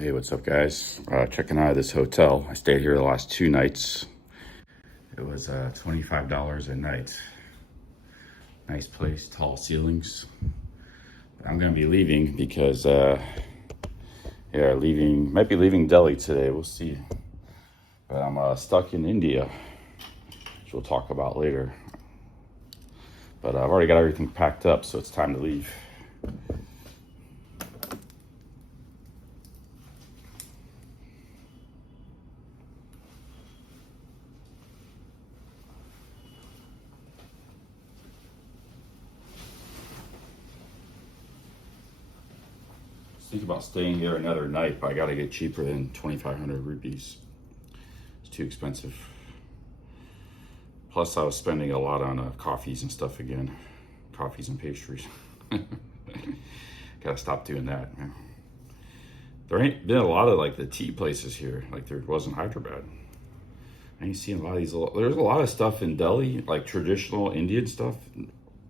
Hey, what's up, guys? Checking out of this hotel. I stayed here the last 2 nights. It was $25 a night. Nice place, tall ceilings. I'm gonna be leaving because, might be leaving Delhi today. We'll see. But I'm stuck in India, which we'll talk about later. But I've already got everything packed up, so it's time to leave. Think about staying here another night, but I gotta get cheaper than 2,500 rupees. It's too expensive. Plus, I was spending a lot on coffees and stuff again. Coffees and pastries. Gotta stop doing that, man. There ain't been a lot of like the tea places here, like there was in Hyderabad. I ain't seen a lot of these there's a lot of stuff in Delhi, like traditional Indian stuff,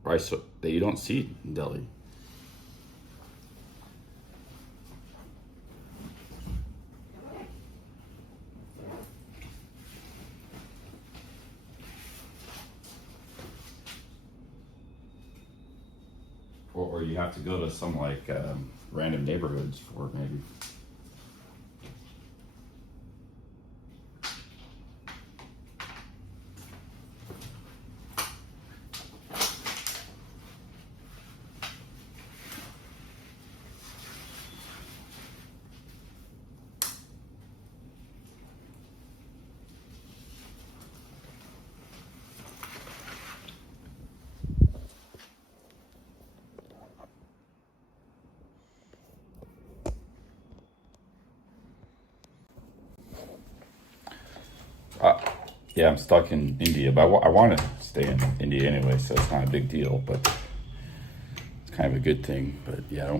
right, so that you don't see in Delhi. Or you have to go to some like random neighborhoods for it, maybe. Yeah, I'm stuck in India, but I want to stay in India anyway, so it's not a big deal. But it's kind of a good thing. But yeah,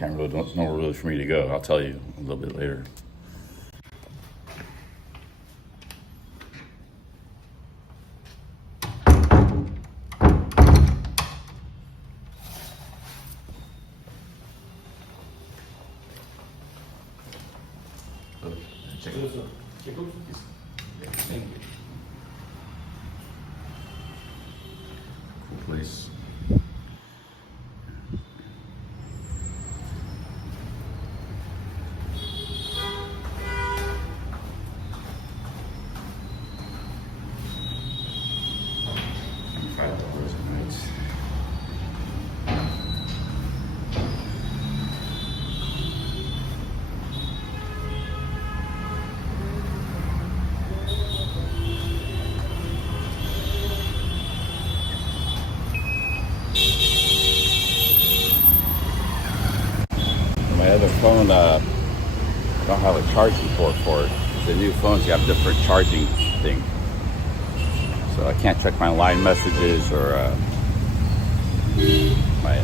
there's nowhere really for me to go. I'll tell you a little bit later. Thank you. Cool place. $5 a night. My other phone, I don't have a charging port for it. The new phones, you have different charging thing. So I can't check my line messages or my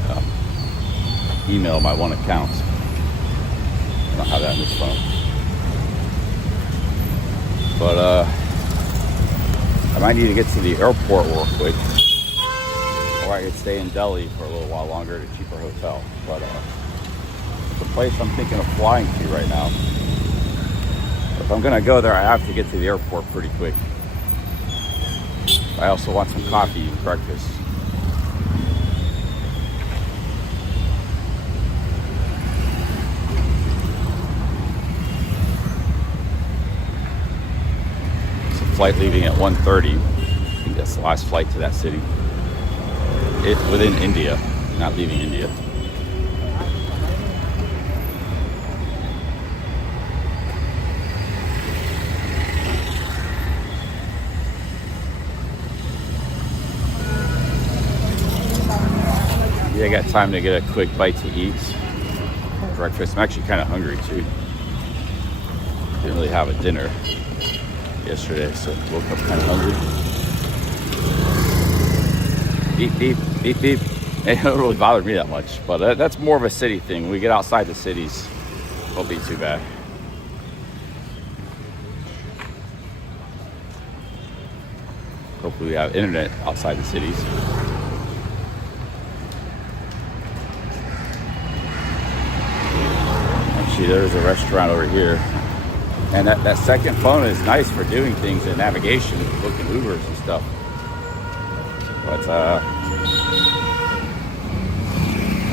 email, my one account. I don't have that on this phone. But I might need to get to the airport real quick. Or I could stay in Delhi for a little while longer at a cheaper hotel. But the place I'm thinking of flying to right now. If I'm gonna go there, I have to get to the airport pretty quick. I also want some coffee and breakfast. It's a flight leaving at 1:30. I think that's the last flight to that city. It's within India, not leaving India. Yeah, I got time to get a quick bite to eat. Breakfast. I'm actually kind of hungry too. Didn't really have a dinner yesterday, so woke up kind of hungry. Beep, beep, beep, beep. It don't really bother me that much, but that's more of a city thing. When we get outside the cities, it won't be too bad. Hopefully we have internet outside the cities. See, there's a restaurant over here. And that second phone is nice for doing things in navigation, booking Ubers and stuff. But I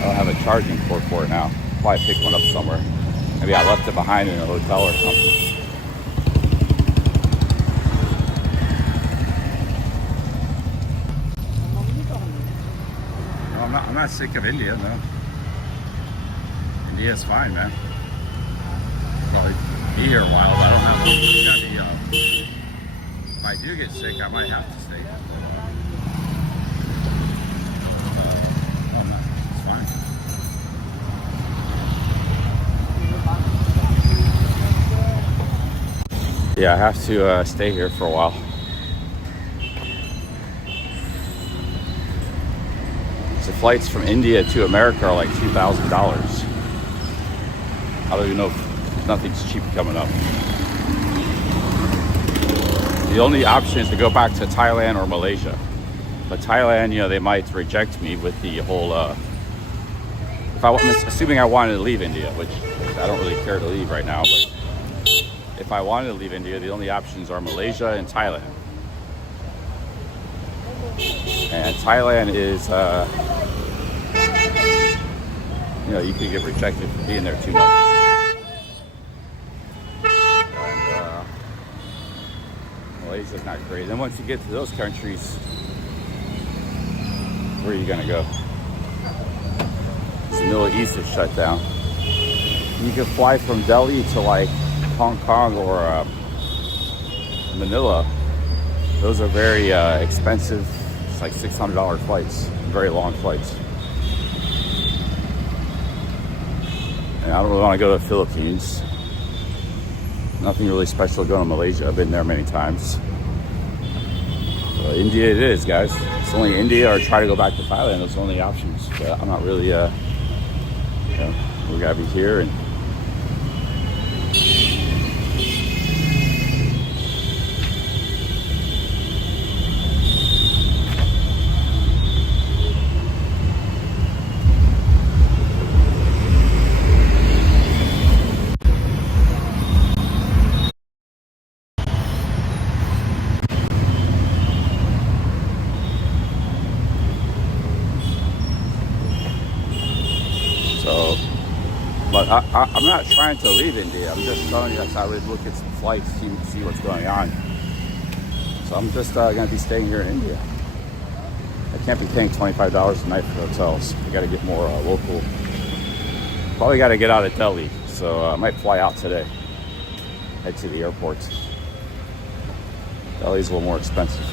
don't have a charging port for it now. Probably pick one up somewhere. Maybe I left it behind in a hotel or something. No, I'm not sick of India, no. India's fine, man. Probably be here a while, but I don't have to. If I do get sick, I might have to stay. It's fine. Yeah, I have to stay here for a while. So flights from India to America are like $2,000. I don't even know if nothing's cheap coming up. The only option is to go back to Thailand or Malaysia. But Thailand, you know, they might reject me with the whole, assuming I wanted to leave India, which I don't really care to leave right now, but if I wanted to leave India, the only options are Malaysia and Thailand. And Thailand is, you know, you could get rejected for being there too much. Malaysia's not great. Then once you get to those countries, where are you gonna go? The Middle East is shut down. You can fly from Delhi to like Hong Kong or Manila. Those are very expensive. It's like $600 flights, very long flights. And I don't really want to go to the Philippines. Nothing really special going to Malaysia. I've been there many times. India it is, guys. It's only India or try to go back to Thailand. Those are the only options. But I'm not really, you know, we gotta be here and but I'm not trying to leave India. I'm just telling you, I would look at some flights, see what's going on. So I'm just going to be staying here in India. I can't be paying $25 a night for hotels. I got to get more local. Probably got to get out of Delhi. So I might fly out today. Head to the airport. Delhi's a little more expensive.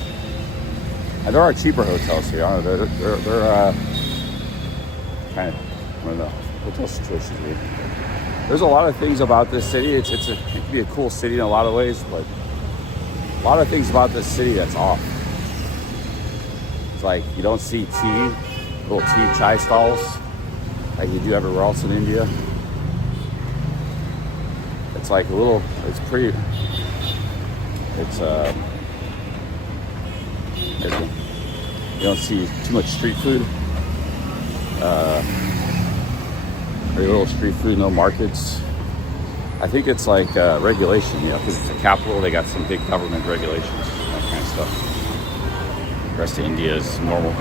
And there are cheaper hotels here. I don't know, they're kind of, I don't know. Hotel situations weird. There's a lot of things about this city. It can be a cool city in a lot of ways, but a lot of things about this city that's off. It's like you don't see little tea chai stalls like you do everywhere else in India. It's like you don't see too much street food. Very little street food, no markets. I think it's like regulation, you know, because it's a capital. They got some big government regulations, that kind of stuff. The rest of India is normal.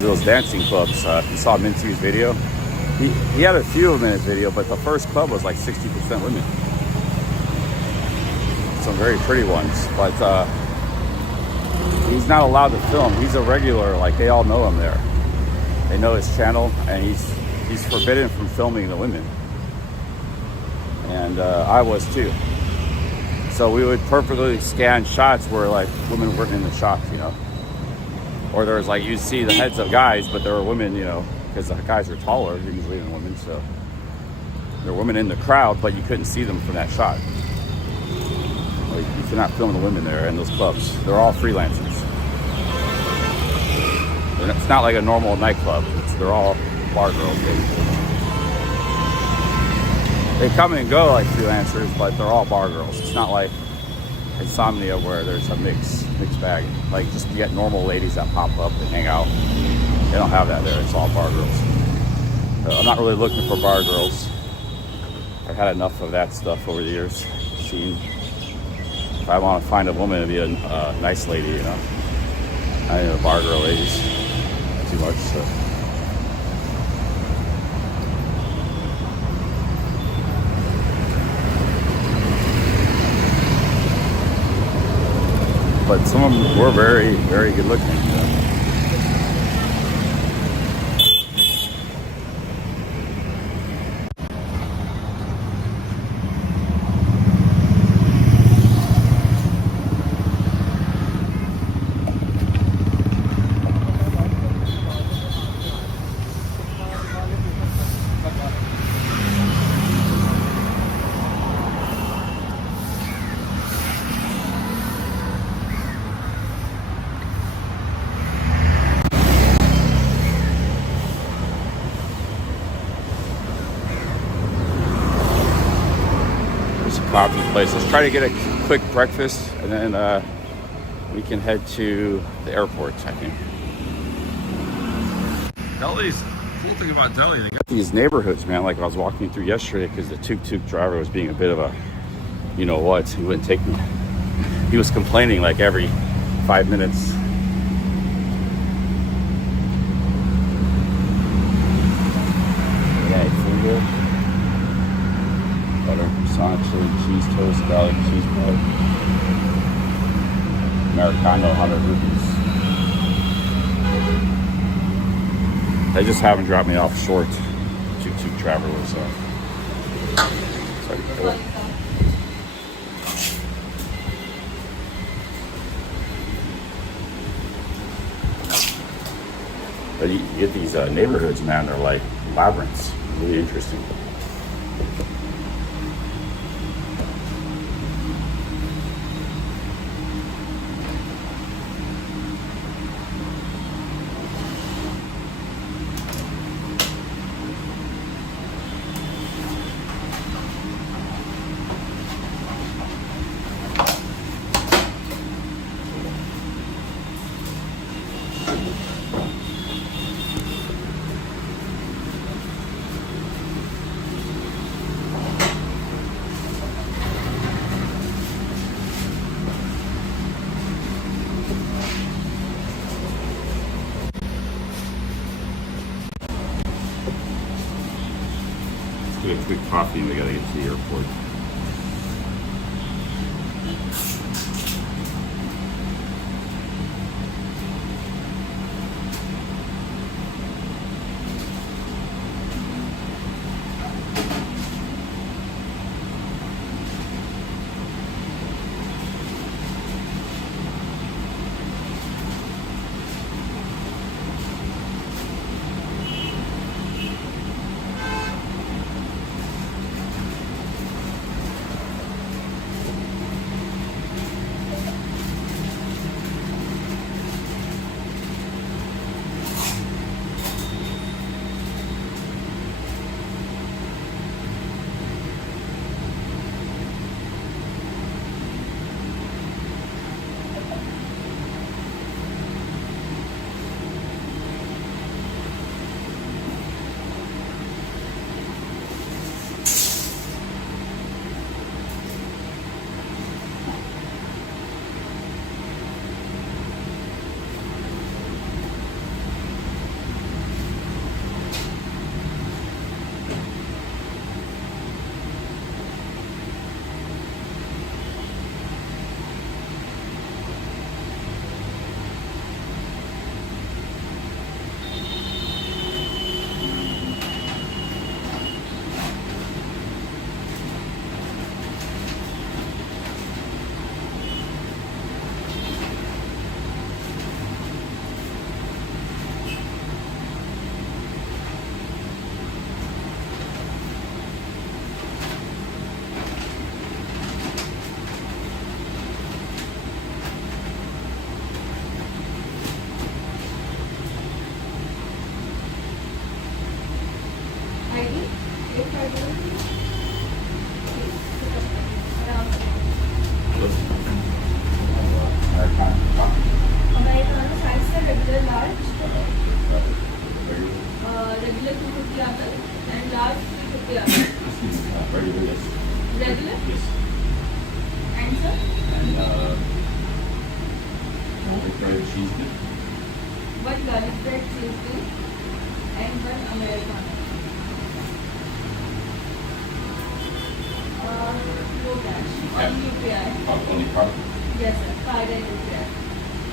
Those dancing clubs. If you saw Minty's video, he had a few of them in his video, but the first club was like 60% women. Some very pretty ones, but he's not allowed to film. He's a regular, like they all know him there. They know his channel, and he's forbidden from filming the women. And I was too. So we would perfectly scan shots where like women weren't in the shots, you know. Or there was like, you'd see the heads of guys, but there were women, you know, because the guys are taller usually than women. So there were women in the crowd, but you couldn't see them from that shot. Like, you cannot film the women there in those clubs. They're all freelancers. It's not like a normal nightclub. They're all bar girls, basically. They come and go like freelancers, but they're all bar girls. It's not like Insomnia where there's a mixed bag. Like, just you get normal ladies that pop up and hang out. They don't have that there. It's all bar girls. I'm not really looking for bar girls. I've had enough of that stuff over the years. If I want to find a woman to be a nice lady, you know. I ain't a bar girl ladies too much, so. But some of them were very, very good looking. Coffee place. Let's try to get a quick breakfast, and then we can head to the airport, I think. Delhi's, cool thing about Delhi, they got these neighborhoods, man, like I was walking through yesterday, because the tuk-tuk driver was being a bit of a, you know what, he wouldn't take me. He was complaining like every 5 minutes. Yeah, food here. Butter, croissant, chili, cheese toast, garlic, cheese bread. Americano, 100 rupees. They just haven't dropped me off short. Tuk-tuk driver was sorry, cool. But you get these neighborhoods, man, they're like labyrinths. Really interesting. Get a quick coffee and we gotta get to the airport. Americano size है regular large. Regular 250 ml and large 350 ml. Regular, yes. Regular? Yes. And sir? And garlic bread cheese dip. One garlic bread cheese dip and one Americano. No cash. Only UPI. Only card? Yes sir. Card and UPI.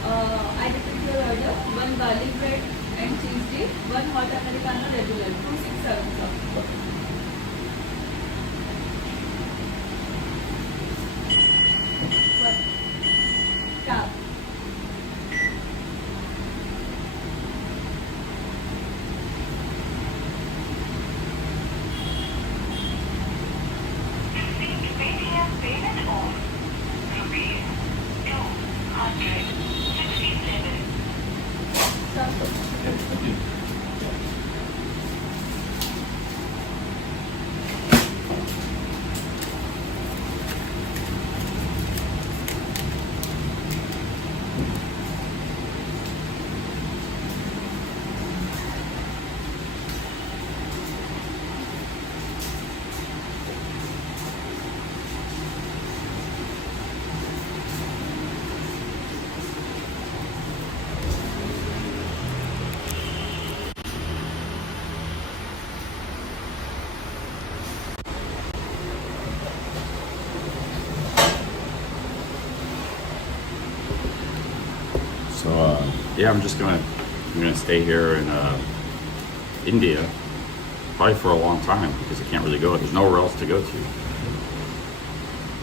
I repeat your order. One garlic bread and cheese dip. One hot Americano regular. 267 sir. What? Tap. Payment of rupees 267. Sir. Yes, thank you. So yeah, I'm gonna stay here in India probably for a long time because I can't really go. There's nowhere else to go to.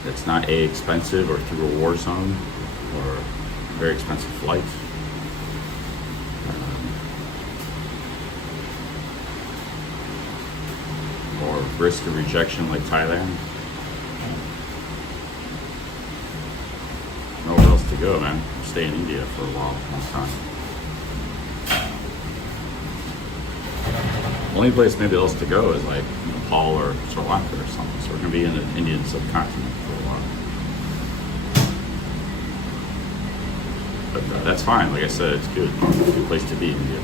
It's not expensive or through a war zone or a very expensive flight. Or risk of rejection like Thailand. Nowhere else to go, man. Stay in India for a long time. Only place maybe else to go is like Nepal or Sri Lanka or something. So we're gonna be in the Indian subcontinent for a while. But that's fine. Like I said, it's good. It's a good place to be, India.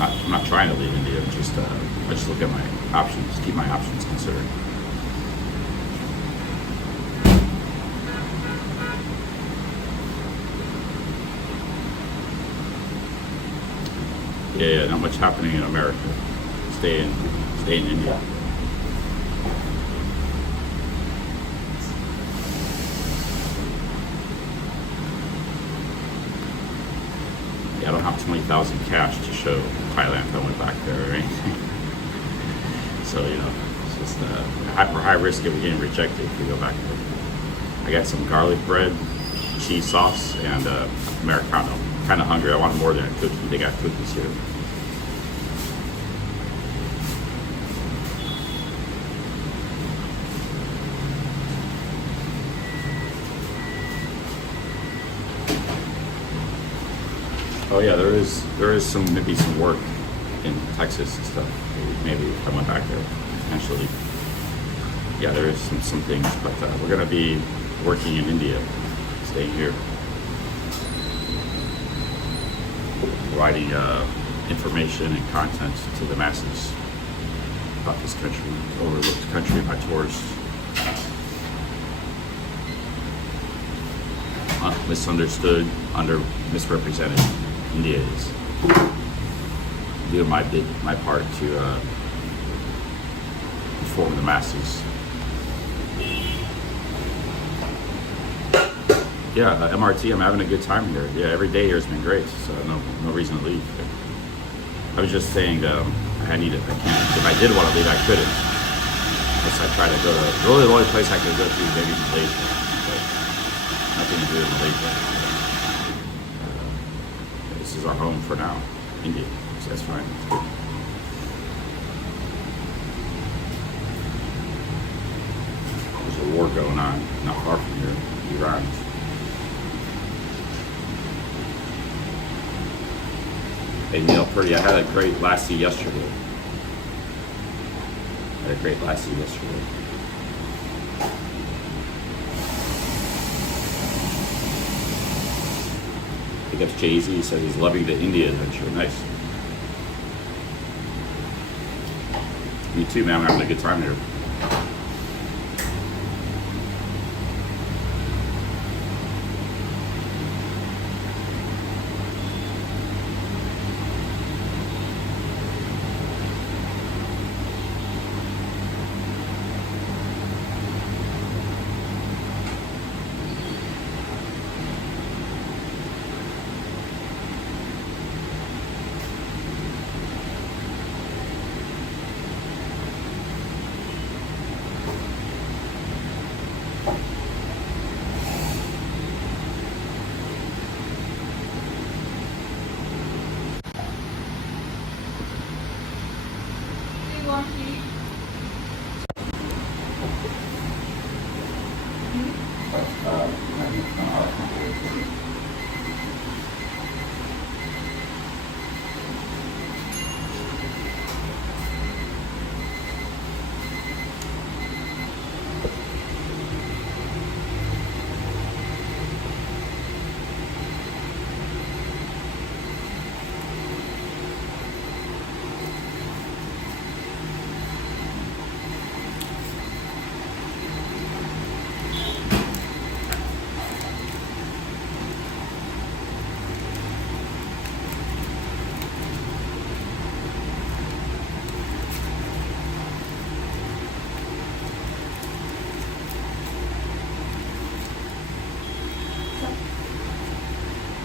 I'm not trying to leave India. I just look at my options, keep my options considered. Yeah, not much happening in America. Stay in India. Yeah, I don't have 20,000 cash to show Thailand if I went back there or anything. So it's just high risk of getting rejected if we go back there. I got some garlic bread, cheese sauce, and Americano. Kind of hungry. I wanted more than a cookie. They got cookies here. Oh yeah, there is maybe some work in Texas and stuff. Maybe if I went back there, potentially. Yeah, there is some things, but we're gonna be working in India, staying here, providing information and content to the masses about this country, overlooked country by tourists. Misunderstood, misrepresented. India is. Doing my part to inform the masses. Yeah, MRT, I'm having a good time here. Yeah, every day here has been great, so no reason to leave. I was just saying I can't. If I did want to leave, I couldn't. Unless I try to go to, really the only place I could go to is maybe Malaysia, but nothing to do in Malaysia. This is our home for now, India, so that's fine. That's good. There's a war going on not far from here, Iran. Hey Neil, pretty. I had a great lassie yesterday. I had a great lassie yesterday. I think that's Jay-Z. He said he's loving the India adventure. Nice. Me too, man. I'm having a good time there. Do you want tea?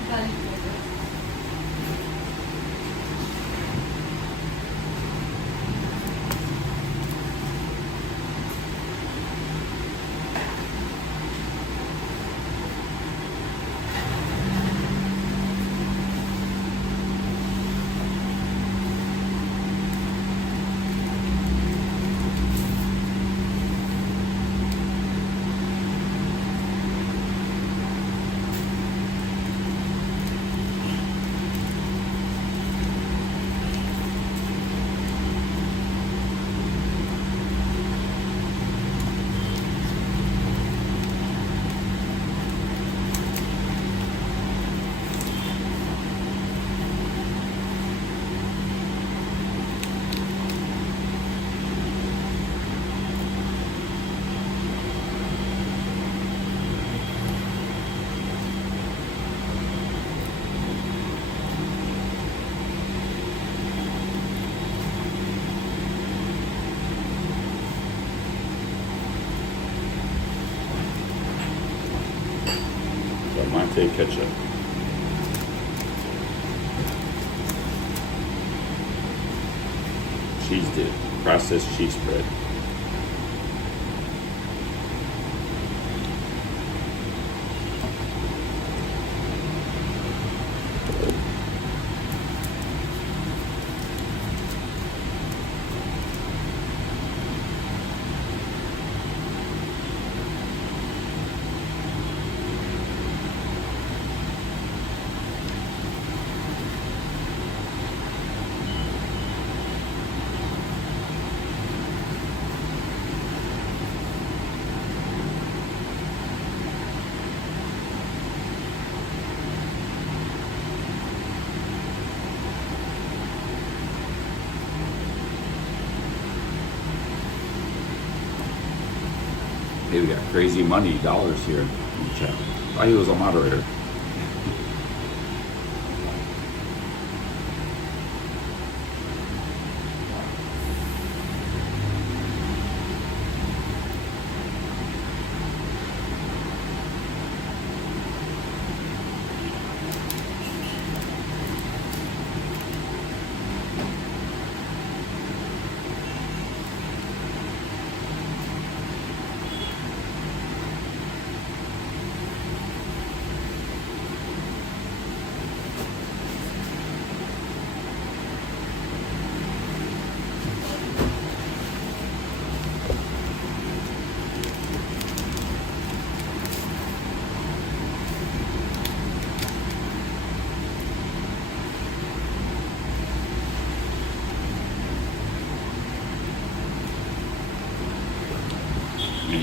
Garlic bread. Monte ketchup. Cheese dip. Processed cheese spread. Hey, we got crazy money dollars here in the chat. I thought he was a moderator.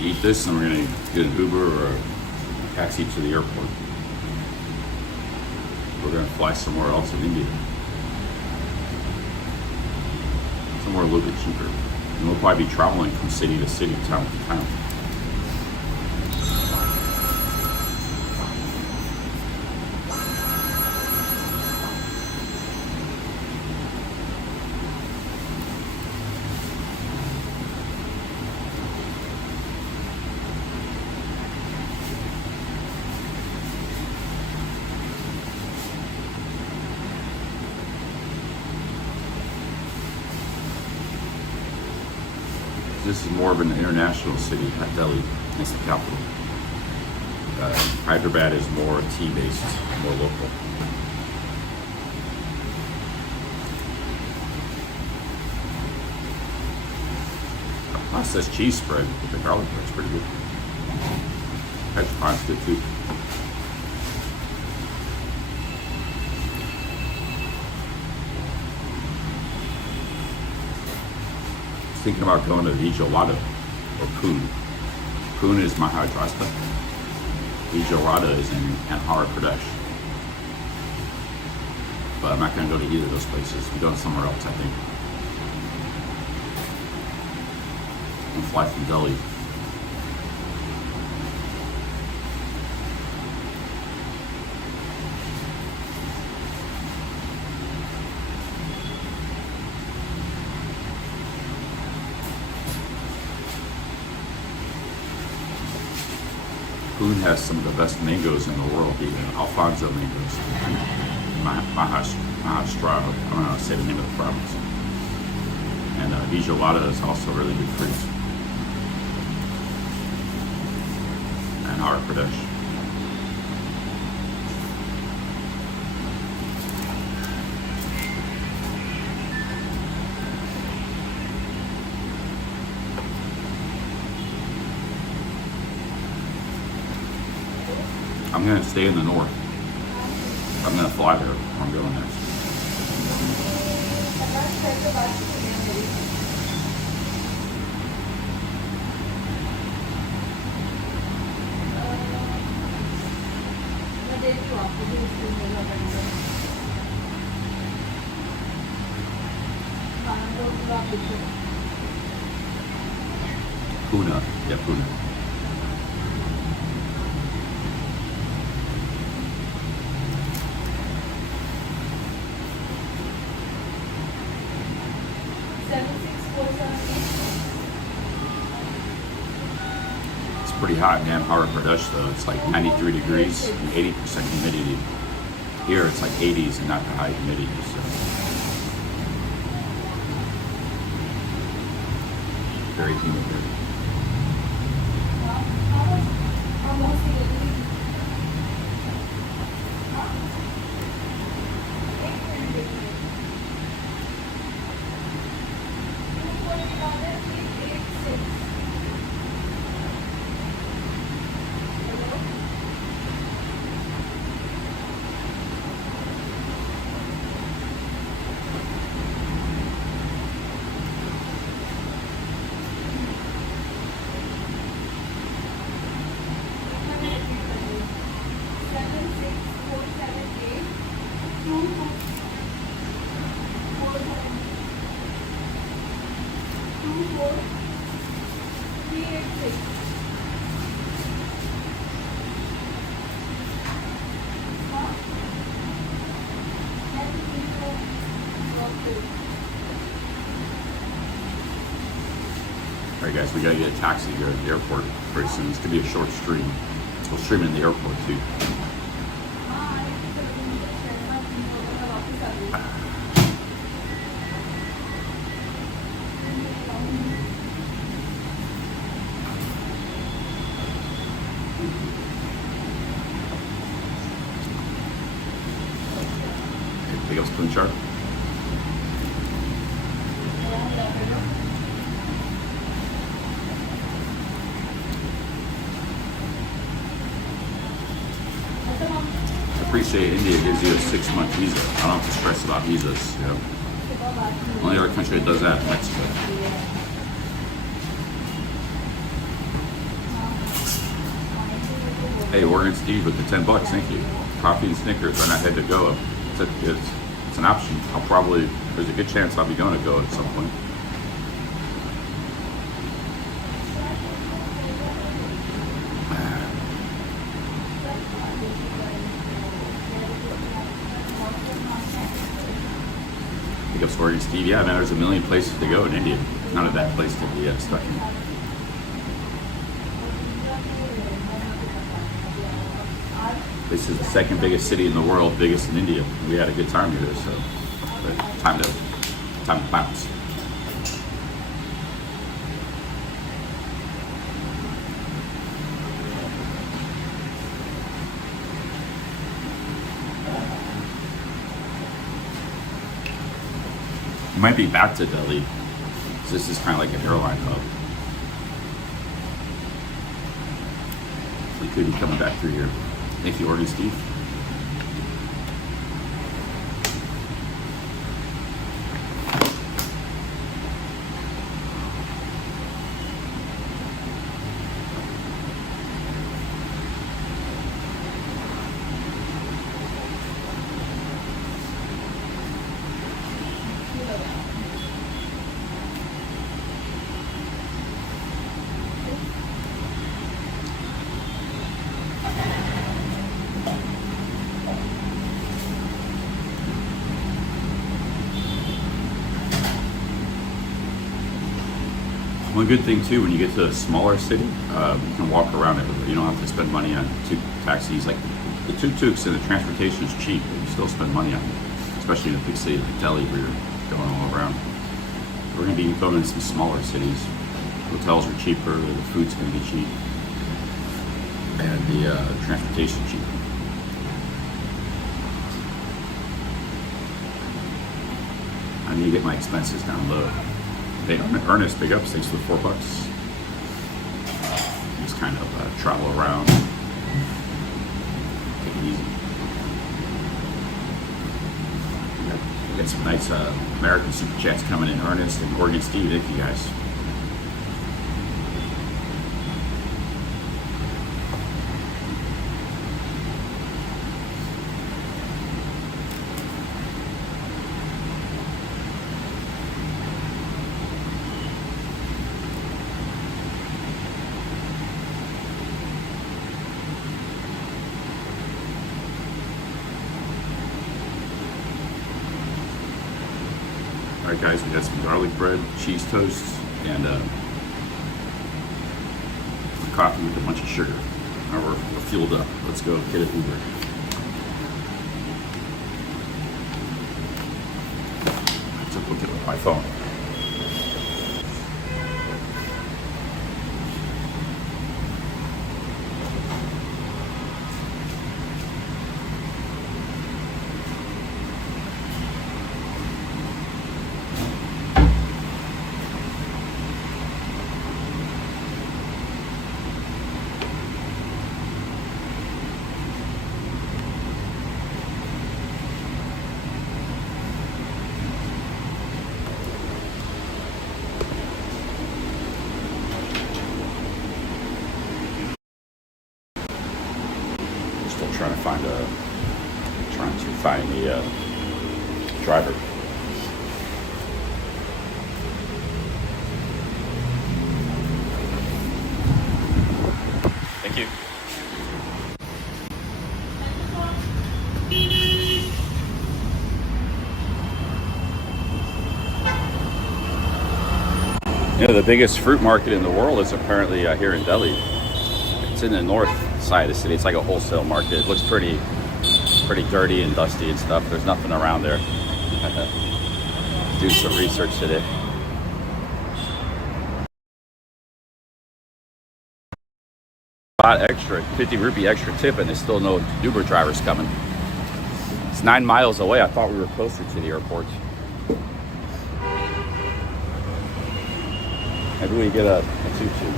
eat this, and we're gonna get an Uber or a taxi to the airport. We're gonna fly somewhere else in India, somewhere a little bit cheaper, and we'll probably be traveling from city to city, town to town. This is more of an international city. Delhi is the capital. Hyderabad is more tea-based, more local. Plus, this cheese spread with the garlic bread is pretty good. Petrified's good too. Thinking about going to Vijayawada or Pune. Pune is Maharashtra. Vijayawada is in Andhra Pradesh. But I'm not going to go to either of those places. I'm going somewhere else, I think. I'm going to fly from Delhi. Pune has some of the best mangoes in the world, the Alfonso mangoes. Maharashtra, I don't know how to say the name of the province. And Vijayawada is also really good fruit. And Andhra Pradesh. I'm going to stay in the north. I'm going to fly there where I'm going next. Pune. Yeah, Pune. Pretty hot in Andhra Pradesh though. It's like 93 degrees and 80% humidity. Here it's like 80s and not the high humidity. So very humid here. Alright guys, we gotta get a taxi to go to the airport pretty soon. It's gonna be a short stream. We'll stream it in the airport too. Anything else, Spoon Shark? I appreciate India gives you a 6-month visa. I don't have to stress about visas, you know. Only other country that does that is Mexico. Hey, Oregon Steve with the 10 bucks. Thank you. Coffee and Snickers are not had to go. It's an option. There's a good chance I'll be going to go at some point. Pick up Oregon Steve. Yeah, man, there's a million places to go in India. None of that place to be stuck in. This is the second biggest city in the world, biggest in India. We had a good time here, so but time to bounce. We might be back to Delhi. So this is kind of like an airline hub. We could be coming back through here. Thank you, Oregon Steve. One good thing too, when you get to a smaller city, you can walk around everywhere. You don't have to spend money on taxis. Like the tuk-tuks and the transportation is cheap, but you still spend money on it, especially in a big city like Delhi where you're going all around. We're going to be going in some smaller cities. Hotels are cheaper, the food's going to be cheap, and the transportation cheap. I need to get my expenses down low. Hey, Ernest, big ups. Thanks for the $4. Just kind of travel around, take it easy. We got some nice American super chats coming in. Ernest and Oregon Steve, thank you guys. Alright guys, we got some garlic bread, cheese toast, and coffee with a bunch of sugar. Now we're fueled up. Let's go get an Uber. I took a look at my phone. Trying to find the driver. Thank you. You know, the biggest fruit market in the world is apparently here in Delhi. It's in the north side of the city. It's like a wholesale market. It looks pretty dirty and dusty and stuff. There's nothing around there. Do some research today. Extra 50 rupee extra tip, and there's still no Uber drivers coming. It's 9 miles away. I thought we were closer to the airport. Maybe we get a tutu.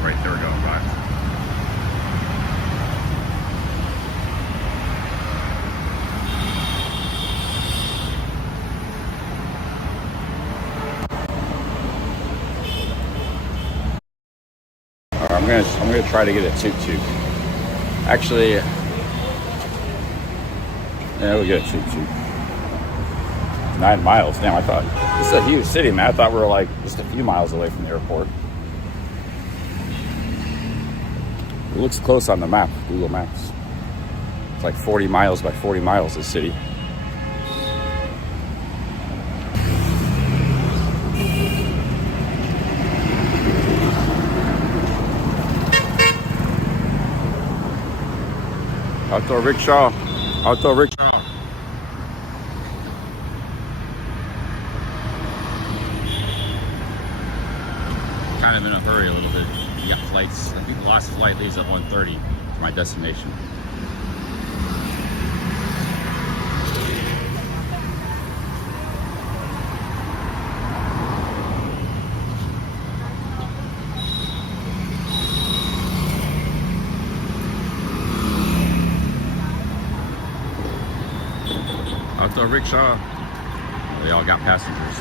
Right there we go. Bye. I'm gonna try to get a tuk-tuk. Actually, yeah, we'll get a tuk-tuk. 9 miles. Damn, I thought this is a huge city, man. I thought we were like just a few miles away from the airport. It looks close on the map, Google Maps. It's like 40 miles by 40 miles, this city. Auto rickshaw. Auto rickshaw. Kind of in a hurry a little bit. You got flights. I think the last flight leaves at 1:30 for my destination. Auto rickshaw. They all got passengers.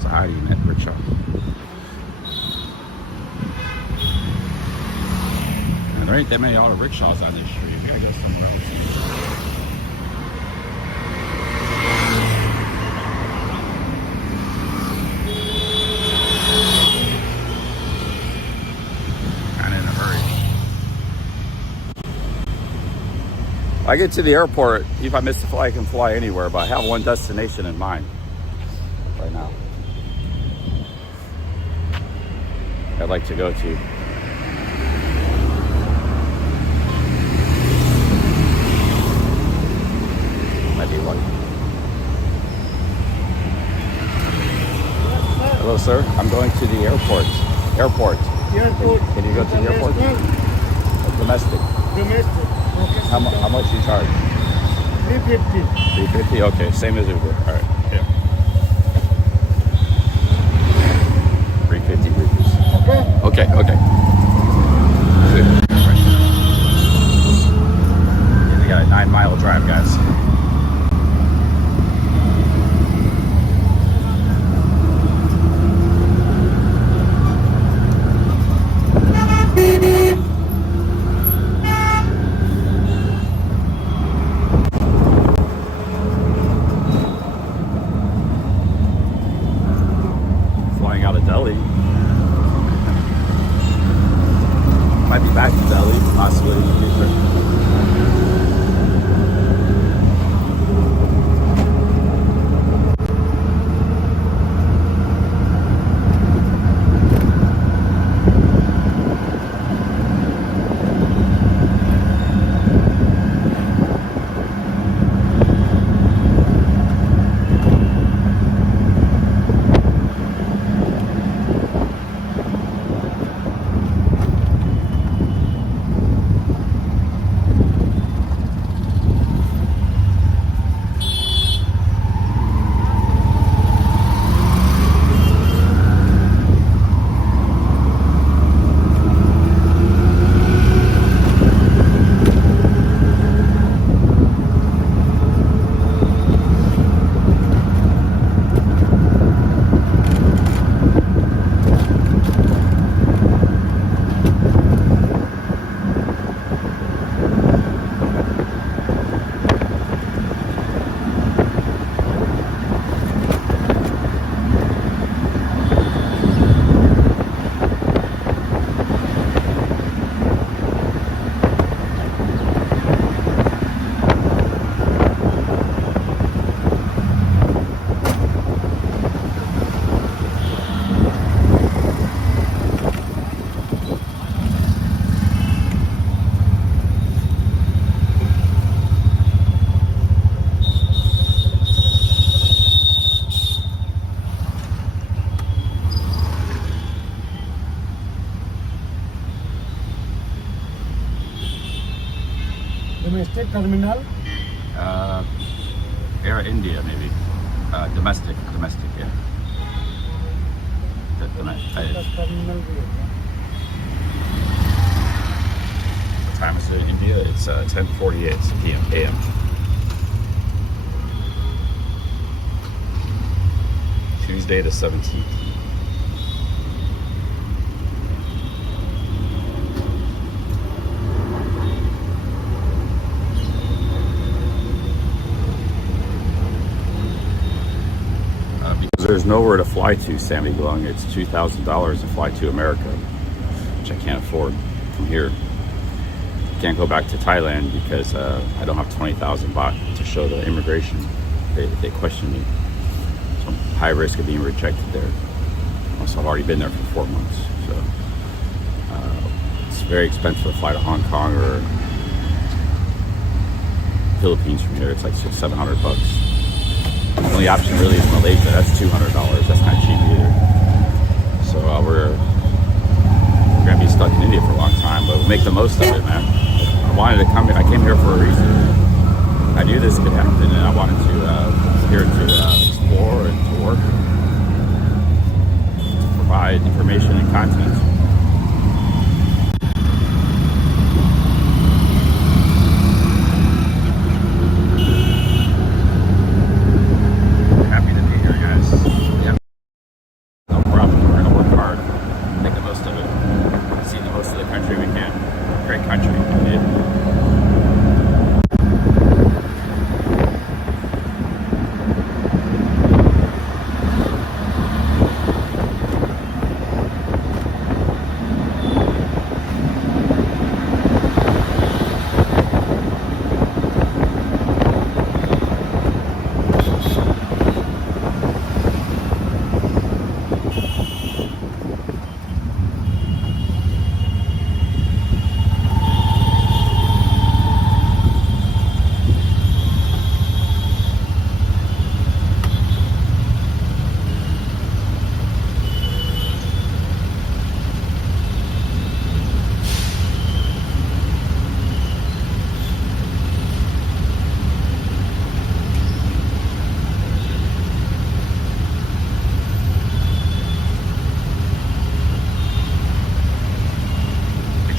So how do you met rickshaw? And there ain't that many auto rickshaws on this street. We gotta go somewhere else. I get to the airport, if I miss the flight, I can fly anywhere, but I have one destination in mind right now. I'd like to go to. Might be lucky. Hello, sir. I'm going to the airport. Airport. Can you go to the airport? Domestic. Domestic. Okay. How much you charge? 350. 350. Okay, same as Uber. All right. Yeah. 350 rupees. Okay. Okay. Okay. Good. All right. We got a 9-mile drive, guys. Might be back to Delhi, possibly in the future. Domestic terminal. Air India, maybe. Domestic, yeah. Terminal. What time is it in India? It's 10:48 p.m. a.m. Tuesday the 17th. Because there's nowhere to fly to Sammy Glung, it's $2,000 to fly to America, which I can't afford from here. Can't go back to Thailand because I don't have 20,000 baht to show the immigration. They question me. So I'm high risk of being rejected there. Also, I've already been there for 4 months. So it's very expensive to fly to Hong Kong or Philippines from here. It's like $600-700 bucks. The only option really is Malaysia. That's $200. That's not cheap either. So we're gonna be stuck in India for a long time, but we'll make the most of it, man. I wanted to come here. I came here for a reason. I knew this could happen, and I wanted to here to explore and to work, to provide information and content. Happy to be here, guys. Yeah, no problem. We're gonna work hard, make the most of it, see the most of the country we can. Great country, India.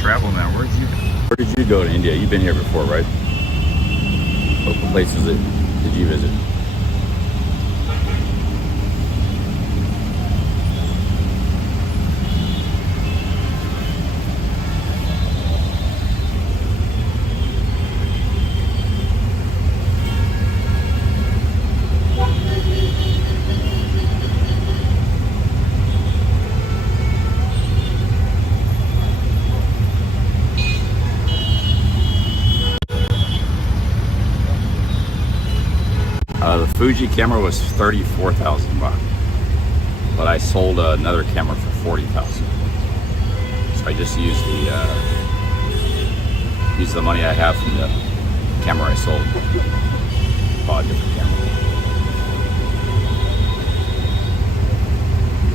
Travel now. Where did you go to India? You've been here before, right? What places did you visit? The Fuji camera was 34,000 baht, but I sold another camera for 40,000. So I just used the money I have from the camera I sold, bought a different camera.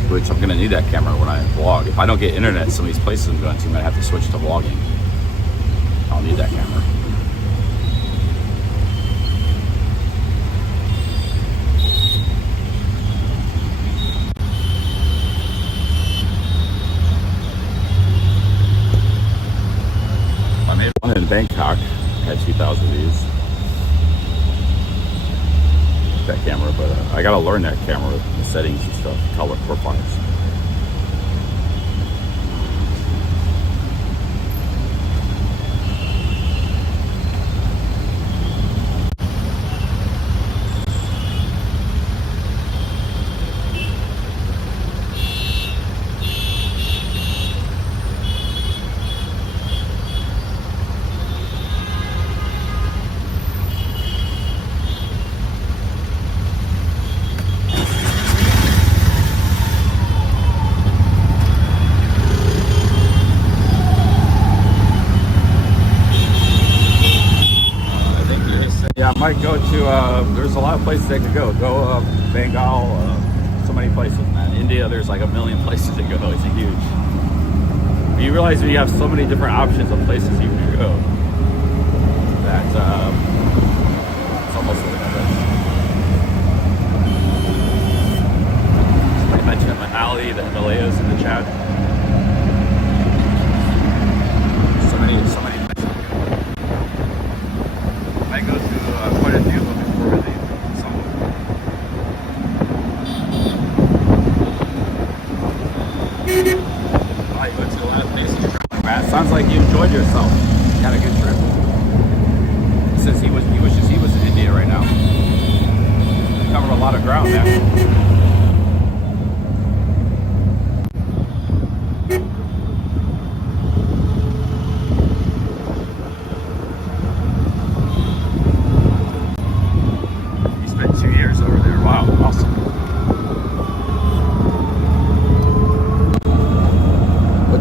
Which I'm gonna need that camera when I vlog. If I don't get internet in some of these places I'm going to, I'm gonna have to switch to vlogging. I'll need that camera. One in Bangkok had 2,000 views. That camera, but I gotta learn that camera, the settings and stuff, color profiles. Yeah, I might go to, there's a lot of places I could go. Bengal, so many places, man. India, there's like a million places to go. It's huge. But you realize we have so many different options of places you can go that it's almost limitless. Somebody mentioned Manali, the Himalayas in the chat. So many places. I go to quite a few of them before really some of them. Sounds like you enjoyed yourself. You had a good trip. He says he was in India right now. Covered a lot of ground, man.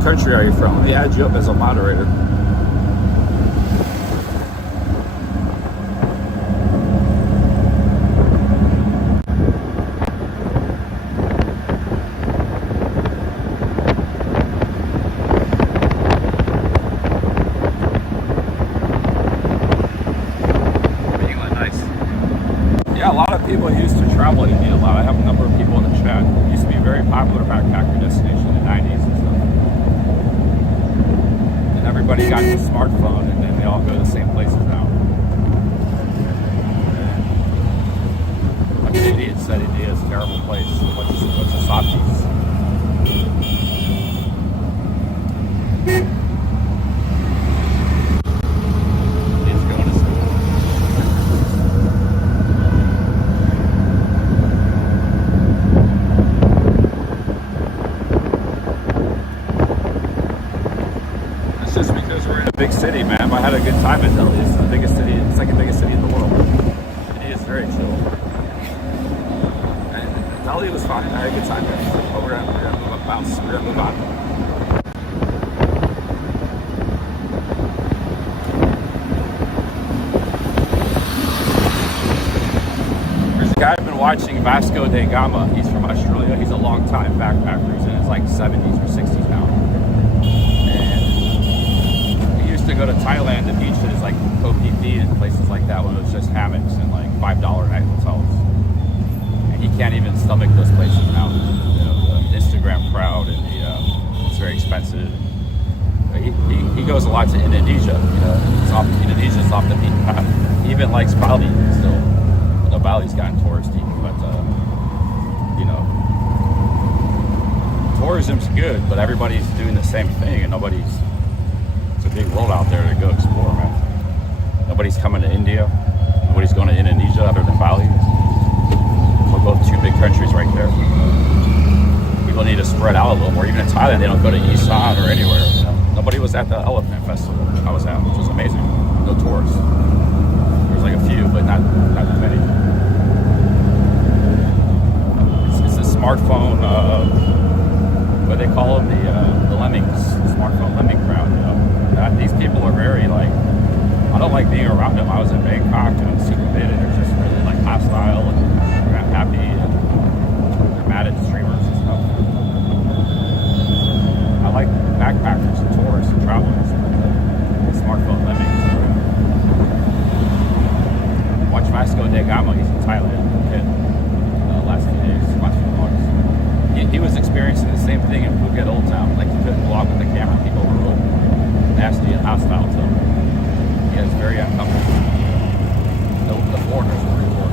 Country are you from? Let me add you up as a moderator. England, nice. Yeah, a lot of people used to travel in India a lot. I have a number of people in the chat. It used to be a very popular backpacker destination in the 90s and stuff. Everybody got the smartphone, and then they all go to the same places now. Like an idiot said, India is a terrible place. What's the softies? It's going to school. Big city, man. I had a good time in Delhi. It's the biggest city, the second biggest city in the world. It is very chill. And Delhi was fine. I had a good time there. But we're gonna bounce. We're gonna move on. There's a guy I've been watching, Vasco da Gama. He's from Australia. He's a long time backpacker. He's in his like 70s or 60s now. To go to Thailand, the beaches like Koh Phi Phi and places like that when it was just hammocks and like $5 a night hotels. And he can't even stomach those places now. You know, the Instagram crowd and it's very expensive. But he goes a lot to Indonesia. You know, Indonesia's off the beaten path. He even likes Bali still. Although Bali's gotten touristy, but you know, tourism's good, but everybody's doing the same thing and nobody's. Big world out there to go explore, man. Nobody's coming to India. Nobody's going to Indonesia other than Bali. We're both two big countries right there. People need to spread out a little more. Even in Thailand, they don't go to Isan or anywhere. You know? Nobody was at the Elephant Festival I was at, which was amazing. No tourists. There was like a few, but not many. It's a smartphone. What do they call them? The lemmings. The smartphone lemming crowd. You know? These people are very like, I don't like being around them. I was in Bangkok and super big and they're just really like hostile and they're not happy and they're mad at streamers and stuff. I like backpackers and tourists and travelers and smartphone lemmings. Watch Vasco da Gama, he's in Thailand last few days, last few months. He was experiencing the same thing in Phuket Old Town. Like he couldn't vlog with the camera, people were real nasty and hostile to him. He is very uncomfortable. The foreigners were really close.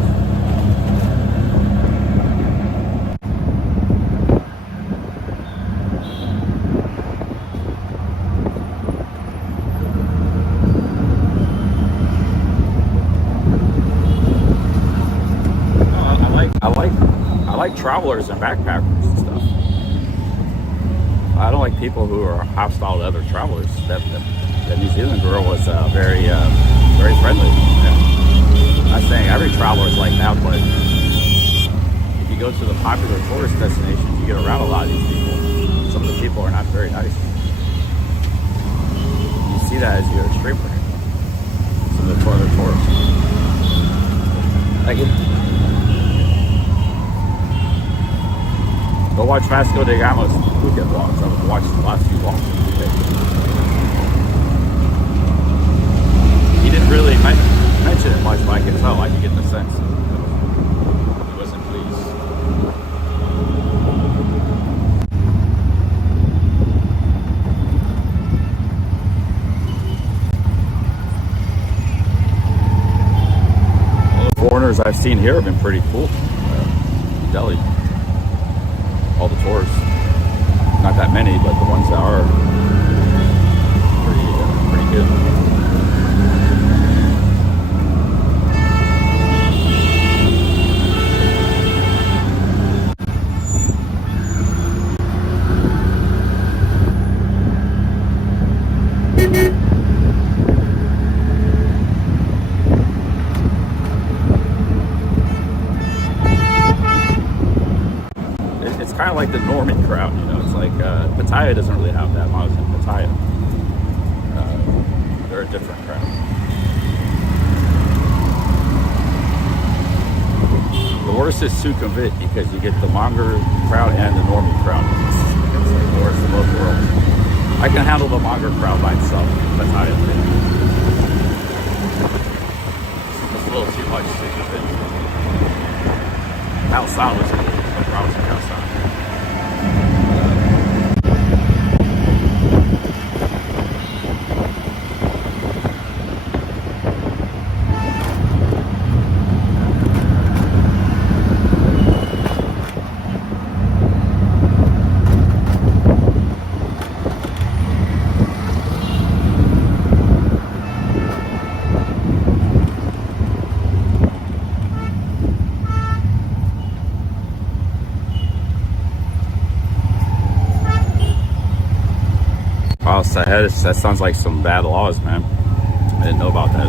I like travelers and backpackers and stuff. I don't like people who are hostile to other travelers. That New Zealand girl was very friendly. Yeah. I'm not saying every traveler is like that, but if you go to the popular tourist destinations, you get around a lot of these people. Some of the people are not very nice. You see that as you're a streamer. Some of the tourists. Go watch Vasco da Gama's Phuket vlogs. I've watched the last few vlogs. He didn't really mention it much, but I can tell. I can get the sense. He wasn't pleased. Well, the foreigners I've seen here have been pretty cool. Delhi. All the tourists. Not that many, but the ones that are. the normie crowd, you know. It's like Pattaya doesn't really have that. When I was in Pattaya, they're a different crowd. The worst is Sukhumvit because you get the Mongar crowd and the normie crowd. It's like the worst of both worlds. I can handle the Mongar crowd by itself, Pattaya. It's a little too much Sukhumvit. Outside was cool. No problems with outside. Wow, that sounds like some bad laws, man. I didn't know about that.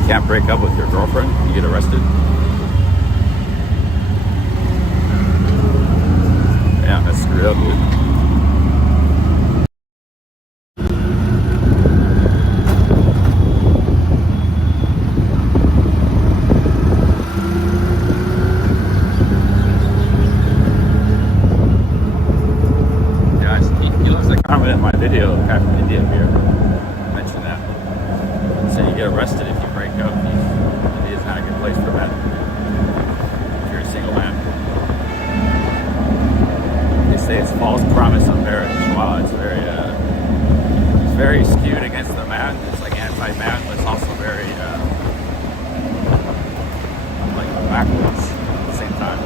You can't break up with your girlfriend, you get arrested. Yeah, that's screwed up, dude. Comment in my video, guy from India here mentioned that. So you get arrested if you break up. India's not a good place for that. If you're a single man. They say it's false promise of marriage. Wow, it's very skewed against the man. It's like anti-man, but it's also very like backwards at the same time.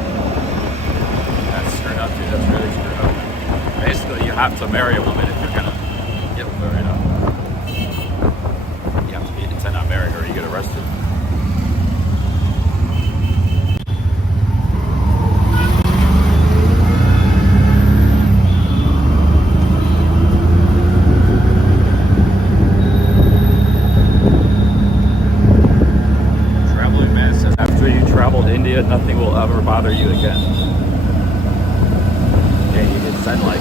That's screwed up, dude. That's really screwed up. Basically, you have to marry a woman if you're gonna get with her, you know. You have to intend on marrying her, or you get arrested. Traveling man says after you travel to India, nothing will ever bother you again. Yeah, you get sunlight.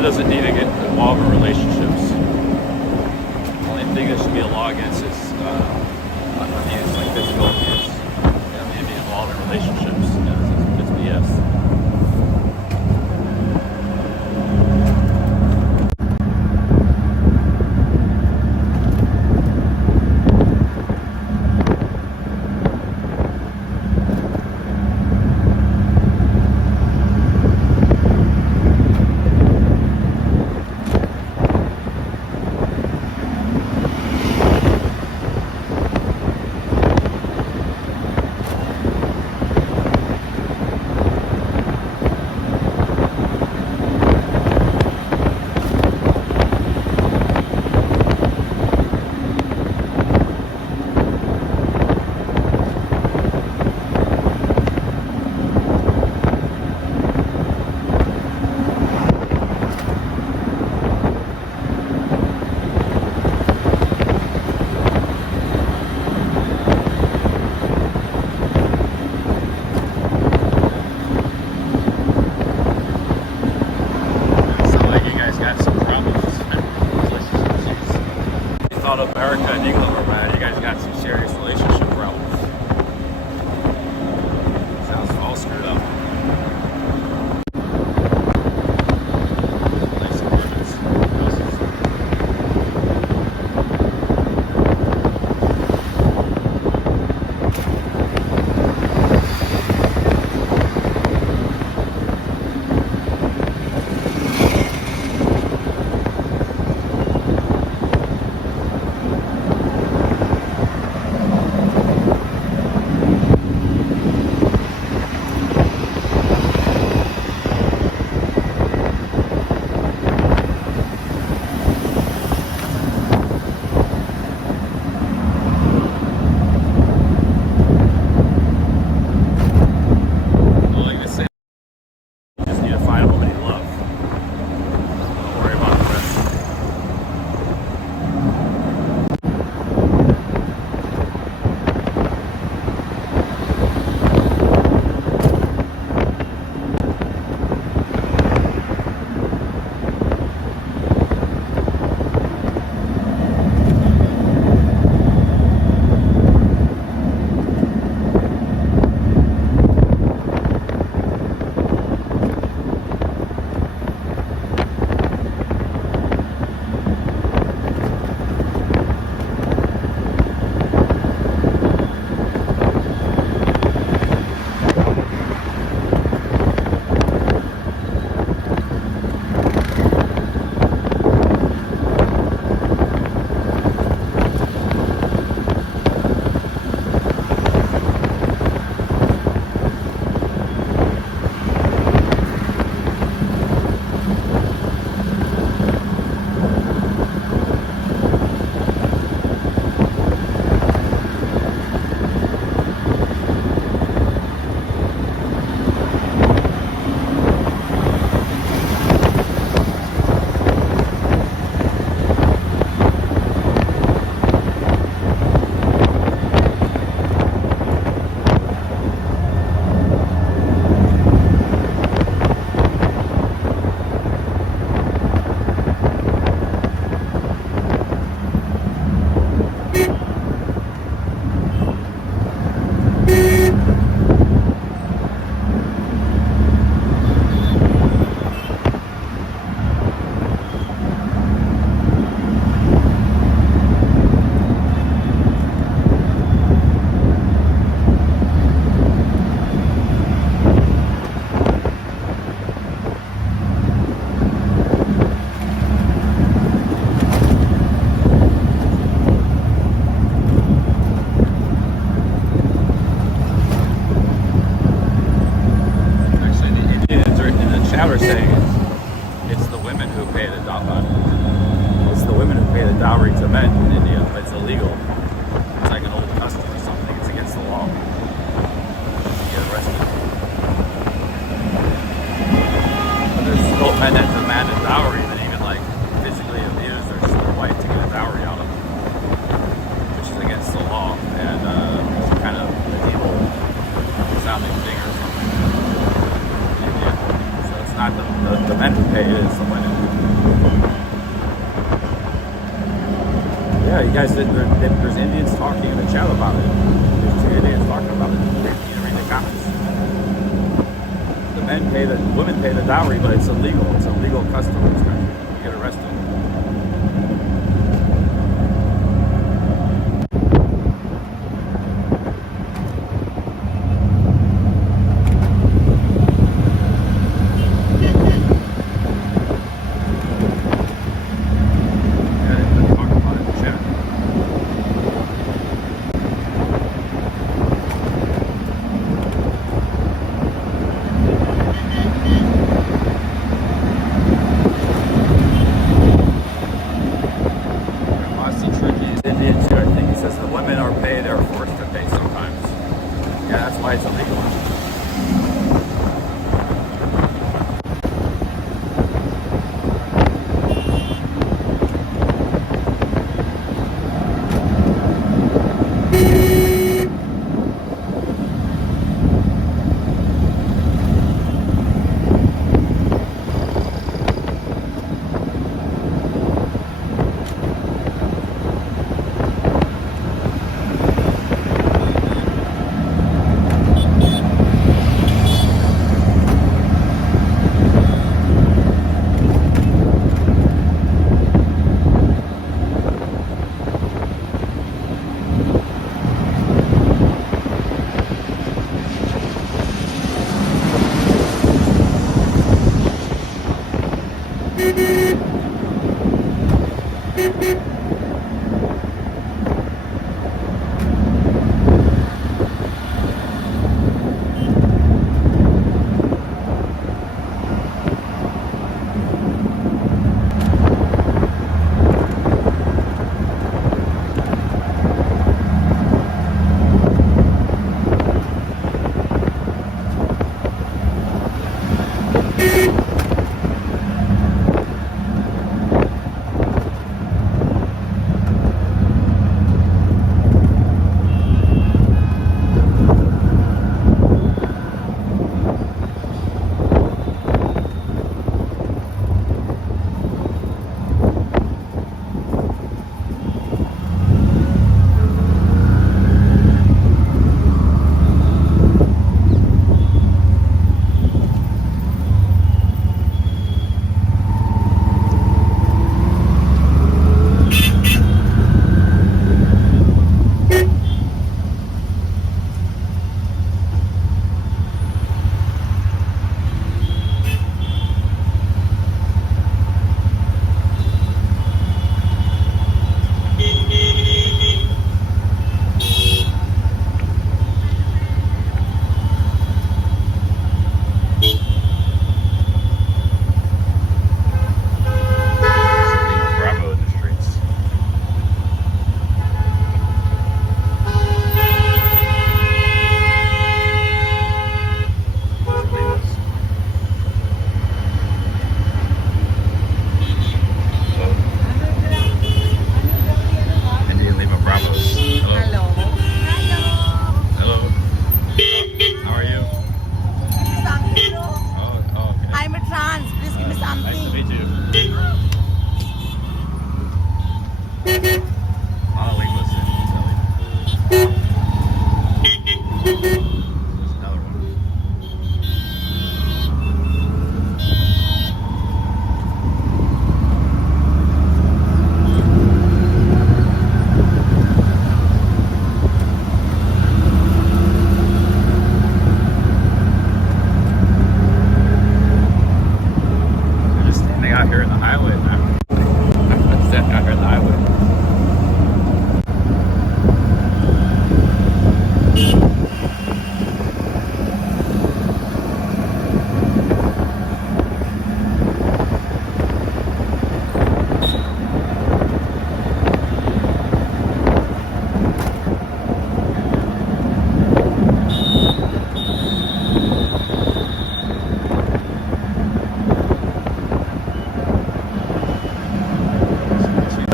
Doesn't need to get involved in relationships. The only thing that should be a law against is abuse, like physical abuse. You don't need to be involved in relationships. You know, it's BS. were saying it's the women who pay the dowry. It's the women who pay the dowry to men in India. It's illegal. It's like an old custom or something. It's against the law. You get arrested. But there's still men that demand a dowry that even like physically abuse their wife to get a dowry out of them, which is against the law, and it's kind of medieval sounding thing or something in India. So it's not the men who pay, it is the women. Yeah, you guys, there's Indians talking in the chat about it. There's 2 Indians talking about it. You can read the comments. Women pay the dowry, but it's illegal. It's a legal custom in this country. You get arrested. It's illegal.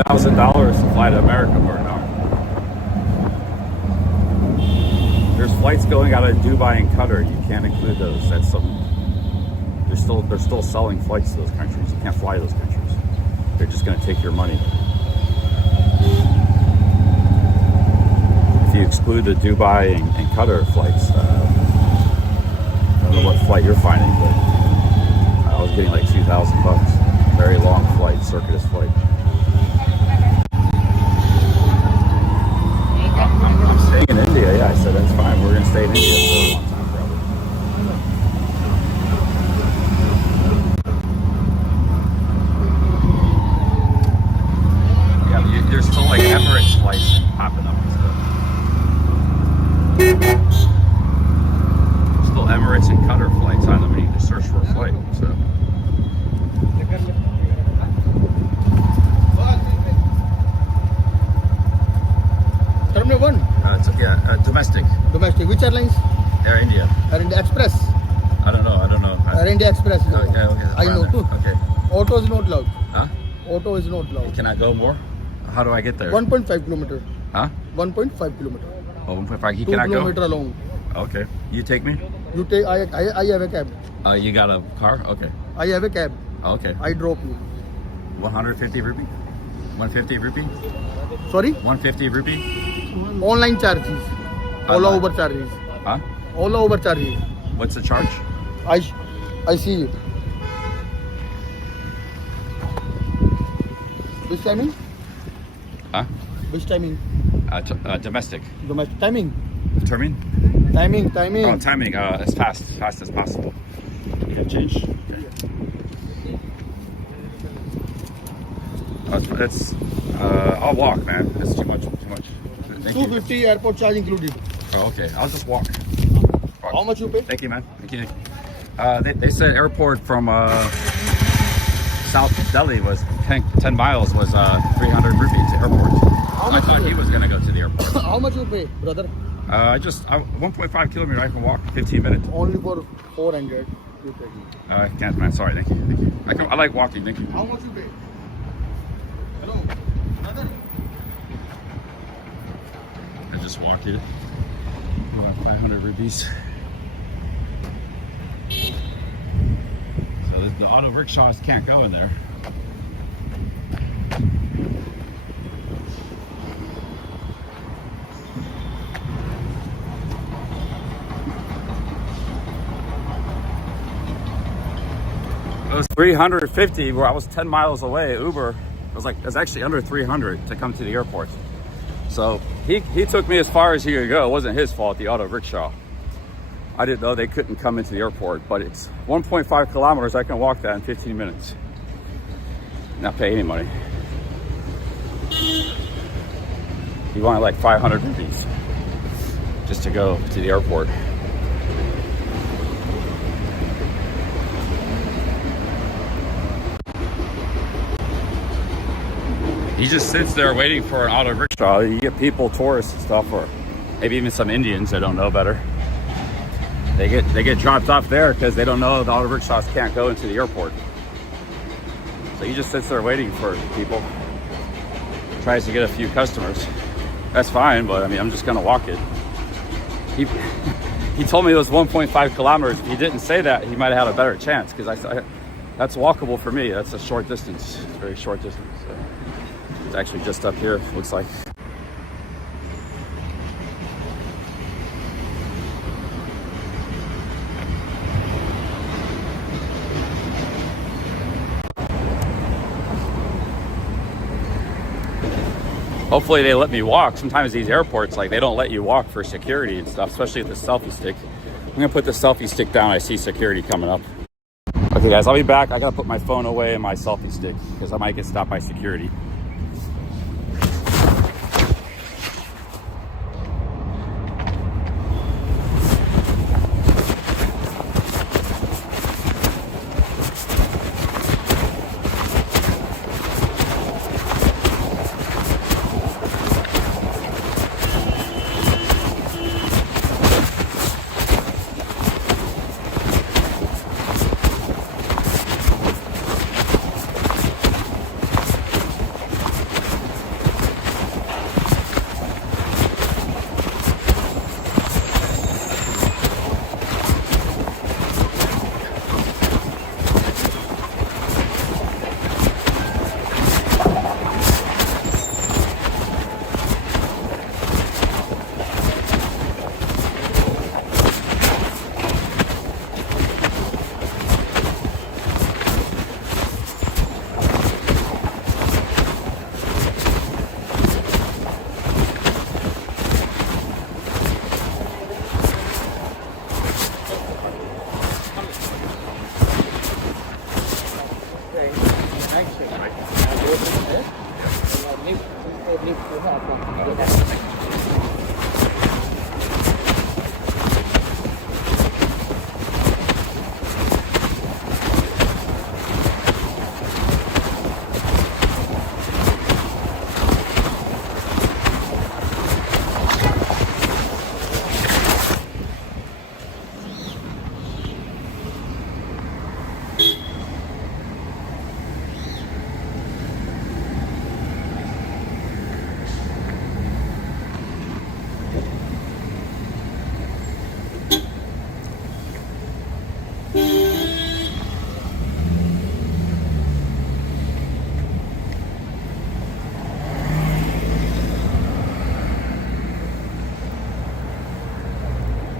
$2,000 to fly to America for an hour. There's flights going out of Dubai and Qatar. You can't include those. That's some. They're still selling flights to those countries. You can't fly to those countries. They're just going to take your money. If you exclude the Dubai and Qatar flights, I don't know what flight you're finding, but I was getting like $2,000. Very long flight, circuitous flight. I'm staying in India. Yeah, I said that's fine. We're gonna stay in India for a long time, probably. Yeah, but there's still like Emirates flights popping up and stuff. Still Emirates and Qatar flights on them. You can search for a flight. So. Terminal 1? Domestic. Domestic. Which airlines? Air India. Air India Express. I don't know. Air India Express. Okay, okay. I know. Okay. Auto is not allowed. Huh? Auto is not allowed. Can I go more? How do I get there? 1.5 kilometer. Huh? 1.5 kilometer. Oh, 1.5. 2 Can I go? kilometer long. Okay. You take me? You take. I have a cab. You got a car? Okay. I have a cab. Okay. I drop you. 150 rupee? 150 rupee? Sorry? 150 rupee? Online charges. Ola Online. Uber charges. Huh? Ola Uber charges. What's the charge? I see you. Which timing? Huh? Which timing? Domestic. Domestic timing. Termin? Timing. Oh, timing. As fast as possible. Yeah, change. Okay. That's. I'll walk, man. That's too much. Thank you. 250 airport charge included. Oh, okay. I'll just walk. How much you pay? Thank you, man. Thank you. They said airport from South Delhi was 10 miles was 300 rupees airport. I thought he was gonna go to the airport. How much you pay, brother? 1.5 kilometer. I can walk 15 minutes. Only for 400. You pay. Can't, man. Sorry. Thank you. I like walking. Thank you. How much you pay? Hello, brother. I just walked here. 500 rupees. So the auto rickshaws can't go in there. It was 350 where I was 10 miles away. Uber was actually under 300 to come to the airport. So he took me as far as he could go. It wasn't his fault, the auto rickshaw. I didn't know they couldn't come into the airport, but it's 1.5 kilometers. I can walk that in 15 minutes. Not pay any money. He wanted like 500 rupees just to go to the airport. He just sits there waiting for an auto rickshaw. You get people, tourists and stuff, or maybe even some Indians that don't know better. They get dropped off there because they don't know the auto rickshaws can't go into the airport. So he just sits there waiting for people. Tries to get a few customers. That's fine, but I mean, I'm just gonna walk it. He told me it was 1.5 kilometers. If he didn't say that, he might have had a better chance because that's walkable for me. That's a short distance, very short distance. So it's actually just up here, looks like. Hopefully they let me walk. Sometimes these airports, like, they don't let you walk for security and stuff, especially with the selfie stick. I'm gonna put the selfie stick down. I see security coming up. Okay guys, I'll be back. I gotta put my phone away and my selfie stick because I might get stopped by security.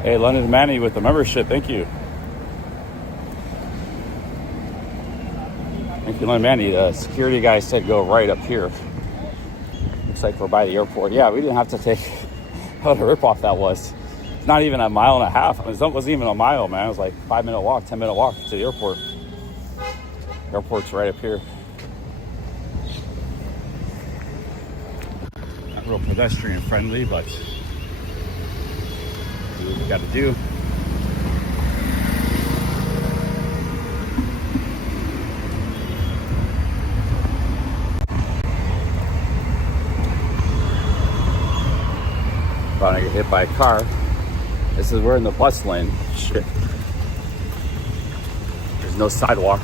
Hey, London Manny with the membership. Thank you. Thank you, London Manny. The security guy said go right up here. Looks like we're by the airport. Yeah, we didn't have to take... What a ripoff that was. It's not even a mile and a half. It wasn't even a mile, man. It was like 5-minute walk, 10-minute walk to the airport. Airport's right up here. Not real pedestrian friendly, but do what we got to do. About to get hit by a car. This is, we're in the bus lane. Shit. There's no sidewalk.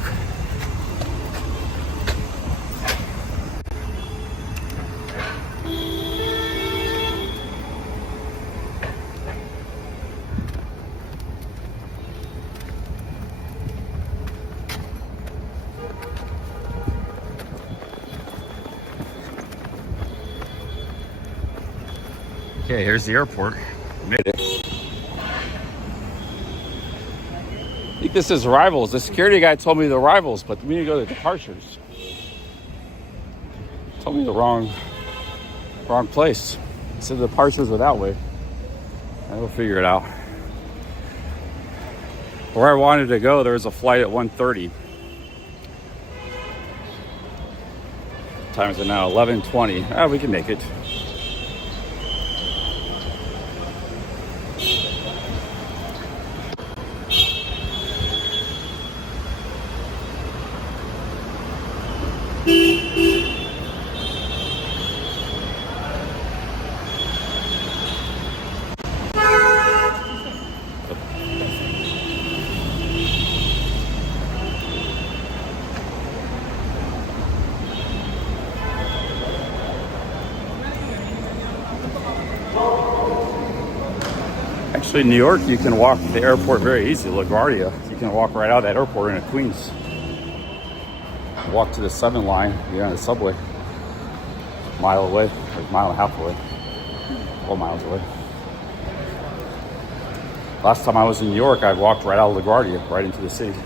Okay, here's the airport. Made it. I think this is arrivals. The security guy told me the arrivals, but we need to go to departures. Told me the wrong place. He said the departures were that way. I will figure it out. Where I wanted to go, there was a flight at 1:30. Time is it now? 11:20. Ah, we can make it. Actually, in New York, you can walk the airport very easily. LaGuardia, you can walk right out of that airport into Queens. Walk to the 7 line, you're on the subway. A mile away, or a mile and a half away. 4 miles away. Last time I was in New York, I walked right out of LaGuardia, right into the city.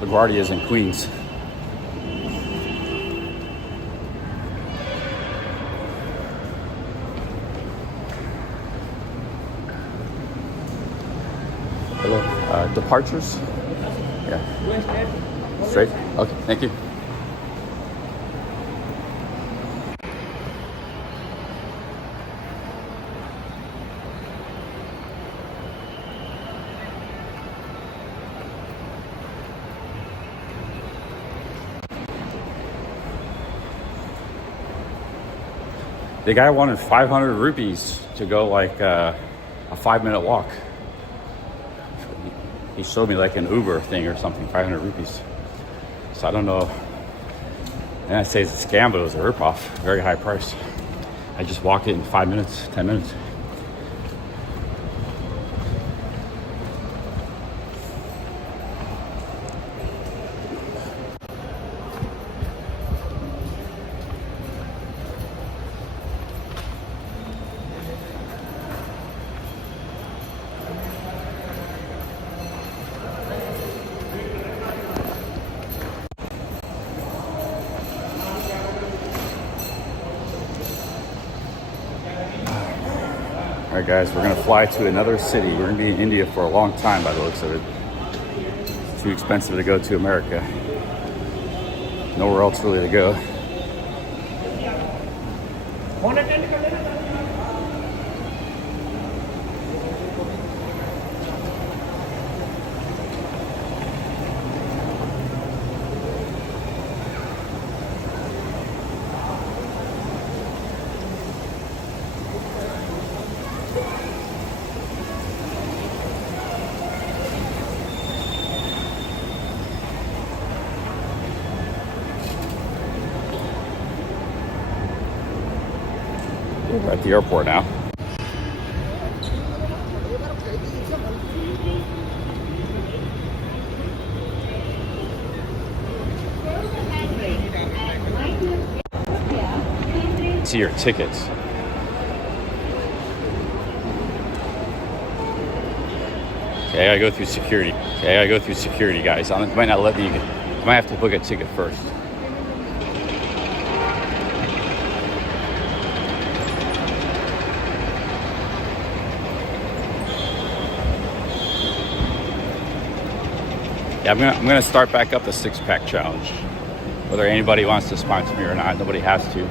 LaGuardia is in Queens. Hello, departures? Yeah. Straight? Okay, thank you. The guy wanted 500 rupees to go like a 5-minute walk. He showed me like an Uber thing or something, 500 rupees. So I don't know. And I say it's a scam, but it was a ripoff. Very high price. I just walked it in 5 minutes, 10 minutes. All right, guys, we're gonna fly to another city. We're gonna be in India for a long time by the looks of it. It's too expensive to go to America. Nowhere else really to go. We're at the airport now. See your tickets. Okay, I gotta go through security. Okay, I gotta go through security, guys. I might not let me. I might have to book a ticket first. Yeah, I'm gonna start back up the 6-pack challenge. Whether anybody wants to sponsor me or not, nobody has to.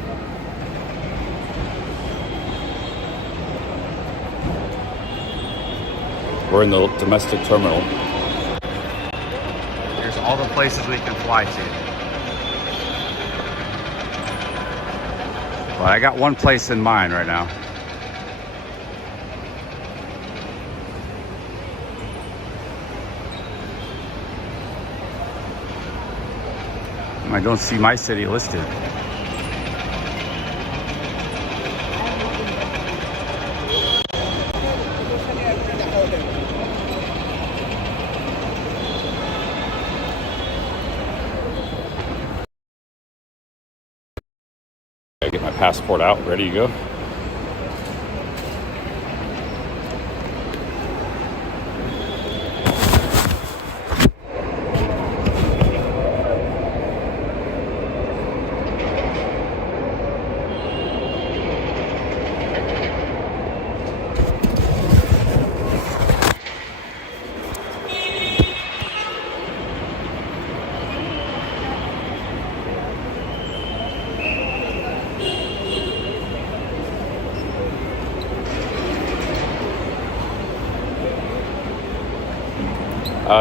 We're in the domestic terminal. Here's all the places we can fly to. But I got one place in mind right now. I don't see my city listed. I get my passport out, ready to go.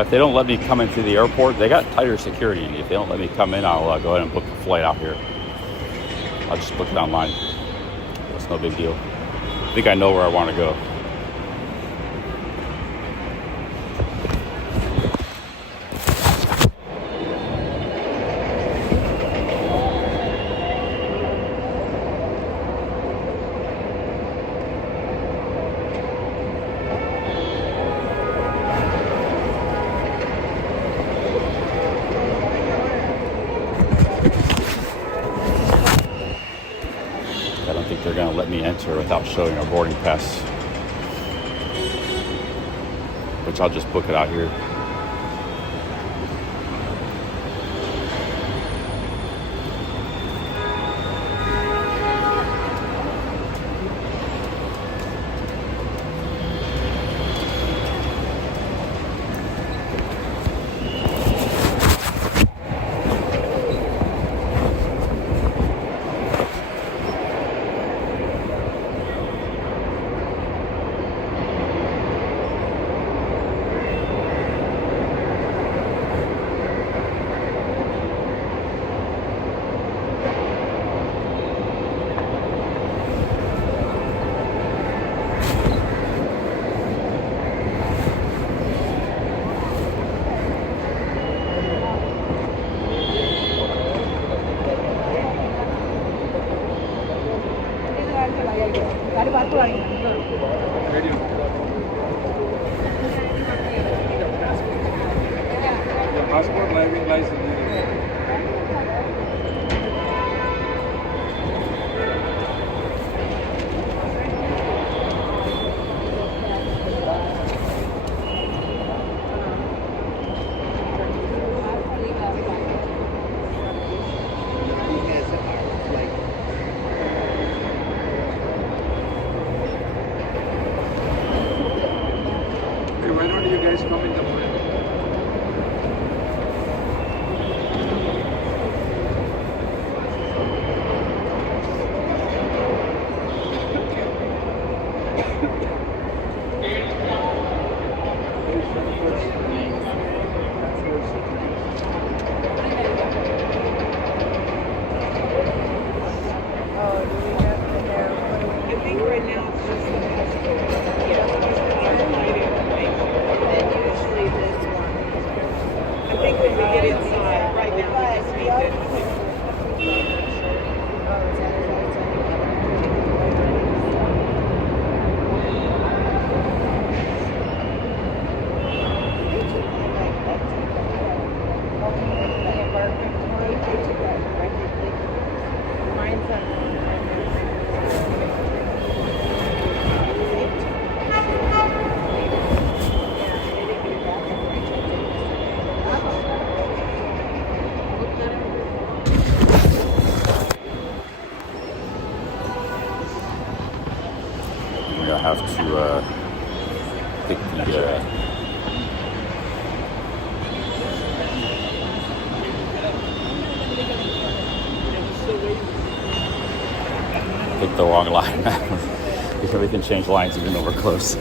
If they don't let me come into the airport, they got tighter security. If they don't let me come in, I'll go ahead and book a flight out here. I'll just book it online. It's no big deal. I think I know where I want to go. They're going to let me enter without showing a boarding pass, which I'll just book it out here. Passport, driving license. Hey, why don't you guys come in the morning? I think right now it's just the passport. Yeah, and usually this one. I think when we get inside, right now we just need it. the picked the wrong line. We can change lines even though we're close.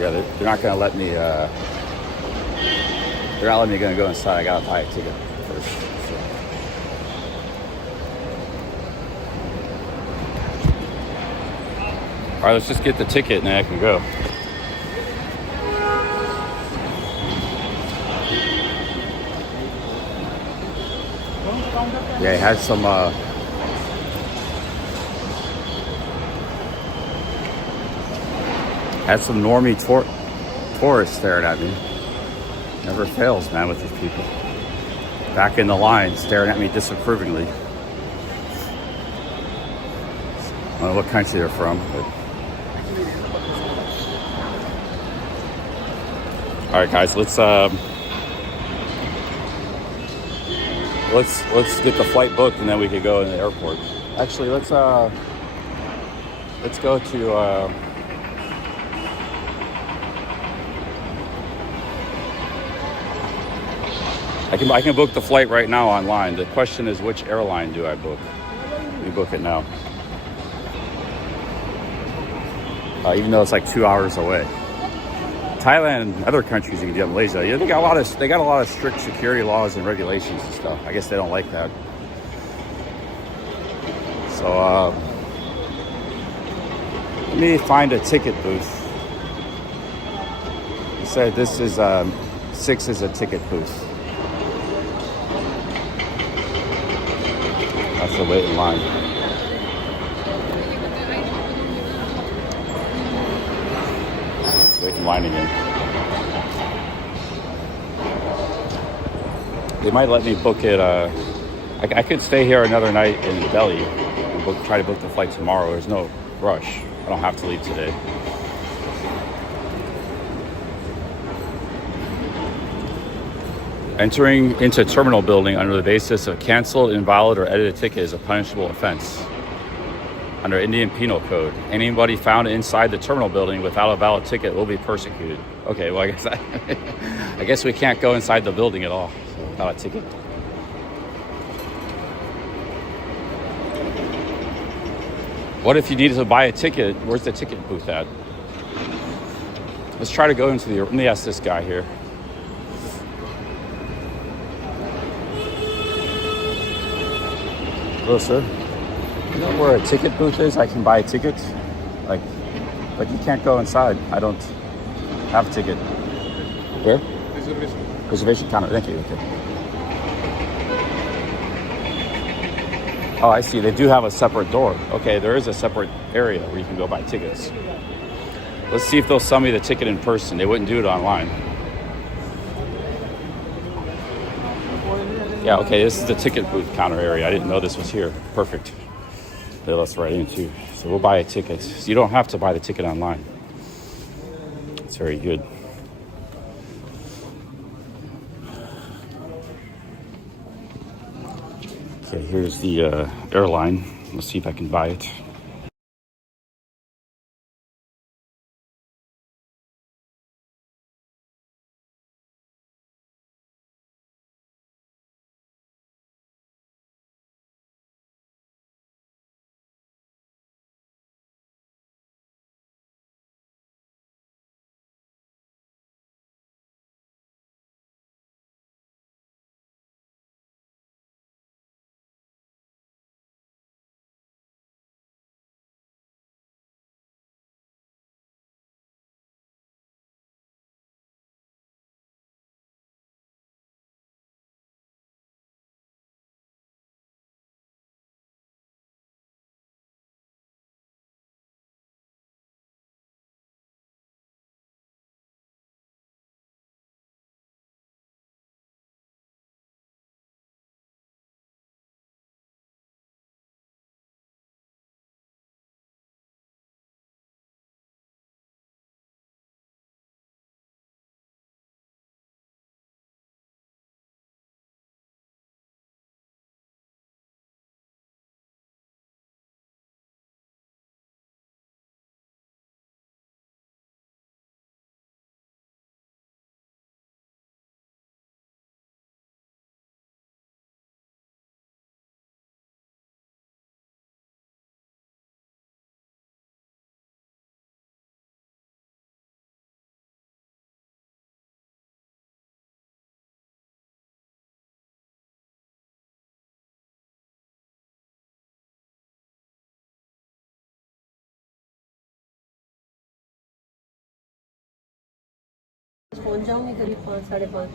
Yeah, they're not gonna let me. They're not letting me go inside. I gotta buy a ticket first. So. All right, let's just get the ticket and then I can go. Yeah, he had some. Had some normie tourists staring at me. Never fails, man, with these people. Back in the line, staring at me disapprovingly. I don't know what country they're from, but... All right, guys, let's get the flight booked and then we could go in the airport. Actually, let's go to. I can book the flight right now online. The question is, which airline do I book? Let me book it now. Even though it's like 2 hours away. Thailand and other countries, you can do it. Malaysia. Yeah, they got a lot of strict security laws and regulations and stuff. I guess they don't like that. So let me find a ticket booth. It said this is 6 is a ticket booth. That's the wait in line. Wait in line again. They might let me book it. I could stay here another night in Delhi and try to book the flight tomorrow. There's no rush. I don't have to leave today. Entering into a terminal building under the basis of canceled, invalid, or edited ticket is a punishable offense under Indian Penal Code. Anybody found inside the terminal building without a valid ticket will be persecuted. Okay, well, I guess we can't go inside the building at all without a ticket. What if you needed to buy a ticket? Where's the ticket booth at? Let's try to go into the... Let me ask this guy here. Hello, sir. You know where a ticket booth is? I can buy a ticket. But you can't go inside. I don't have a ticket. Where? Reservation counter. Thank you. Okay. Oh, I see. They do have a separate door. Okay, there is a separate area where you can go buy tickets. Let's see if they'll sell me the ticket in person. They wouldn't do it online. Yeah, okay, this is the ticket booth counter area. I didn't know this was here. Perfect. They let us right in too. So we'll buy a ticket. So you don't have to buy the ticket online. It's very good. Okay, here's the airline. Let's see if I can buy it. पहुंच जाऊंगी करीब 5 साढ़े 5।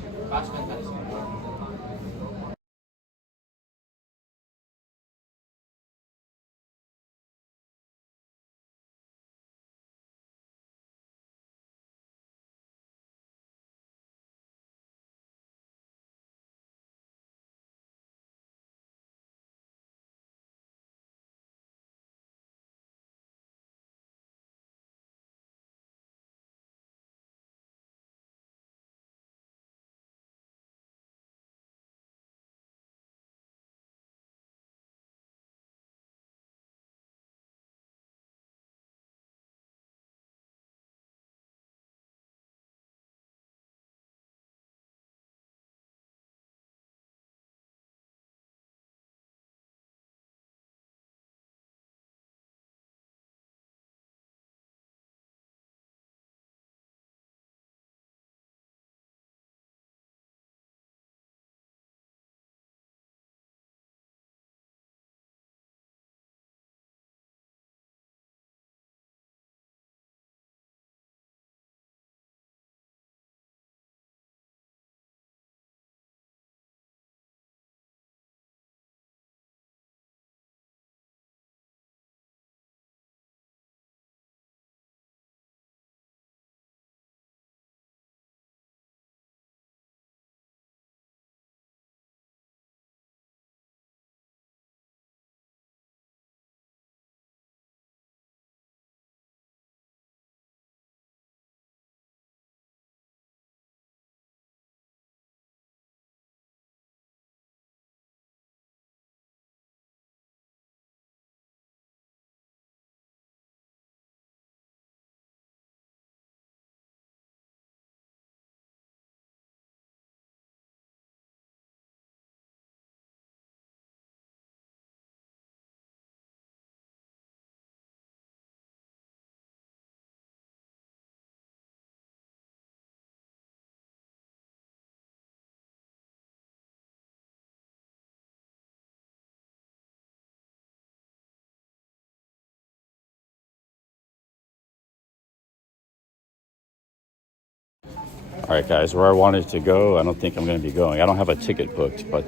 All right, guys, where I wanted to go, I don't think I'm going to be going. I don't have a ticket booked, but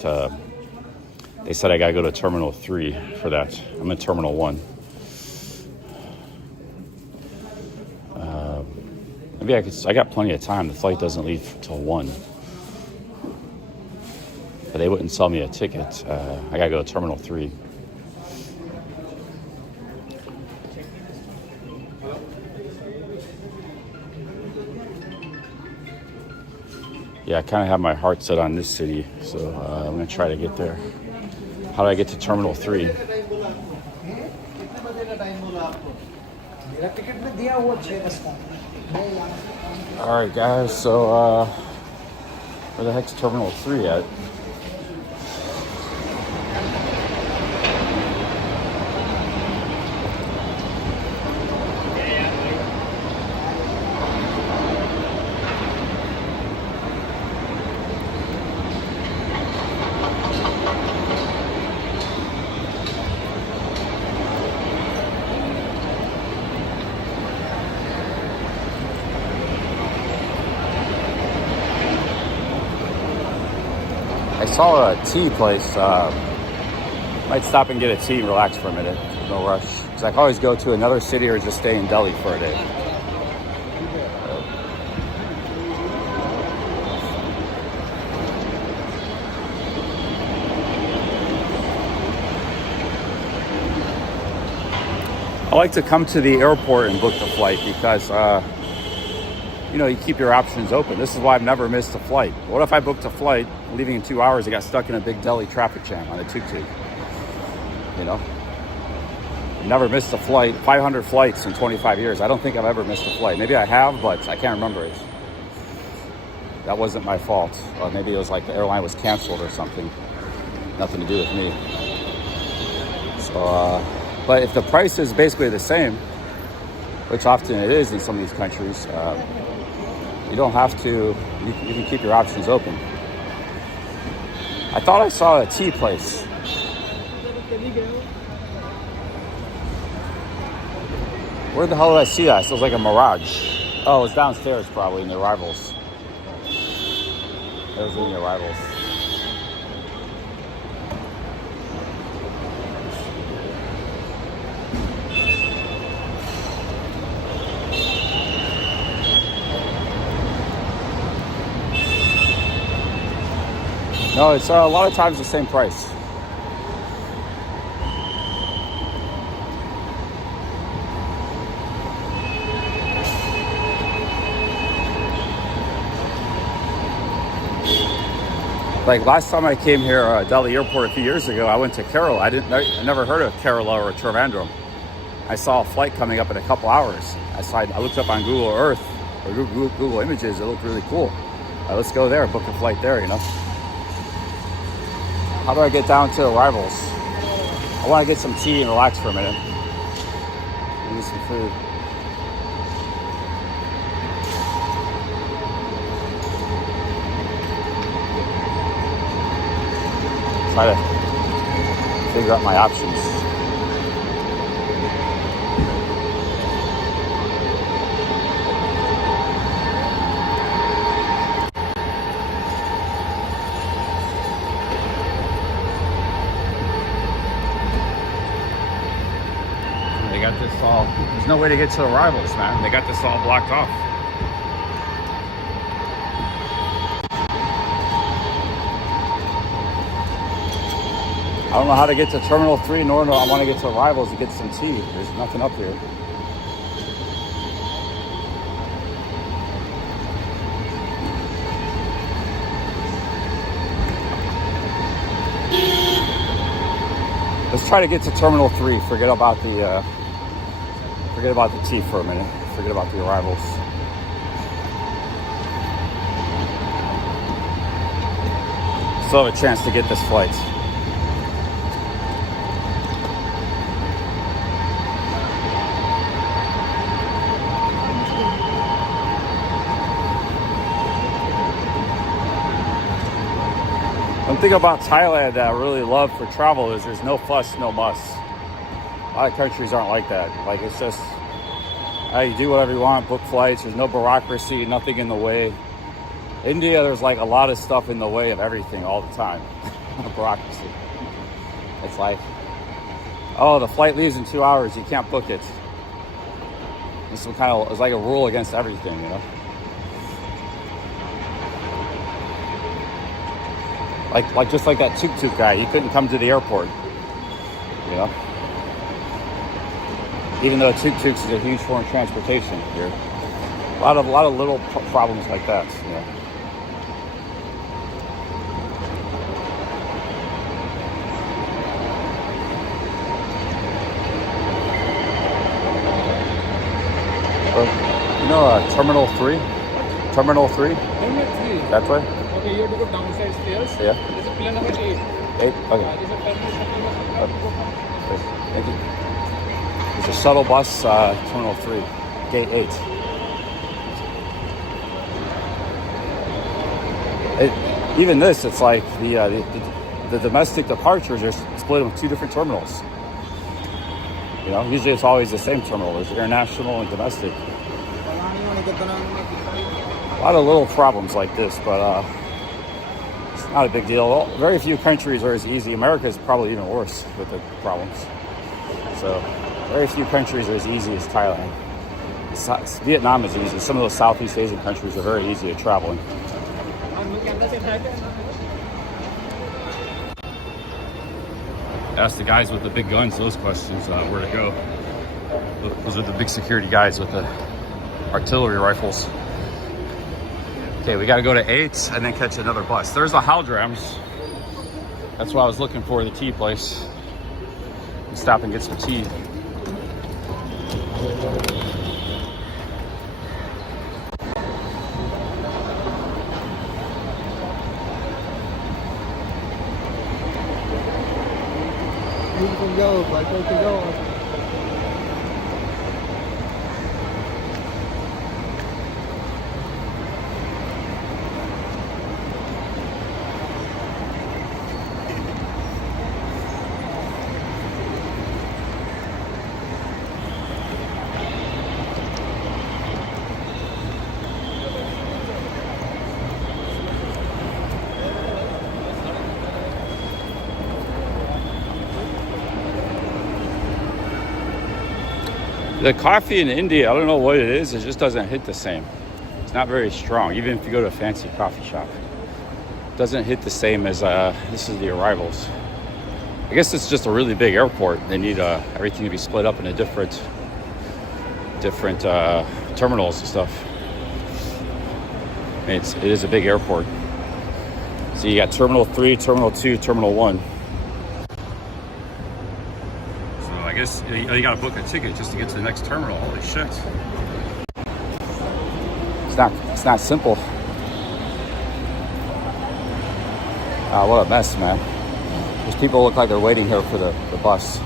they said I got to go to Terminal 3 for that. I'm in Terminal 1. Maybe I got plenty of time. The flight doesn't leave till 1. But they wouldn't sell me a ticket. I got to go to Terminal 3. Yeah, I kind of have my heart set on this city, so I'm going to try to get there. How do I get to Terminal 3? Alright guys, so where the heck's Terminal 3 at? I saw a tea place. Might stop and get a tea and relax for a minute. No rush. Because I can always go to another city or just stay in Delhi for a day. I like to come to the airport and book the flight because you know, you keep your options open. This is why I've never missed a flight. What if I booked a flight, leaving in 2 hours, I got stuck in a big Delhi traffic jam on a tuk-tuk? You know? Never missed a flight. 500 flights in 25 years. I don't think I've ever missed a flight. Maybe I have, but I can't remember it. That wasn't my fault. Or maybe it was like the airline was canceled or something. Nothing to do with me. So, but if the price is basically the same, which often it is in some of these countries, you don't have to, you can keep your options open. I thought I saw a tea place. Where the hell did I see that? It was like a mirage. Oh, it's downstairs probably in the arrivals. It was in the arrivals. No, it's a lot of times the same price. Like last time I came here, Delhi Airport a few years ago, I went to Kerala. I never heard of Kerala or Trivandrum. I saw a flight coming up in a couple hours. I looked up on Google Earth or Google Images. It looked really cool. Let's go there, book a flight there, you know. How do I get down to arrivals? I want to get some tea and relax for a minute. Maybe some food. Try to figure out my options. They got this all, there's no way to get to arrivals, man. They got this all blocked off. I don't know how to get to Terminal 3, nor do I want to get to arrivals to get some tea. There's nothing up here. Let's try to get to Terminal 3. Forget about the tea for a minute. Forget about the arrivals. Still have a chance to get this flight. One thing about Thailand that I really love for travel is there's no fuss, no muss. A lot of countries aren't like that. Like, it's just, you do whatever you want, book flights, there's no bureaucracy, nothing in the way. India, there's like a lot of stuff in the way of everything all the time. Bureaucracy. It's like, oh, the flight leaves in 2 hours, you can't book it. It's some kind of, it's like a rule against everything, you know? Like just like that tuk-tuk guy, he couldn't come to the airport, you know? Even though tuk-tuks is a huge form of transportation here. A lot of little problems like that, you know? know Terminal 3? Terminal 3? Terminal 3. That way? Okay, you have to go downside stairs. Yeah. This is pillar number 8. 8? Okay. This is terminal shuttle. Thank you. There's a shuttle bus, Terminal 3, Gate 8. Even this, it's like the domestic departures are split into 2 different terminals. You know, usually it's always the same terminal. There's international and domestic. A lot of little problems like this, but it's not a big deal. Well, very few countries are as easy. America is probably even worse with the problems. So very few countries are as easy as Thailand. Vietnam is easy. Some of those Southeast Asian countries are very easy to travel in. Ask the guys with the big guns those questions, where to go. Those are the big security guys with the artillery rifles. Okay, we got to go to 8 and then catch another bus. There's the Haldrams. That's what I was looking for, the tea place. We stop and get some tea. The coffee in India, I don't know what it is, it just doesn't hit the same. It's not very strong, even if you go to a fancy coffee shop. It doesn't hit the same as, this is the arrivals. I guess it's just a really big airport. They need everything to be split up into different terminals and stuff. And it is a big airport. So you got Terminal 3, Terminal 2, Terminal 1. I guess you gotta book a ticket just to get to the next terminal. Holy shit. It's not simple. What a mess, man. These people look like they're waiting here for the bus.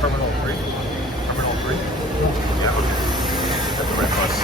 Terminal 3? Terminal 3? Yeah, okay. That's the red bus.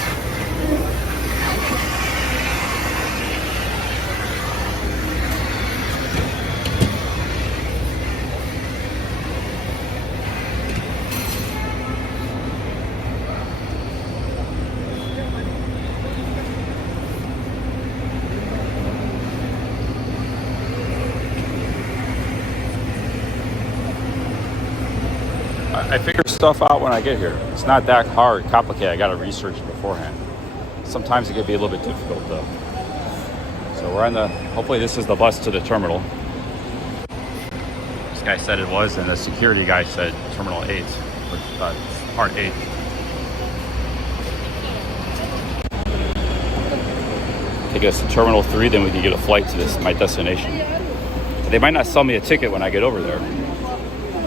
I figure stuff out when I get here. It's not that hard, complicated. I got to research it beforehand. Sometimes it can be a little bit difficult though. So we're on the, hopefully this is the bus to the terminal. This guy said it was, and the security guy said Terminal 8, Part 8. Take us to Terminal 3, then we can get a flight to my destination. They might not sell me a ticket when I get over there,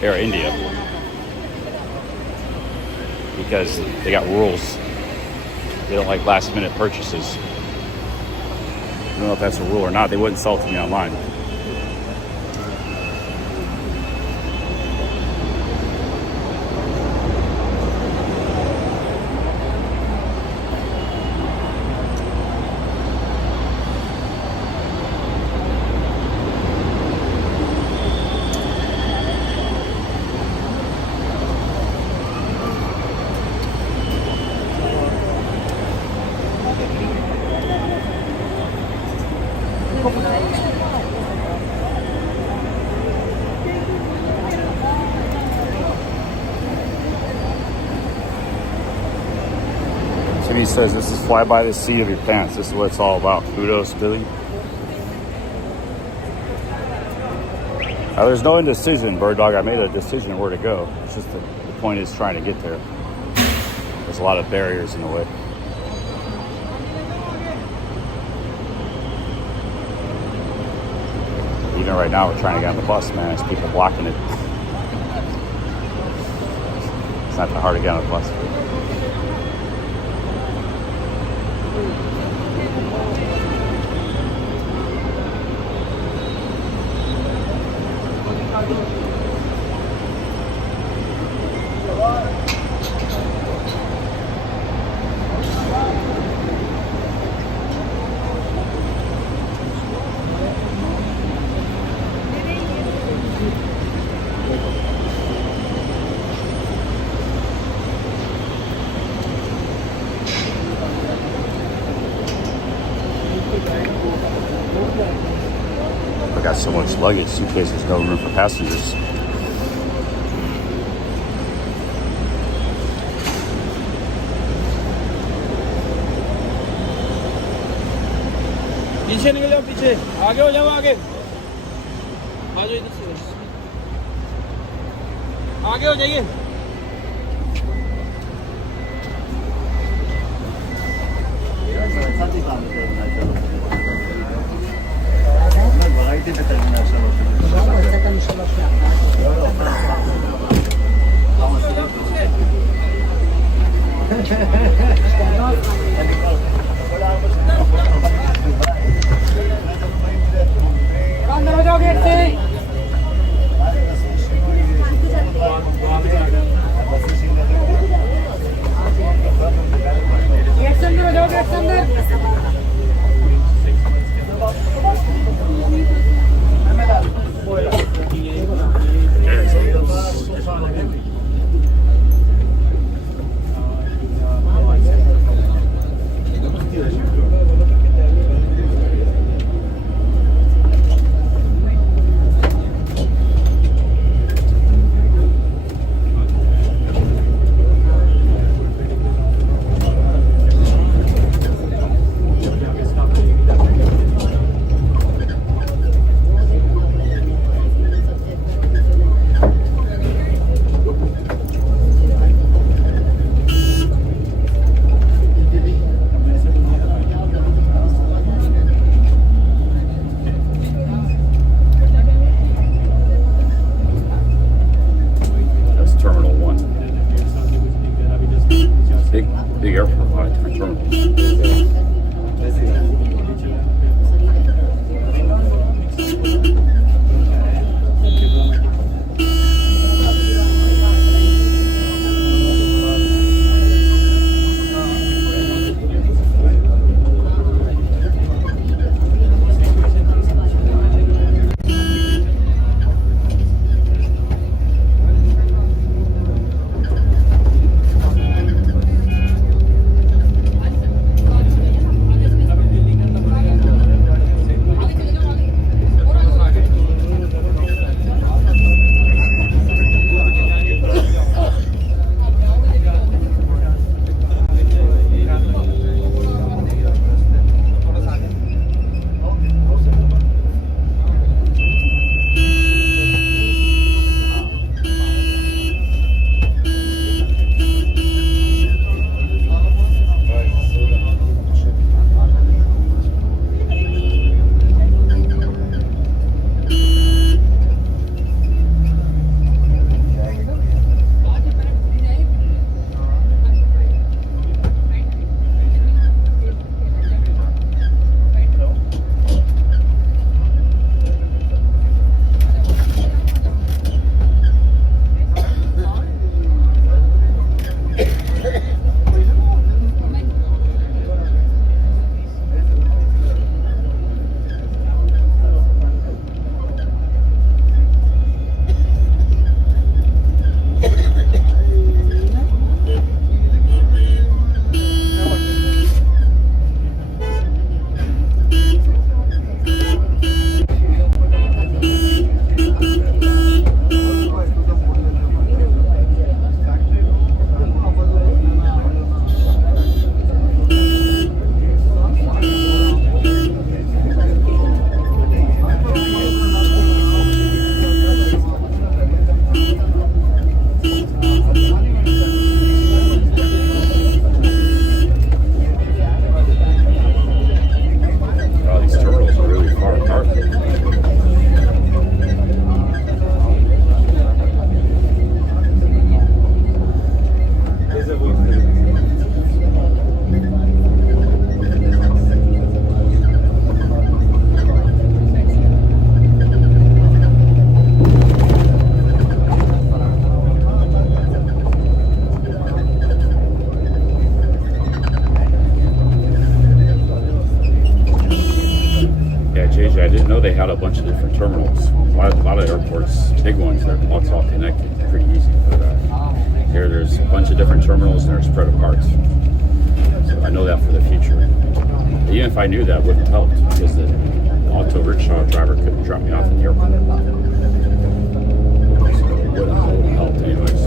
Air India, because they got rules. They don't like last minute purchases. I don't know if that's a rule or not. They wouldn't sell it to me online. Amy says this is fly by the seat of your pants. This is what it's all about. Kudos, Billy. There's no indecision, Bird Dog. I made a decision of where to go. It's just the point is trying to get there. There's a lot of barriers in the way. Even right now, we're trying to get on the bus, man. There's people blocking it. It's not that hard to get on the bus. I got so much luggage, suitcases, no room for passengers. पीछे निकल जाओ, पीछे आगे हो जाओ, आगे आ जाओ, इधर से आगे हो जाइए। अंदर हो जाओ गेट से। गेट से अंदर हो जाओ, गेट से अंदर। Big airport, a lot of different terminals. bunch of different terminals. A lot of airports, big ones, it's all connected, pretty easy. But here, there's a bunch of different terminals and they're spread apart. So I know that for the future. Even if I knew that, wouldn't have helped because the auto rickshaw driver couldn't drop me off at the airport. So it wouldn't have helped anyways.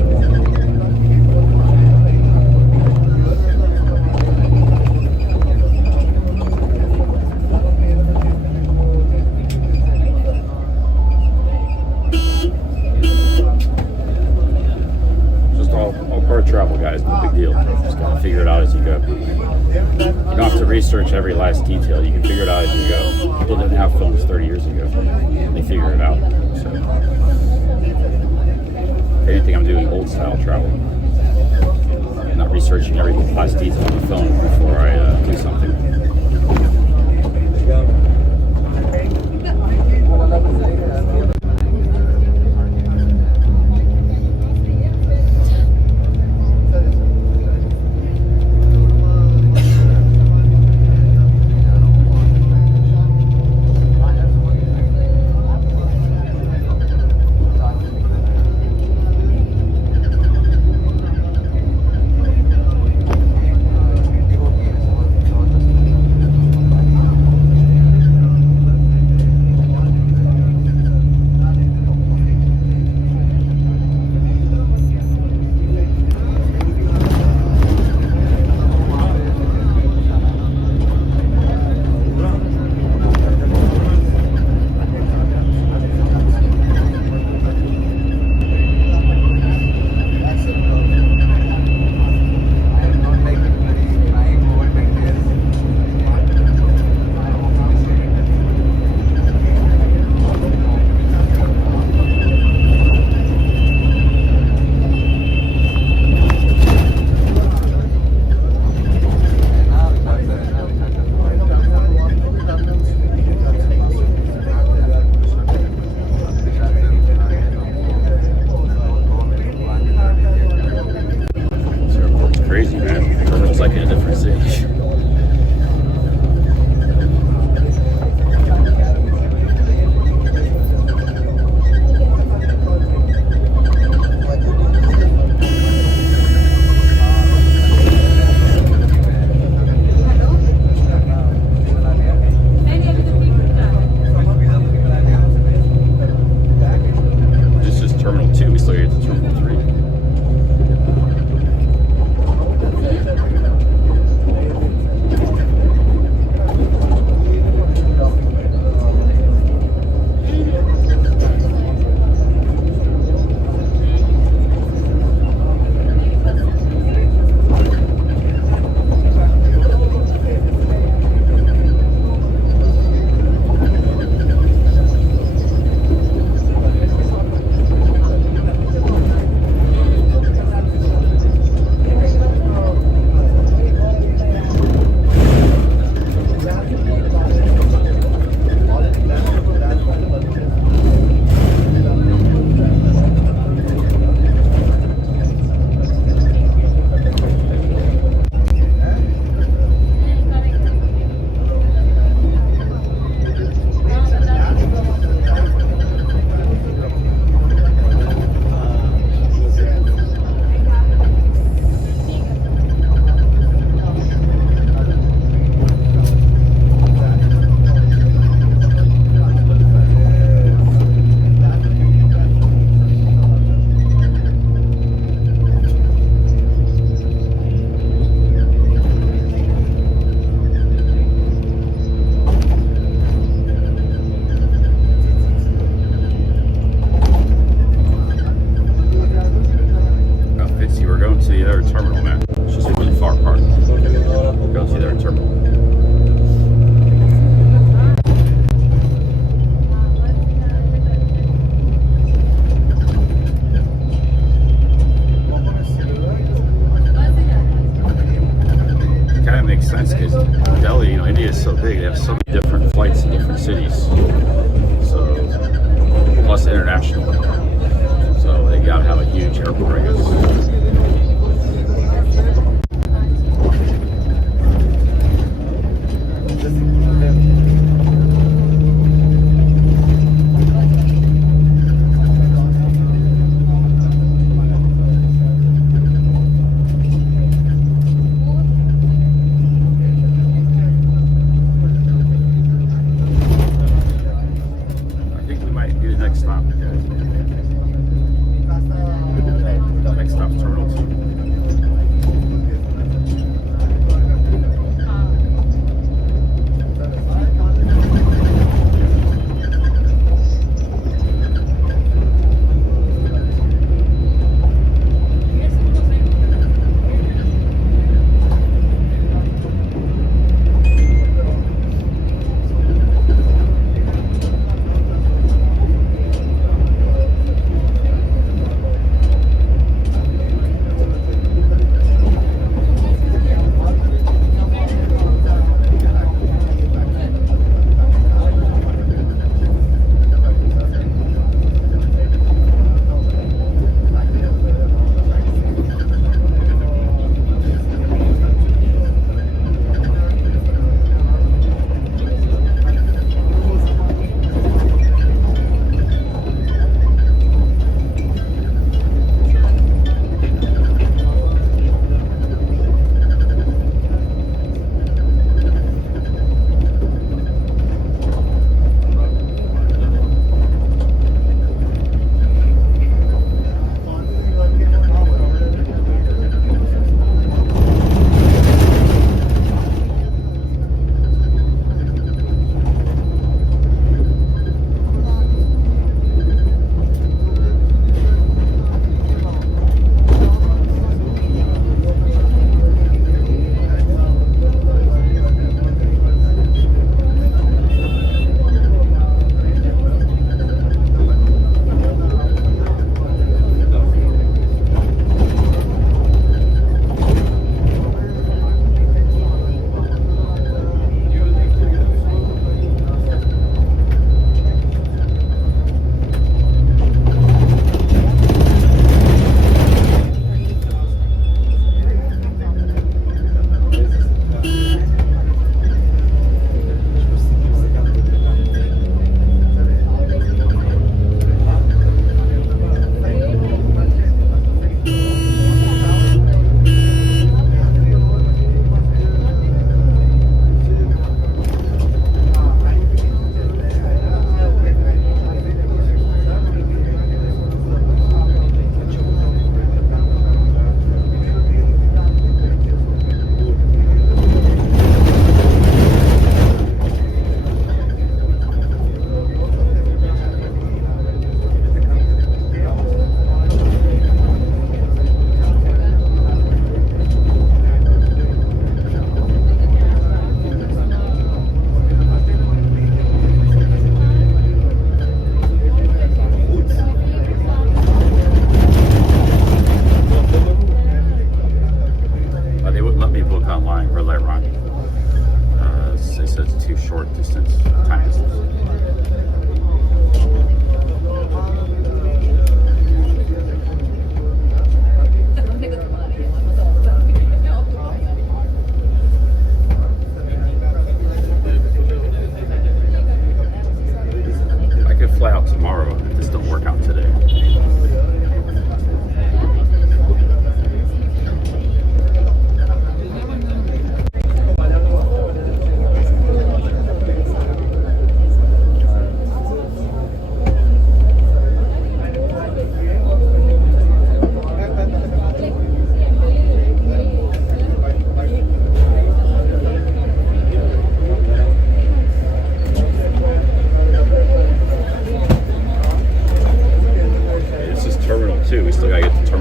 Travel, guys, no big deal. Just gotta figure it out as you go. You don't have to research every last detail. You can figure it out as you go. People didn't have phones 30 years ago. They figured it out. So, if anything, I'm doing old style travel. I'm not researching every last detail on the phone before I do something.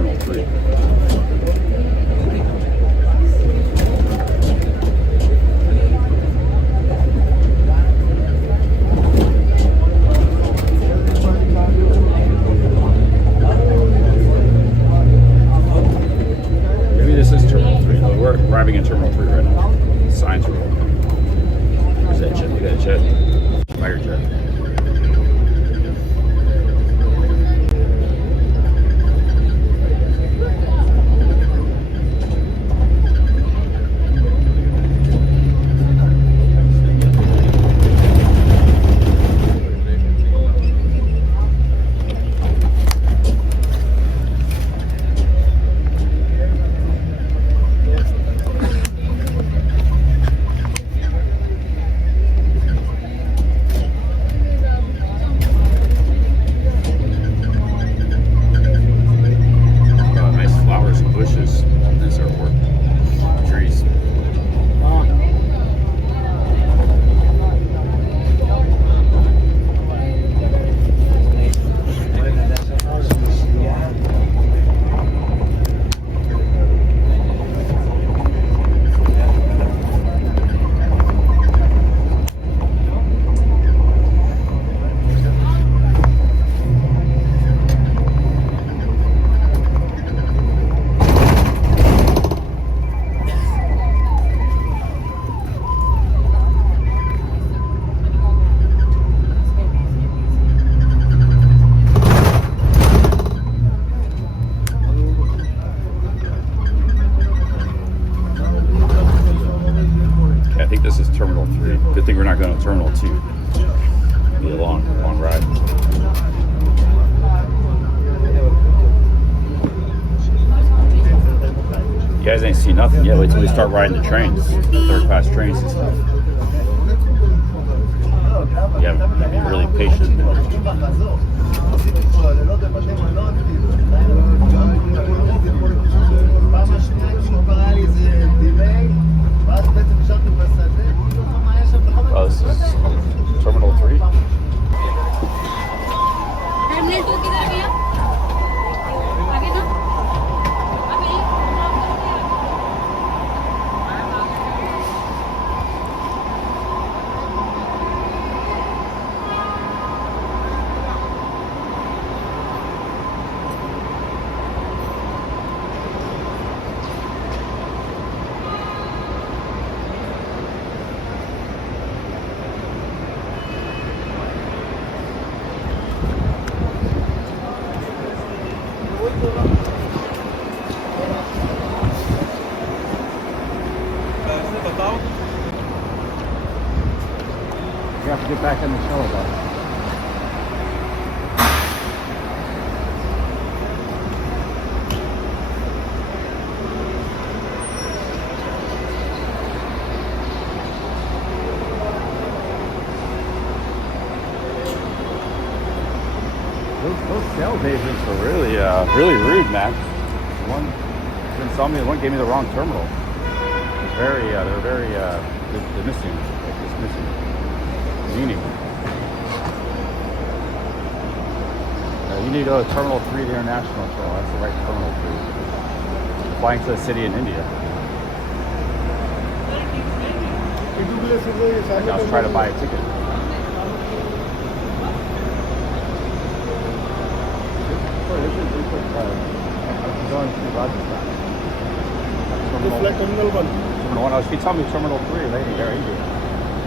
Terminal 3. Maybe this is Terminal 3. But we're arriving in Terminal 3 right now. The signs are open. There's that jet. Look at that jet. Fire jet. Good thing we're not going to Terminal 2. It'll be a long ride. You guys ain't seen nothing yet. Wait till we start riding the trains, the third-class trains and stuff. You have to be really patient. Oh, this is Terminal 3. Terminal 2 किधर गया? आगे ना? आगे You have to get back in the shuttle though. Those sales agents are really rude, man. One didn't tell me. One gave me the wrong terminal. They're missing. It's missing meaning. You need to go to Terminal 3 to International Shuttle. That's the right terminal for you. Flying to the city in India. Like I was trying to buy a ticket. Going to Rajasthan. Terminal 1. She told me Terminal 3, lady, they're India.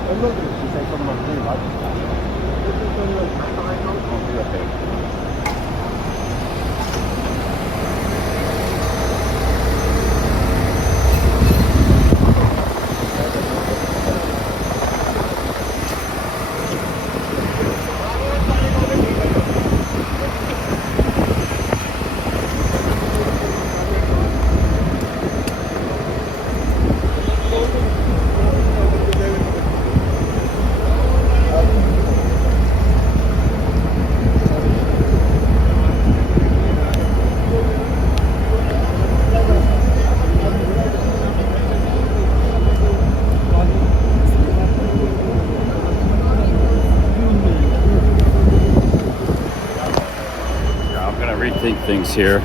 She said Terminal 3, Rajasthan. Things here.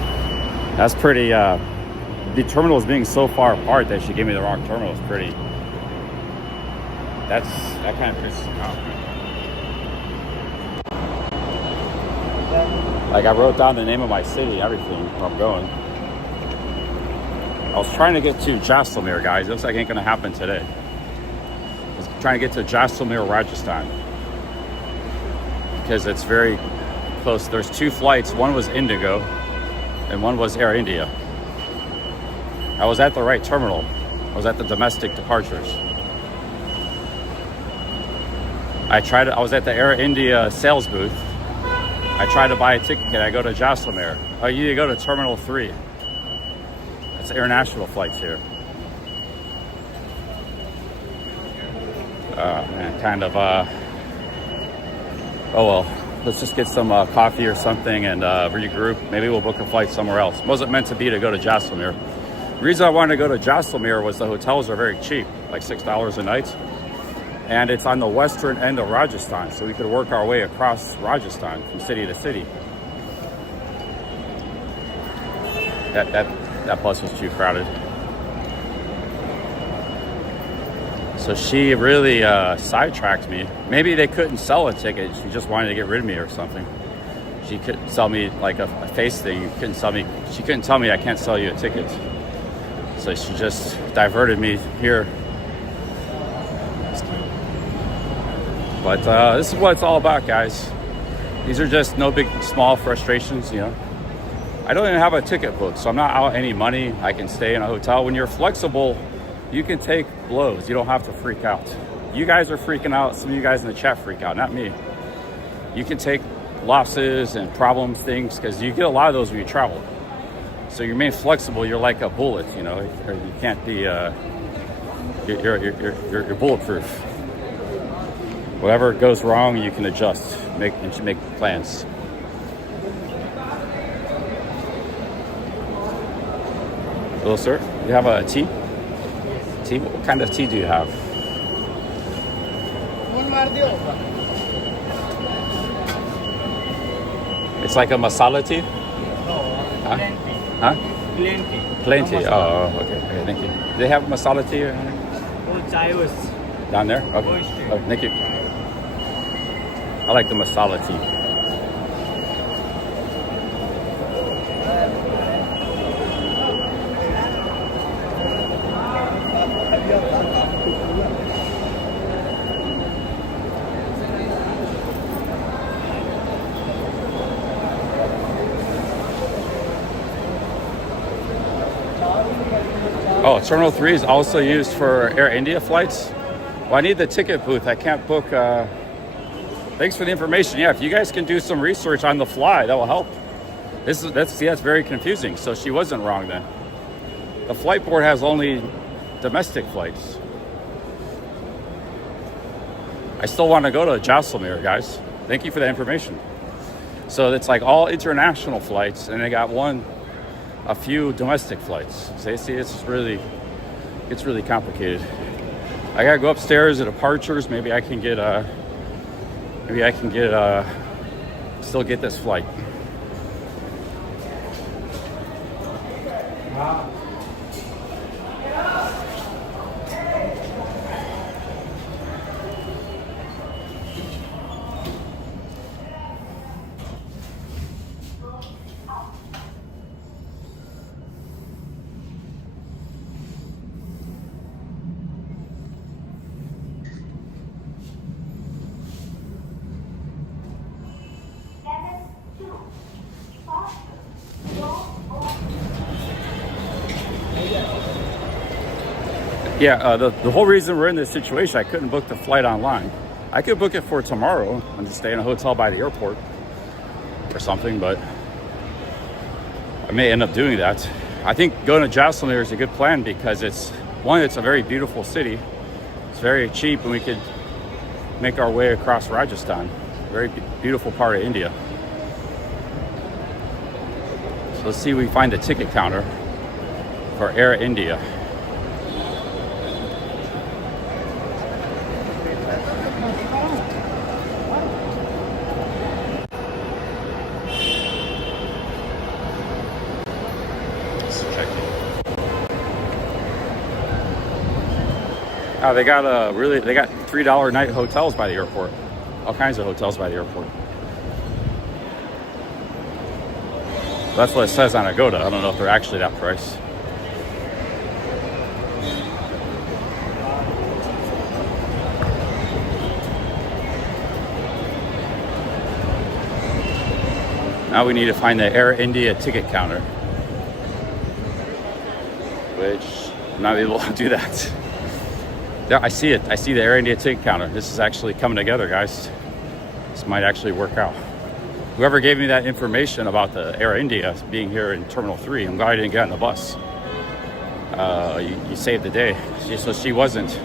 That's pretty, the terminals being so far apart that she gave me the wrong terminal is pretty, that kind of pisses me off. Like, I wrote down the name of my city and everything where I'm going. I was trying to get to Jaisalmer, guys. It looks like it ain't gonna happen today. I was trying to get to Jaisalmer, Rajasthan, because it's very close. There's 2 flights. One was Indigo and one was Air India. I was at the right terminal. I was at the domestic departures. I was at the Air India sales booth. I tried to buy a ticket. I go to Jaisalmer. Oh, you need to go to Terminal 3. That's international flights here. Man, kind of, oh well. Let's just get some coffee or something and regroup. Maybe we'll book a flight somewhere else. It wasn't meant to be to go to Jaisalmer. The reason I wanted to go to Jaisalmer was the hotels are very cheap, like $6 a night. And it's on the western end of Rajasthan, so we could work our way across Rajasthan from city to city. That bus was too crowded. So she really sidetracked me. Maybe they couldn't sell a ticket. She just wanted to get rid of me or something. She couldn't sell me like a face thing. She couldn't tell me I can't sell you a ticket. So she just diverted me here. But this is what it's all about, guys. These are just no big, small frustrations, you know. I don't even have a ticket booked, so I'm not out any money. I can stay in a hotel. When you're flexible, you can take blows. You don't have to freak out. You guys are freaking out. Some of you guys in the chat freak out, not me. You can take losses and problems, things, because you get a lot of those when you travel. So you remain flexible. You're like a bullet, you know. You can't be. You're bulletproof. Whatever goes wrong, you can adjust. Make plans. Hello, sir. You have a tea? Tea? What kind of tea do you have? It's like a masala tea? Huh? Huh? Plain tea. Oh, okay. Thank you. Do they have masala tea? Down there? Okay. Oh, thank you. I like the masala tea. Oh, Terminal 3 is also used for Air India flights. Well, I need the ticket booth. I can't book. Thanks for the information. Yeah, if you guys can do some research on the fly, that will help. That's very confusing. So she wasn't wrong then. The flight board has only domestic flights. I still want to go to Jaisalmer, guys. Thank you for the information. So it's like all international flights, and they got a few domestic flights. So you see, it's really complicated. I gotta go upstairs at departures. Maybe I can still get this flight. Yeah, the whole reason we're in this situation, I couldn't book the flight online. I could book it for tomorrow and just stay in a hotel by the airport or something, but I may end up doing that. I think going to Jaisalmer is a good plan because it's a very beautiful city. It's very cheap, and we could make our way across Rajasthan. Very beautiful part of India. So let's see if we find a ticket counter for Air India. They got they got $3 night hotels by the airport. All kinds of hotels by the airport. That's what it says on Agoda. I don't know if they're actually that price. Now we need to find the Air India ticket counter, which I'm not able to do that. Yeah, I see it. I see the Air India ticket counter. This is actually coming together, guys. This might actually work out. Whoever gave me that information about the Air India being here in Terminal 3, I'm glad I didn't get on the bus. You saved the day. So she wasn't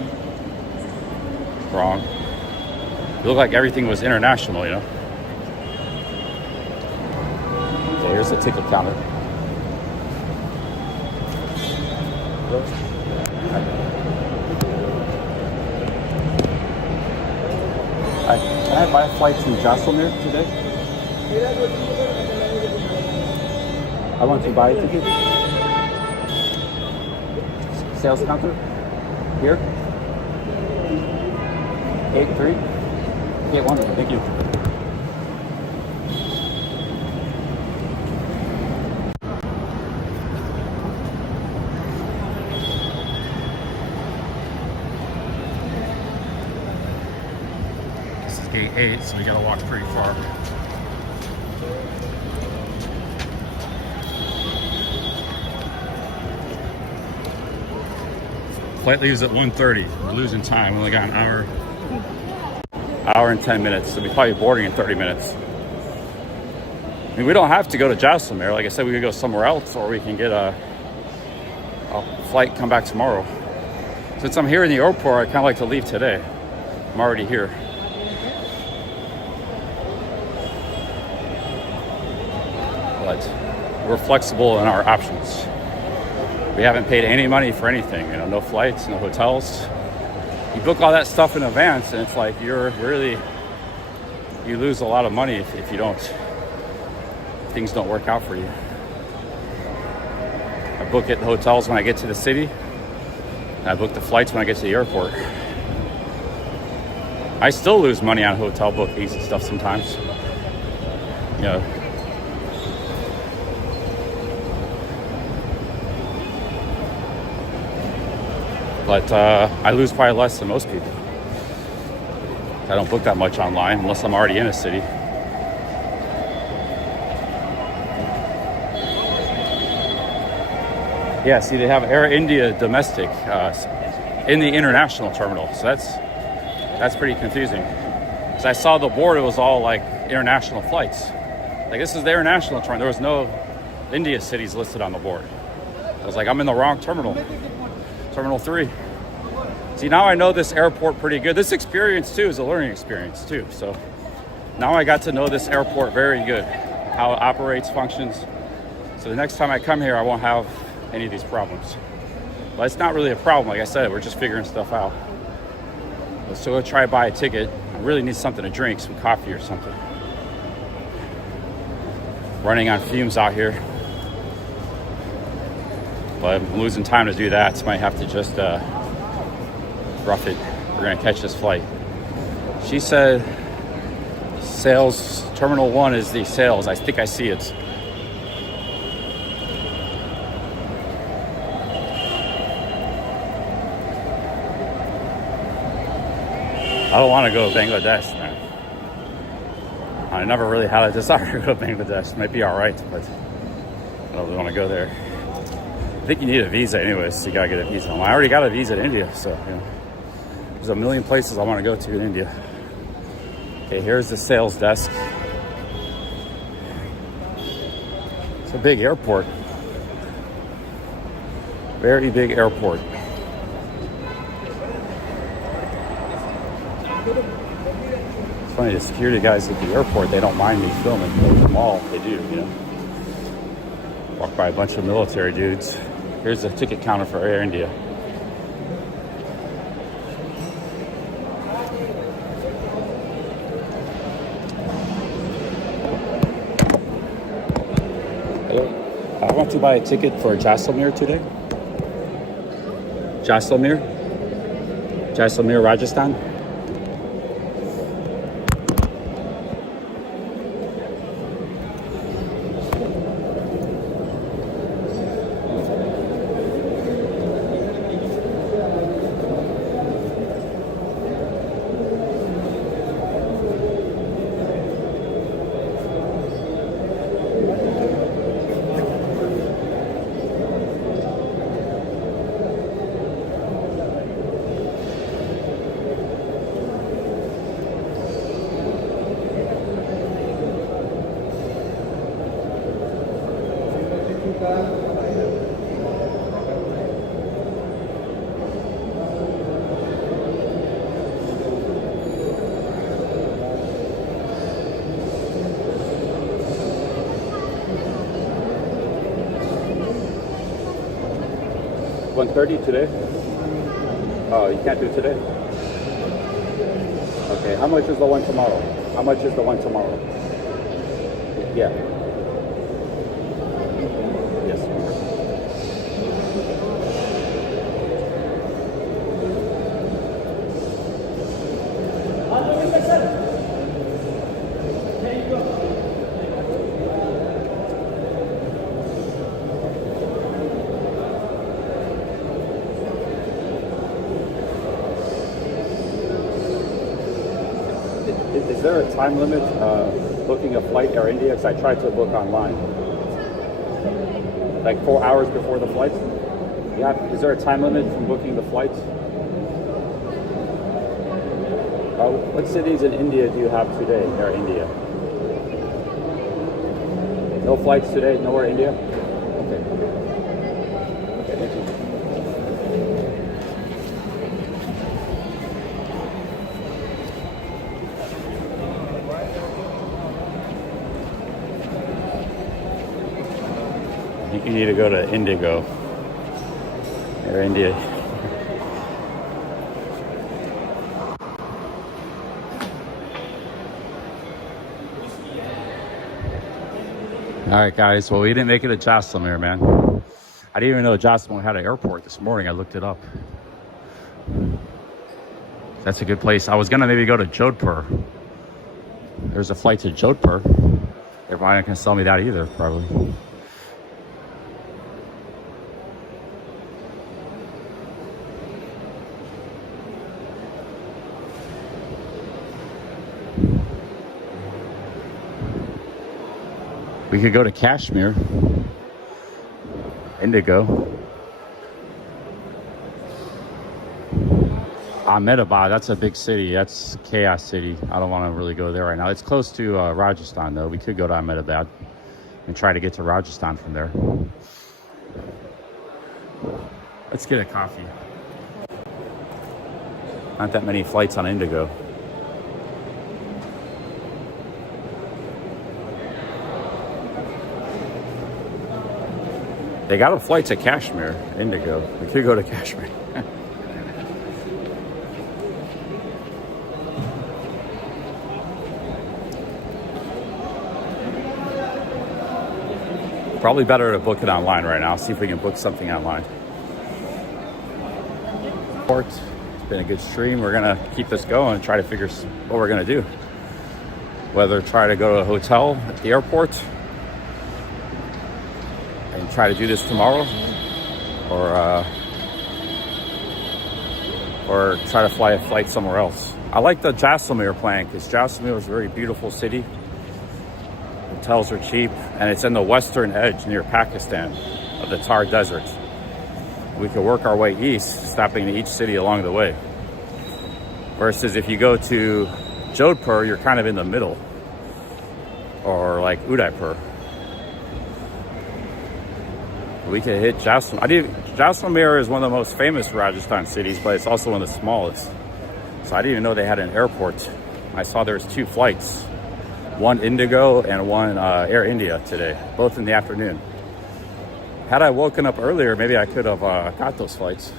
wrong. It looked like everything was international, you know? So here's the ticket counter. Hi, can I buy a flight to Jaisalmer today? I want to buy a ticket. Sales counter? Here? 83? 81, thank you. This is gate 8, so we gotta walk pretty far. Flight leaves at 1:30. We're losing time. We only got an hour and 10 minutes. So we'll be probably boarding in 30 minutes. I mean, we don't have to go to Jaisalmer. Like I said, we could go somewhere else, or we can get a flight, come back tomorrow. Since I'm here in the airport, I kind of like to leave today. I'm already here. But we're flexible in our options. We haven't paid any money for anything, you know, no flights, no hotels. You book all that stuff in advance, and it's like you lose a lot of money if things don't work out for you. I book at the hotels when I get to the city, and I book the flights when I get to the airport. I still lose money on hotel bookings and stuff sometimes. You know, but I lose probably less than most people. I don't book that much online unless I'm already in a city. Yeah, see, they have Air India domestic in the international terminal, so that's pretty confusing. So I saw the board; it was all like international flights. Like, this is the international terminal. There was no India cities listed on the board. I was like, I'm in the wrong terminal. Terminal 3. See, now I know this airport pretty good. This experience too is a learning experience too. So now I got to know this airport very good, how it operates, functions. So the next time I come here, I won't have any of these problems. But it's not really a problem. Like I said, we're just figuring stuff out. So we'll try to buy a ticket. I really need something to drink, some coffee or something. Running on fumes out here. But I'm losing time to do that, so I might have to just rough it. We're gonna catch this flight. She said sales, Terminal 1 is the sales. I think I see it. I don't want to go to Bangladesh, man. I never really had a desire to go to Bangladesh. It might be all right, but I don't really want to go there. I think you need a visa anyways, so you gotta get a visa. I already got a visa in India, so you know, there's a million places I want to go to in India. Okay, here's the sales desk. It's a big airport. Very big airport. It's funny, the security guys at the airport, they don't mind me filming. At the mall, they do, you know. Walk by a bunch of military dudes. Here's the ticket counter for Air India. Hello. I want to buy a ticket for Jaisalmer today. Jaisalmer. Jaisalmer, Rajasthan. $130 today? Oh, you can't do it today? Okay, how much is the one tomorrow? How much is the one tomorrow? Yeah. Yes. Is there a time limit booking a flight Air India? Because I tried to book online. Like 4 hours before the flight? Yeah. Is there a time limit from booking the flights? What cities in India do you have today, Air India? No flights today? Nowhere India? Okay. Okay, thank you. I think you need to go to Indigo, Air India. All right, guys. Well, we didn't make it to Jaisalmer, man. I didn't even know Jaisalmer had an airport this morning. I looked it up. That's a good place. I was gonna maybe go to Jodhpur. There's a flight to Jodhpur. Everybody not gonna sell me that either, probably. We could go to Kashmir, Indigo. Ahmedabad, that's a big city. That's chaos city. I don't want to really go there right now. It's close to Rajasthan, though. We could go to Ahmedabad and try to get to Rajasthan from there. Let's get a coffee. Not that many flights on Indigo. They got a flight to Kashmir, Indigo. We could go to Kashmir. Probably better to book it online right now. See if we can book something online. It's been a good stream. We're gonna keep this going and try to figure what we're gonna do. Whether try to go to a hotel at the airport and try to do this tomorrow, or try to fly a flight somewhere else. I like the Jaisalmer plan because Jaisalmer is a very beautiful city. Hotels are cheap, and it's in the western edge near Pakistan of the Thar Desert. We could work our way east, stopping in each city along the way. Versus if you go to Jodhpur, you're kind of in the middle, or like Udaipur. We could hit Jaisalmer. Jaisalmer is one of the most famous Rajasthan cities, but it's also one of the smallest. So I didn't even know they had an airport. I saw there's 2 flights, one Indigo and one Air India today, both in the afternoon. Had I woken up earlier, maybe I could have got those flights.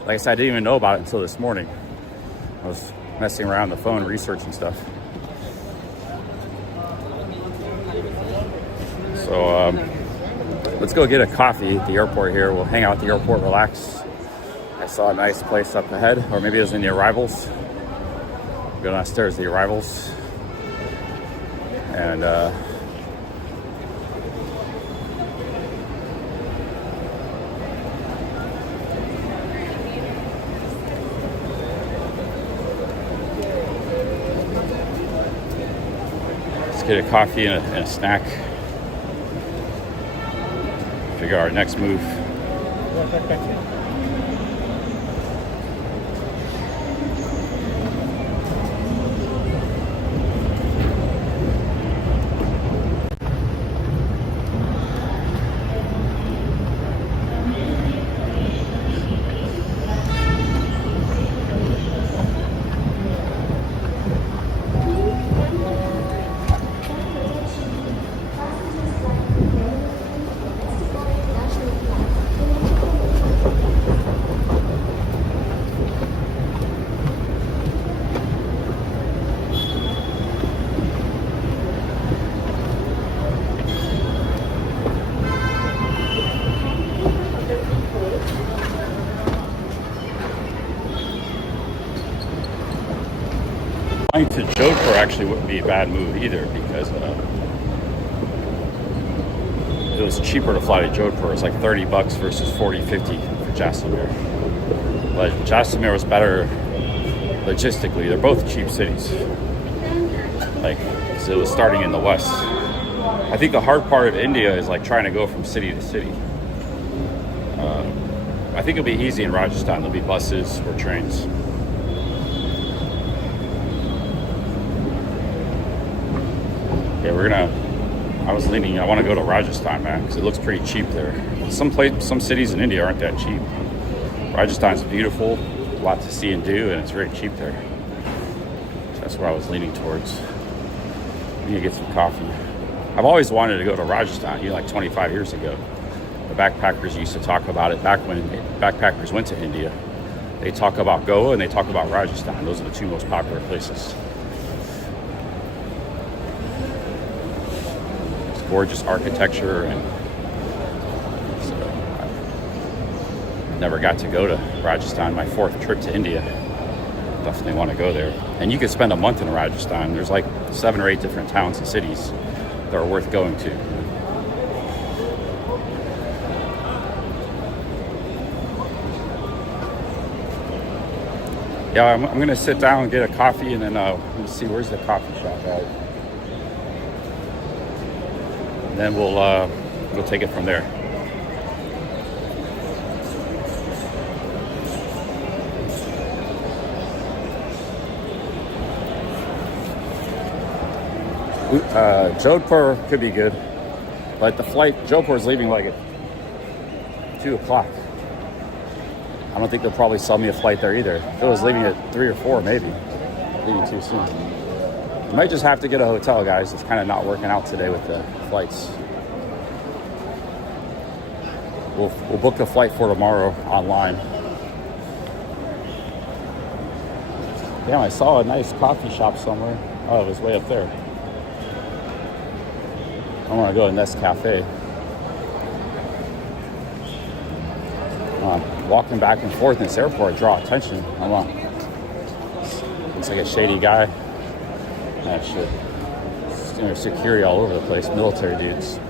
Like I said, I didn't even know about it until this morning. I was messing around on the phone, researching stuff. So let's go get a coffee at the airport here. We'll hang out at the airport, relax, I saw a nice place up ahead, or maybe it was in the arrivals. Go downstairs, the arrivals. And let's get a coffee and a snack. Figure out our next move. Flying to Jodhpur actually wouldn't be a bad move either, because it was cheaper to fly to Jodhpur. It's like $30 versus $40-50 for Jaisalmer. But Jaisalmer was better logistically. They're both cheap cities. Like, so it was starting in the west. I think the hard part of India is like trying to go from city to city. I think it'll be easy in Rajasthan. There'll be buses or trains. Yeah, I want to go to Rajasthan, man, because it looks pretty cheap there. Some cities in India aren't that cheap. Rajasthan's beautiful, a lot to see and do, and it's very cheap there. So that's where I was leaning towards. I need to get some coffee. I've always wanted to go to Rajasthan, like 25 years ago. The backpackers used to talk about it back when backpackers went to India. They talk about Goa and they talk about Rajasthan. Those are the two most popular places. Gorgeous architecture, and so I never got to go to Rajasthan. My 4th trip to India. Definitely want to go there. And you could spend a month in Rajasthan. There's like 7 or 8 different towns and cities that are worth going to. Yeah, I'm gonna sit down and get a coffee, and then let me see, where's the coffee shop at? And then we'll take it from there. Jodhpur could be good, but the flight Jodhpur is leaving like at 2 o'clock. I don't think they'll probably sell me a flight there either. If it was leaving at 3 or 4, maybe leaving too soon. I might just have to get a hotel, guys. It's kind of not working out today with the flights. We'll book a flight for tomorrow online. Damn, I saw a nice coffee shop somewhere. Oh, it was way up there. I want to go to Nest Cafe. Walking back and forth in this airport draw attention. Hold on. Looks like a shady guy. That shit. There's security all over the place. Military dudes.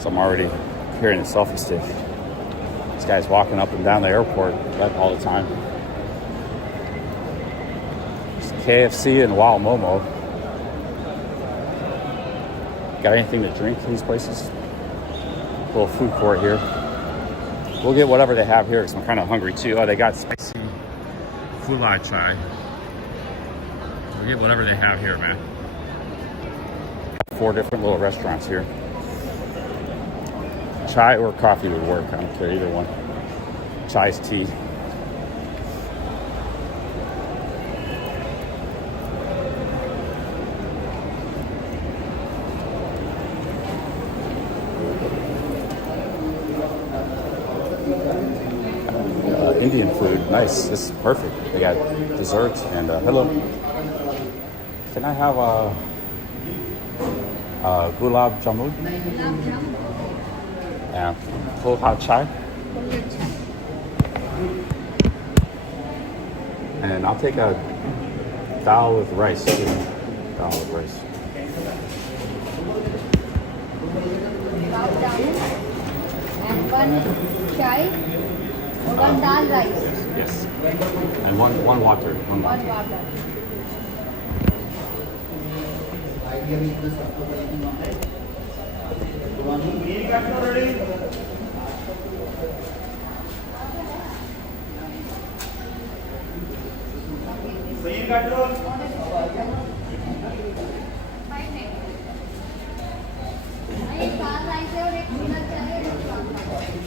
So I'm already carrying a selfie stick. This guy's walking up and down the airport like all the time. There's KFC and Wild Momo. Got anything to drink in these places? Little food court here. We'll get whatever they have here because I'm kind of hungry too. Oh, they got spicy Fulai chai. We'll get whatever they have here, man. 4 different little restaurants here. Chai or coffee would work. I don't care, either one. Chai's tea. Indian food, nice. This is perfect. They got desserts and hello. Can I have gulab jamun? And full hot chai. And I'll take a dal with rice. Too. Dal with rice. And one chai, one dal rice, Yes. And one water. One one water. water. एक दाल rice है और एक noodles है और एक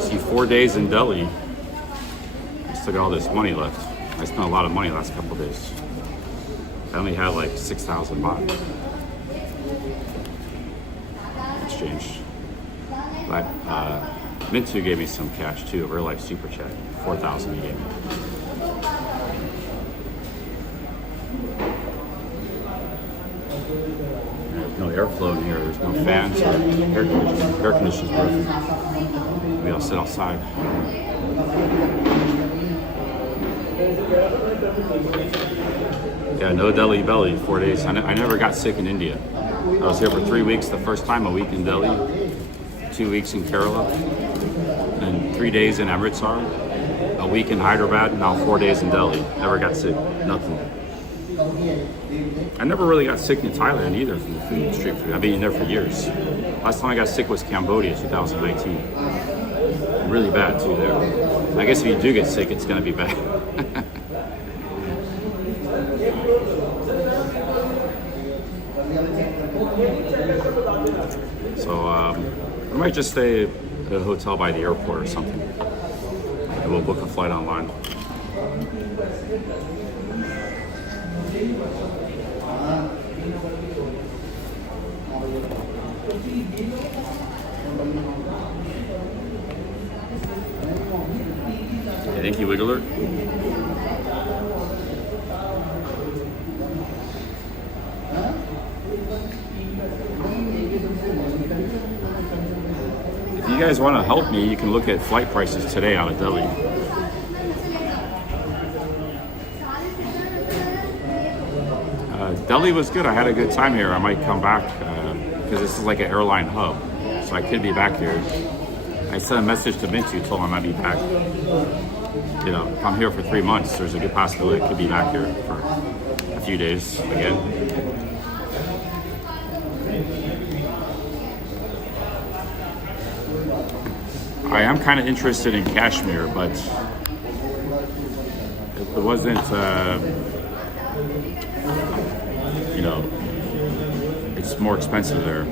See, 4 days in Delhi. I still got all this money left. I spent a lot of money the last couple of days. I only had like 6,000 baht exchanged. But Mintu gave me some cash too, a real life super chat. 4,000 he gave me. There's no airflow in here. There's no fans or air conditioning's broken. We all sit outside. Yeah, no Delhi belly, 4 days. I never got sick in India. I was here for 3 weeks the first time, a week in Delhi, 2 weeks in Kerala, and 3 days in Amritsar, a week in Hyderabad, now 4 days in Delhi. Never got sick, nothing. I never really got sick in Thailand either from the food, street food. I've been there for years. Last time I got sick was Cambodia, 2019. Really bad too there. I guess if you do get sick, it's gonna be bad. So I might just stay at a hotel by the airport or something. And we'll book a flight online. Okay, thank you, Wiggler. If you guys want to help me, you can look at flight prices today out of Delhi. Delhi was good. I had a good time here. I might come back because this is like an airline hub, so I could be back here. I sent a message to Mintu, told him I might be back. You know, if I'm here for 3 months, there's a good possibility I could be back here for a few days again. I am kind of interested in Kashmir, but it wasn't, you know, it's more expensive there.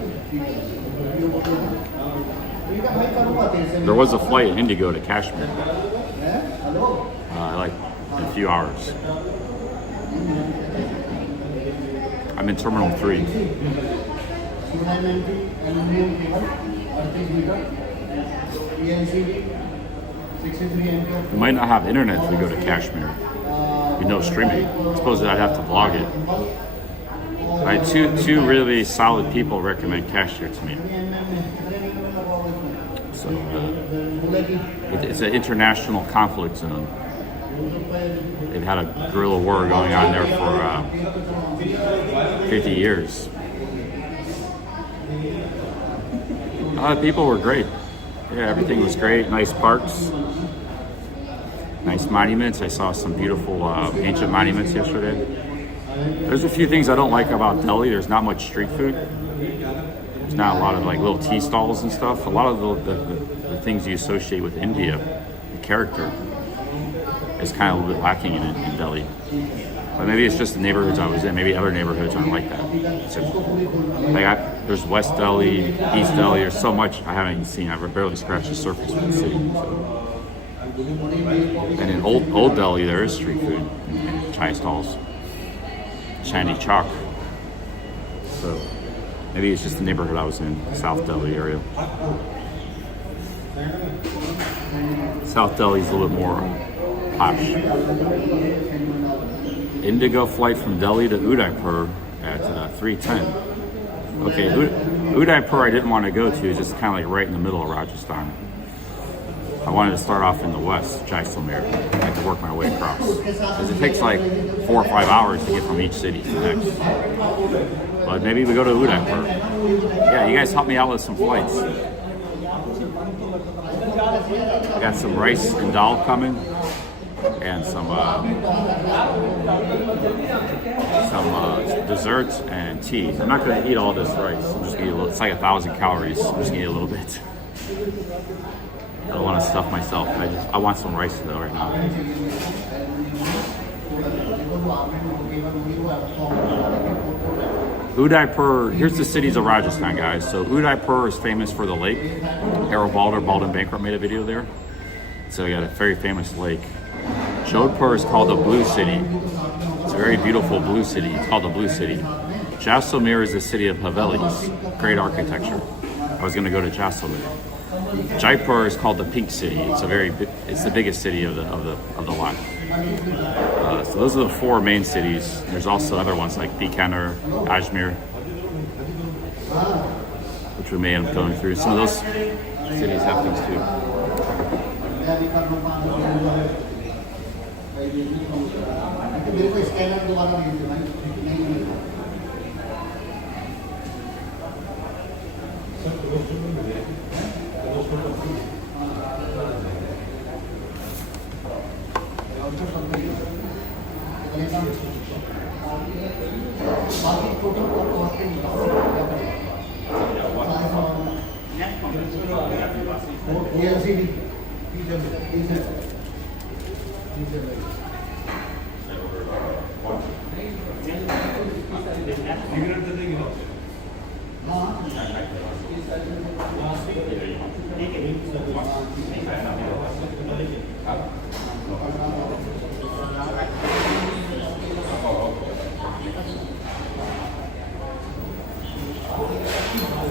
There was a flight in Indigo to Kashmir, like in a few hours. I'm in Terminal 3. We might not have internet if we go to Kashmir. With no streaming. I suppose I'd have to vlog it. Right, two really solid people recommend Kashmir to me. So it's an international conflict zone. They've had a guerrilla war going on there for 50 years. People were great. Yeah, everything was great. Nice parks, nice monuments. I saw some beautiful ancient monuments yesterday. There's a few things I don't like about Delhi. There's not much street food. There's not a lot of like little tea stalls and stuff. A lot of the things you associate with India, the character, is kind of a little bit lacking in Delhi. But maybe it's just the neighborhoods I was in. Maybe other neighborhoods aren't like that. There's West Delhi, East Delhi. There's so much I haven't even seen. I've barely scratched the surface of the city. So. And in old Delhi, there is street food and chai stalls, Chandi Chowk. So maybe it's just the neighborhood I was in, South Delhi area. South Delhi is a little bit more posh. Indigo flight from Delhi to Udaipur at 3:10. Okay, Udaipur I didn't want to go to. It's just kind of like right in the middle of Rajasthan. I wanted to start off in the west, Jaisalmer. I had to work my way across. Because it takes like 4 or 5 hours to get from each city to the next. But maybe we go to Udaipur. Yeah, you guys help me out with some flights. I got some rice and dal coming. And some desserts and tea. I'm not going to eat all this rice. I'm just going to eat a little. It's like 1,000 calories. I'm just going to eat a little bit. I don't want to stuff myself. I want some rice though right now. Udaipur, here's the cities of Rajasthan, guys. So Udaipur is famous for the lake. Harold Baldwin Bankrupt made a video there. So we got a very famous lake. Jodhpur is called the Blue City. It's a very beautiful blue city. It's called the Blue City. Jaisalmer is the city of Havelis. Great architecture. I was going to go to Jaisalmer. Jaipur is called the Pink City. It's the biggest city of the lot. So those are the 4 main cities. There's also other ones like Bikaner, Ajmer, which we may end up going through. Some of those cities have things too.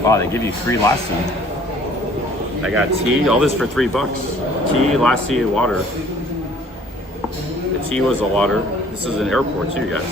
Wow, they give you free lassi. I got tea, all this for $3. Tea, lassi, and water. The tea was the water. This is an airport too, guys.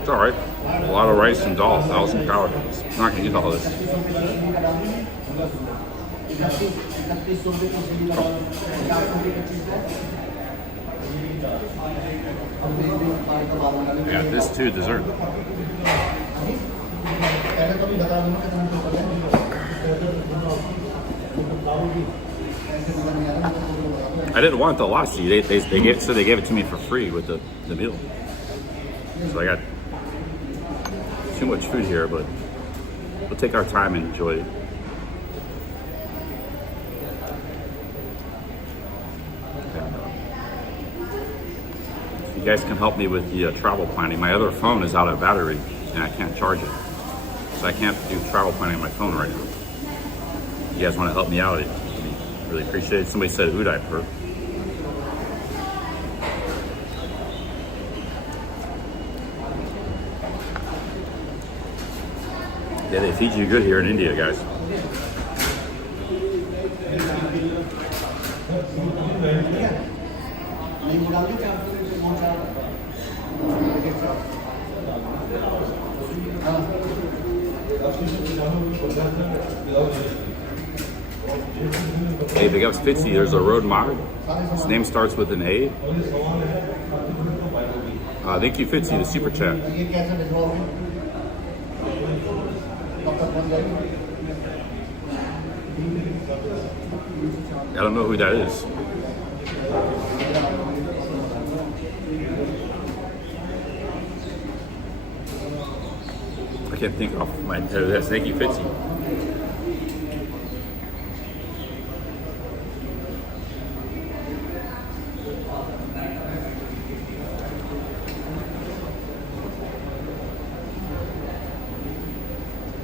It's all right. A lot of rice and dal, 1,000 calories. I'm not gonna eat all this. Yeah, this too, dessert. I didn't want the lassi. They gave it to me for free with the meal. So I got too much food here, but we'll take our time and enjoy it. And, if you guys can help me with the travel planning, my other phone is out of battery and I can't charge it. So I can't do travel planning on my phone right now. If you guys want to help me out, I'd really appreciate it. Somebody said Uday for. Yeah, they feed you good here in India, guys. Hey, big ups Fitzy. There's a road mod. His name starts with an A. Thank you, Fitzy, the super chat. I don't know who that is. I can't think off my head of that. Thank you, Fitzy.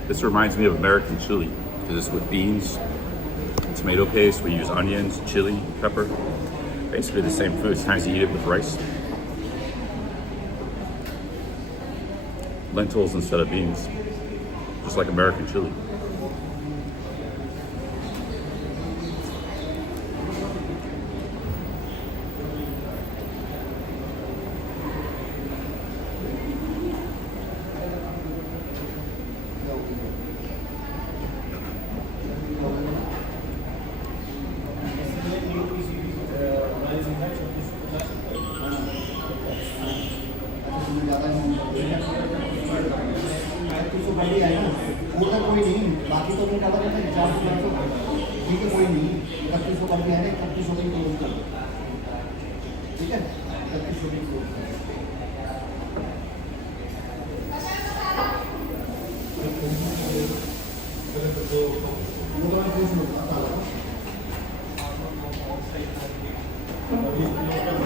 This reminds me of American chili, because it's with beans, tomato paste. We use onions, chili, pepper. Basically the same food. Sometimes you eat it with rice. Lentils instead of beans, just like American chili.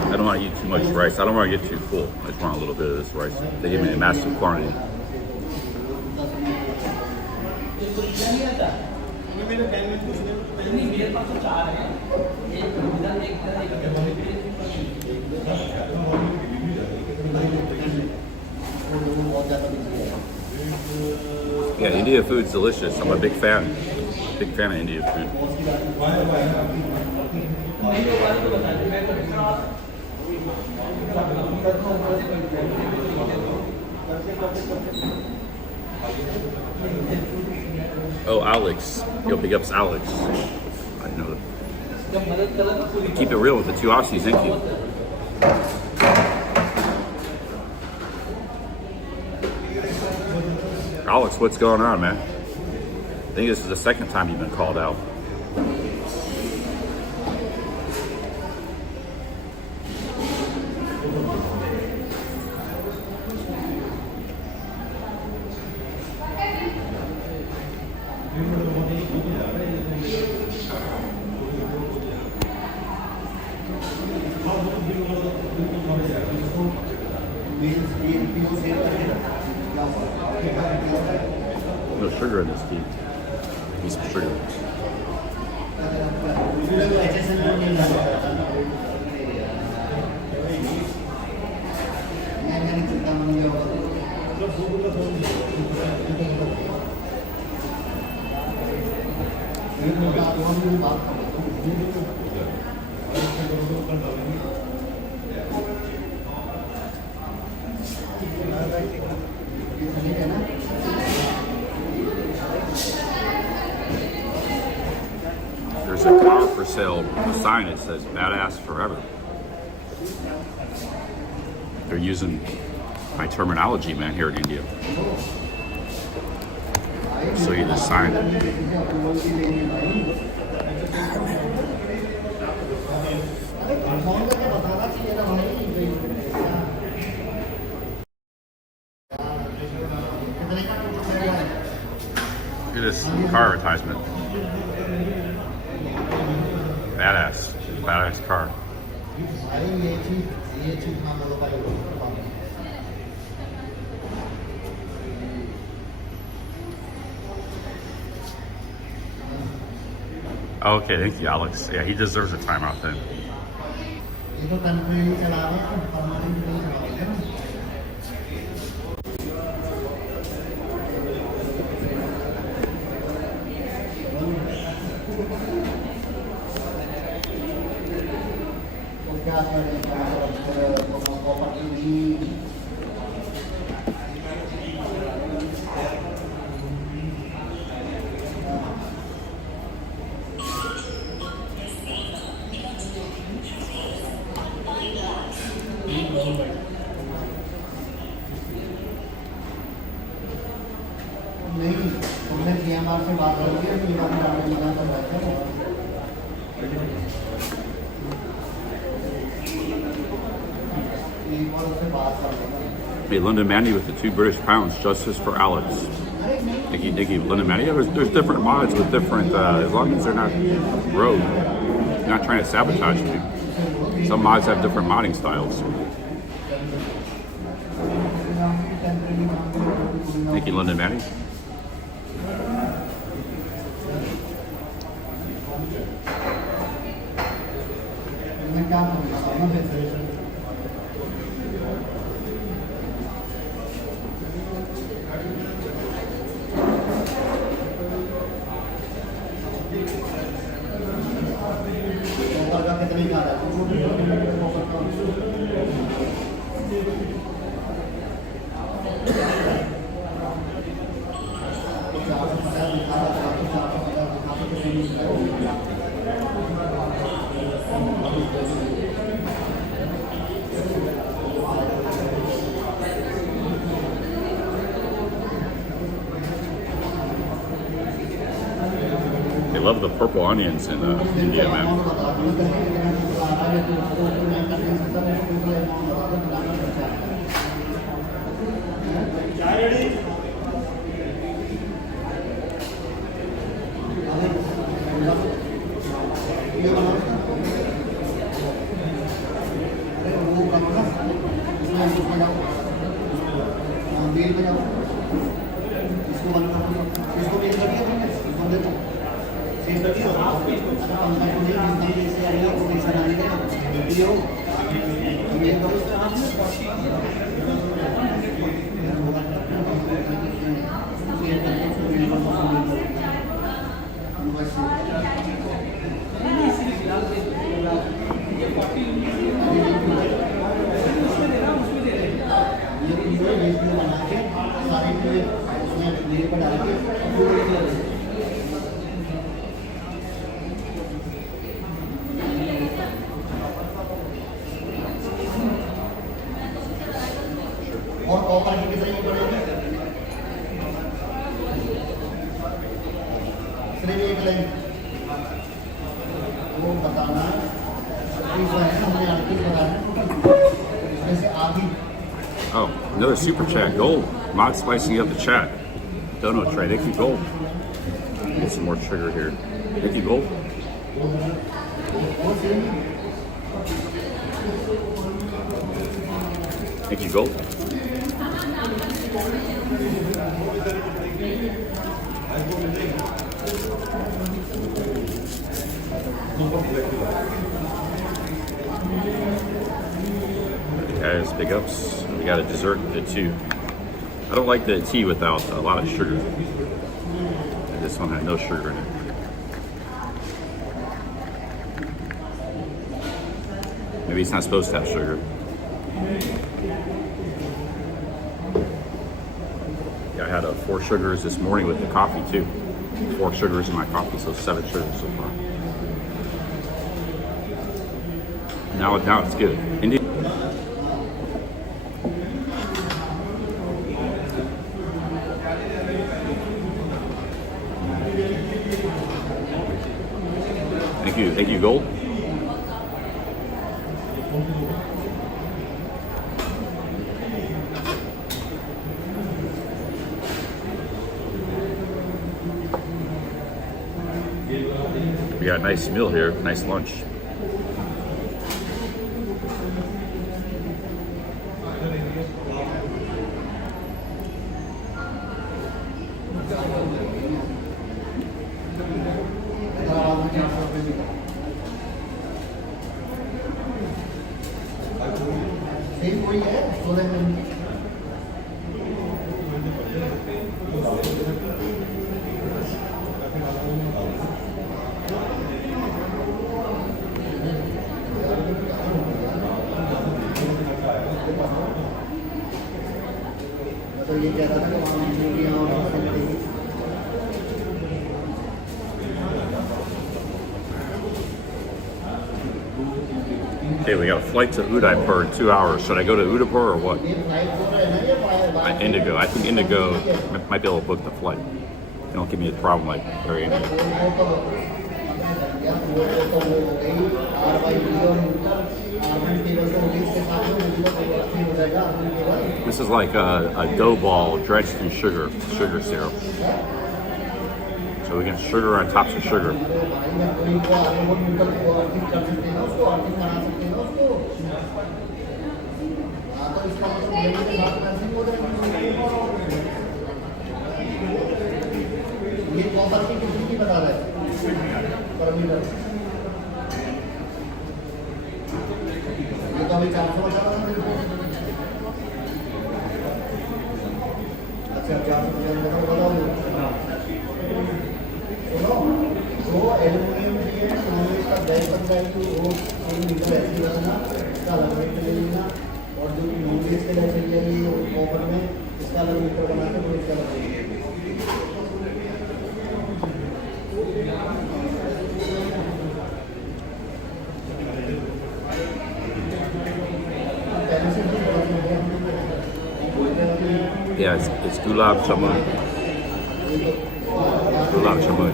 I don't want to eat too much rice. I don't want to get too full. I just want a little bit of this rice. They give me a massive quantity. Yeah, India food's delicious. I'm a big fan. Big fan of Indian food. Oh, Alex. Yo, big ups, Alex. I know that. Keep it real with the two Aussies, thank you. Alex, what's going on, man? I think this is the second time you've been called out. No sugar in this tea. Need some sugar. There's a car for sale, a sign that says "Badass Forever." They're using my terminology, man, here in India. I'll show you the sign. Look at this car advertisement. Badass car. Okay, thank you, Alex. Yeah, he deserves a timeout then. नहीं तुमने CMR से बात कर ली है तो यहाँ जाने लगा तो बैठे हो एक बार उससे बात कर लेना Hey, London Manny with the 2 British pounds. Justice for Alex. Thank you, London Manny. Yeah, there's different mods with different, as long as they're not rogue, not trying to sabotage you. Some mods have different modding styles. Thank you, London Manny. मैं क्या समझा फिर They love the purple onions in India, man. और offer की कितनी पड़ेगी सिर्फ एक लाइन वो बताना इस बार हमने आपकी बताया इसमें से आधी Oh, another super chat. Gold. Mod spicing up the chat. Donut tray. Thank you, Gold. Get some more sugar here. Thank you, Gold. Thank you, Gold. Guys, big ups. We got a dessert with it too. I don't like the tea without a lot of sugar. This one had no sugar in it. Maybe it's not supposed to have sugar. Yeah, I had 4 sugars this morning with the coffee too. 4 sugars in my coffee, so 7 sugars so far. Now it's good. India. Thank you, Gold. We got a nice meal here, nice lunch. तो ये कहता था कि वहाँ मूर्तियाँ और Okay, we got a flight to Udaipur in 2 hours. Should I go to Udaipur or what? Indigo. I think Indigo might be able to book the flight. They don't give me a problem like Air India. This is like a dough ball drenched in sugar syrup. So we get sugar on top of sugar. Yeah, it's gulab jamun. Gulab jamun.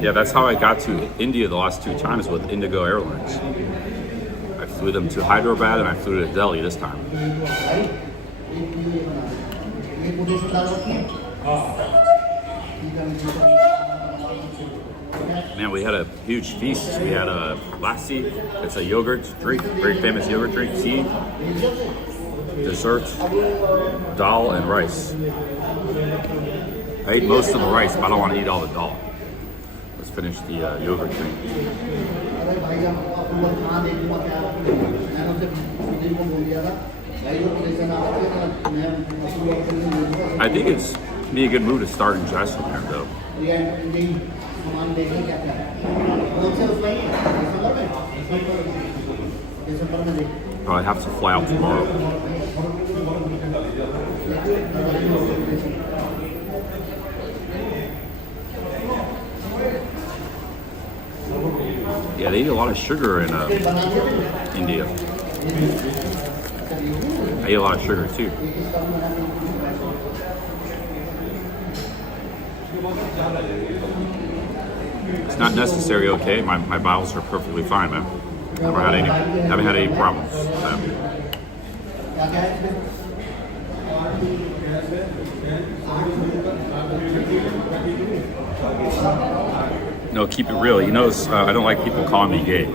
Yeah, that's how I got to India the last 2 times with Indigo Airlines. I flew them to Hyderabad and I flew to Delhi this time. Man, we had a huge feast. We had a lassi. It's a yogurt drink, very famous yogurt drink. Tea, dessert, dal, and rice. I ate most of the rice, but I don't want to eat all the dal. Let's finish the yogurt drink. I think it's be a good move to start in Jaisalmer though. I have to fly out tomorrow. Yeah, they eat a lot of sugar in India. I eat a lot of sugar too. It's not necessary, okay? My bowels are perfectly fine, man. Haven't had any problems. No, keep it real. You notice I don't like people calling me gay,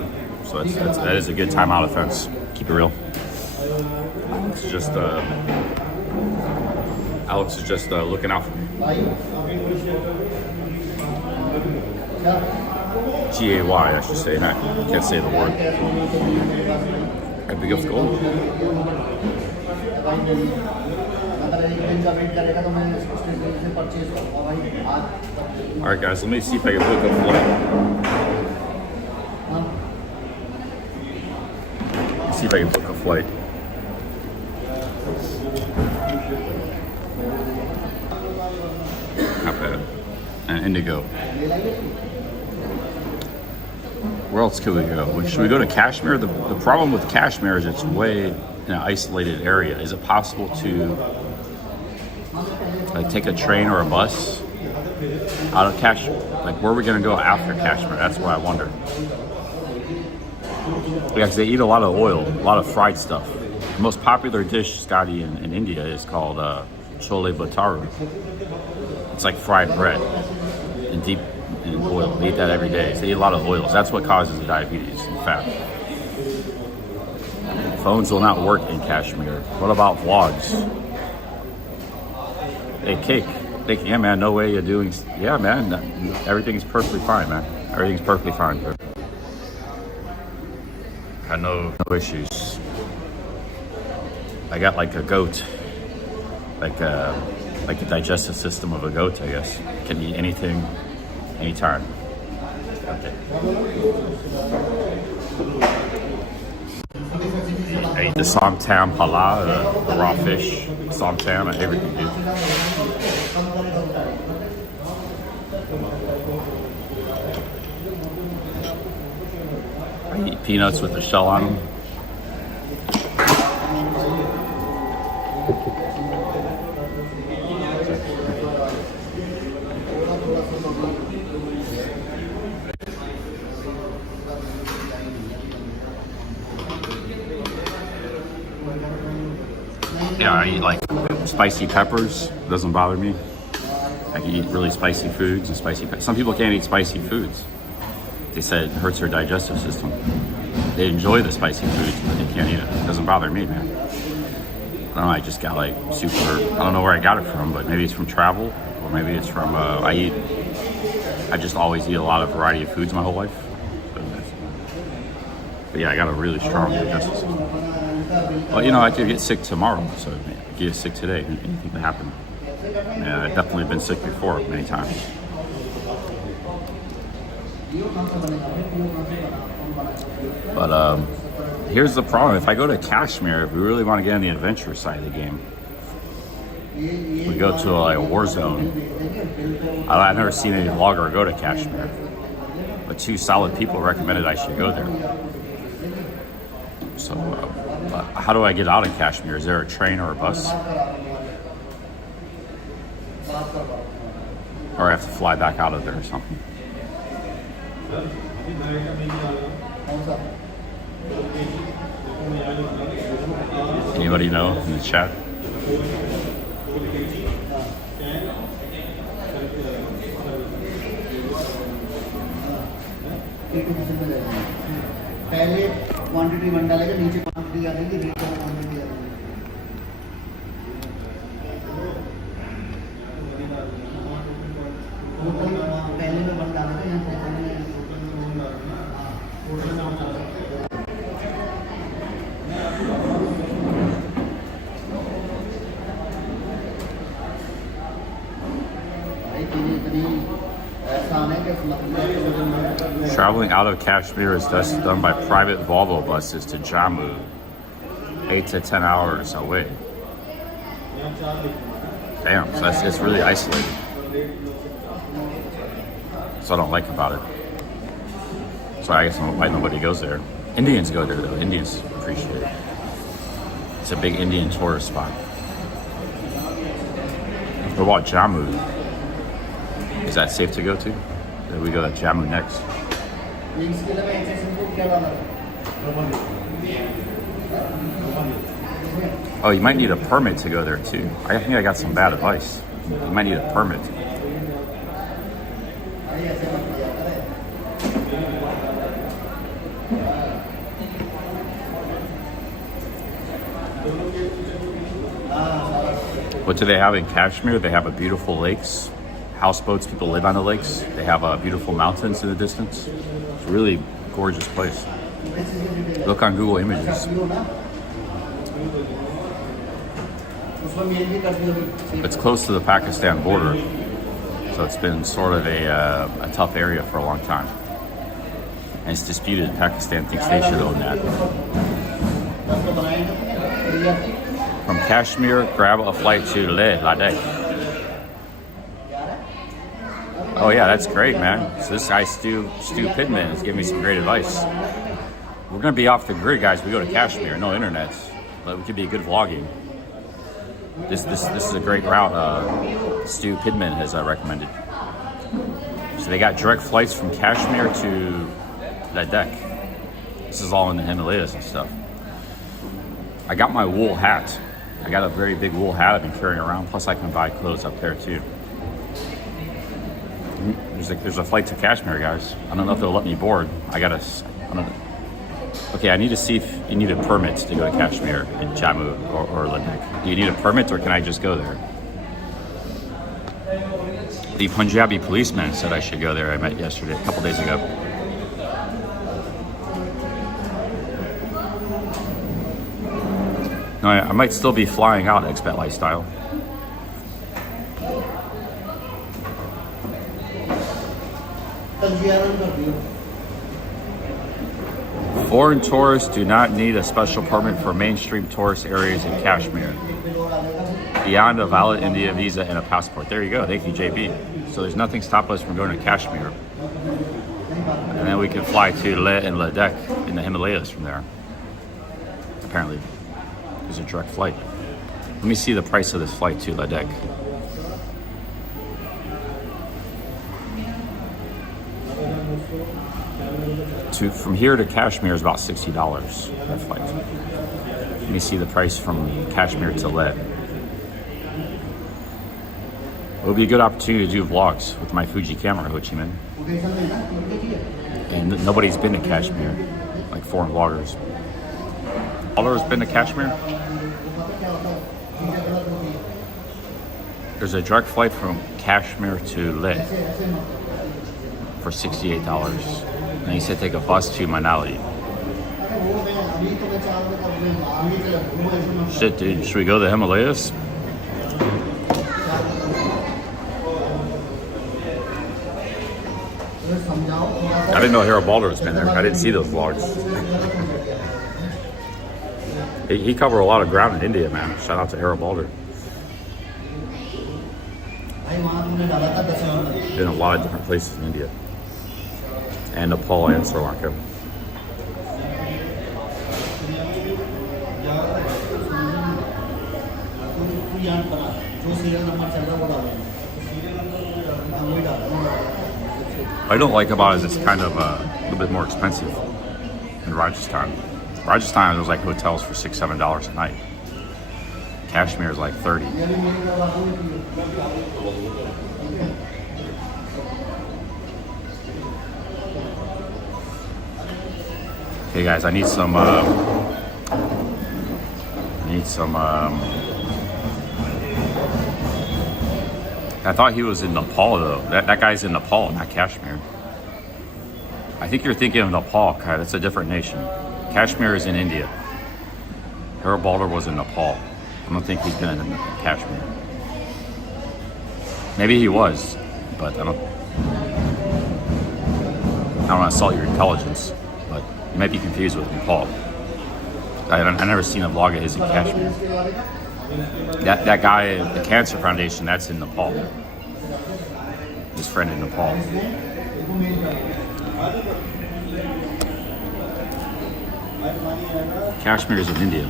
so that is a good timeout offense. Keep it real. Alex is just looking out for me. G-A-Y, I should say. I can't say the word. I pick up gold. Alright guys, let me see if I can book a flight. Let's see if I can book a flight. Not bad. And Indigo. Where else could we go? Should we go to Kashmir? The problem with Kashmir is it's way in an isolated area. Is it possible to take a train or a bus out of Kashmir? Like, where are we gonna go after Kashmir? That's what I wonder. Yeah, because they eat a lot of oil, a lot of fried stuff. The most popular dish, Scotty, in India is called chole bhature. It's like fried bread in deep in oil. They eat that every day. So they eat a lot of oils. That's what causes the diabetes and fat. Phones will not work in Kashmir. What about vlogs? Hey, Cake. Yeah, man, no way you're doing... Yeah, man, everything's perfectly fine, man. Everything's perfectly fine. Got no issues. I got like a goat. Like the digestive system of a goat, I guess. Can eat anything, anytime. Okay. I eat the somtam halal, the raw fish, somtam, and everything, dude. I eat peanuts with the shell on them. Yeah, I eat like spicy peppers. Doesn't bother me. I can eat really spicy foods and some people can't eat spicy foods. They said it hurts their digestive system. They enjoy the spicy foods, but they can't eat it. It doesn't bother me, man. I don't know, I just got like super, I don't know where I got it from, but maybe it's from travel, or maybe it's from, I just always eat a lot of variety of foods my whole life. But yeah, I got a really strong digestive system. Well, you know, I could get sick tomorrow, so I could get sick today. Anything can happen. Yeah, I've definitely been sick before, many times. But here's the problem. If I go to Kashmir, if we really want to get on the adventure side of the game, we go to a war zone. I've never seen any vlogger go to Kashmir, but 2 solid people recommended I should go there. So how do I get out of Kashmir? Is there a train or a bus? Or I have to fly back out of there or something? Anybody know in the chat? पहले quantity 1 डालेगा, नीचे quantity आ जाएगी, rate का quantity आ जाएगी। पहले में 1 डालेगा, यहाँ सेकंड में Traveling out of Kashmir is best done by private Volvo buses to Jammu, 8 to 10 hours away. Damn, so it's really isolated. So I don't like about it. So I guess why nobody goes there. Indians go there though. Indians appreciate it. It's a big Indian tourist spot. What about Jammu? Is that safe to go to? Then we go to Jammu next. Oh, you might need a permit to go there too. I think I got some bad advice. You might need a permit. What do they have in Kashmir? They have a beautiful lakes, houseboats. People live on the lakes. They have beautiful mountains in the distance. It's a really gorgeous place. Look on Google Images. It's close to the Pakistan border, so it's been sort of a tough area for a long time. And it's disputed. Pakistan thinks they should own that. From Kashmir, grab a flight to Leh Ladakh. Oh yeah, that's great, man. So this guy, Stu Pittman, is giving me some great advice. We're gonna be off the grid, guys. We go to Kashmir, no internet, but we could be a good vlogging. This is a great route Stu Pittman has recommended. So they got direct flights from Kashmir to Ladakh. This is all in the Himalayas and stuff. I got my wool hat. I got a very big wool hat I've been carrying around. Plus I can buy clothes up there too. There's a flight to Kashmir, guys. I don't know if they'll let me board. I don't know. Okay, I need to see if you need a permit to go to Kashmir in Jammu or Ladakh. Do you need a permit or can I just go there? The Punjabi policeman said I should go there. I met yesterday, a couple days ago. No, I might still be flying out expat lifestyle. Foreign tourists do not need a special permit for mainstream tourist areas in Kashmir. Beyond a valid India visa and a passport. There you go. Thank you, JB. So there's nothing stopping us from going to Kashmir. And then we can fly to Leh and Ladakh in the Himalayas from there. Apparently, there's a direct flight. Let me see the price of this flight to Ladakh. From here to Kashmir is about $60 per flight. Let me see the price from Kashmir to Leh. It would be a good opportunity to do vlogs with my Fuji camera, Ho Chi Minh. And nobody's been to Kashmir, like foreign vloggers. Has been to Kashmir? There's a direct flight from Kashmir to Leh for $68. And he said take a bus to Manali. Shit, dude, should we go to the Himalayas? I didn't know Harold Balder was been there. I didn't see those vlogs. He covered a lot of ground in India, man. Shout out to Harold Balder. Been a lot of different places in India. And Nepal and Sri Lanka. What I don't like about it is it's kind of a little bit more expensive in Rajasthan. Rajasthan, there's like hotels for $6-7 a night. Kashmir is like $30. Okay, guys, I need some. I thought he was in Nepal though. That guy's in Nepal, not Kashmir. I think you're thinking of Nepal, Kai. That's a different nation. Kashmir is in India. Harold Balder was in Nepal. I don't think he's been in Kashmir. Maybe he was, but I don't want to assault your intelligence, but you might be confused with Nepal. I never seen a vlog of his in Kashmir. That guy at the Cancer Foundation, that's in Nepal. His friend in Nepal. Kashmir is in India.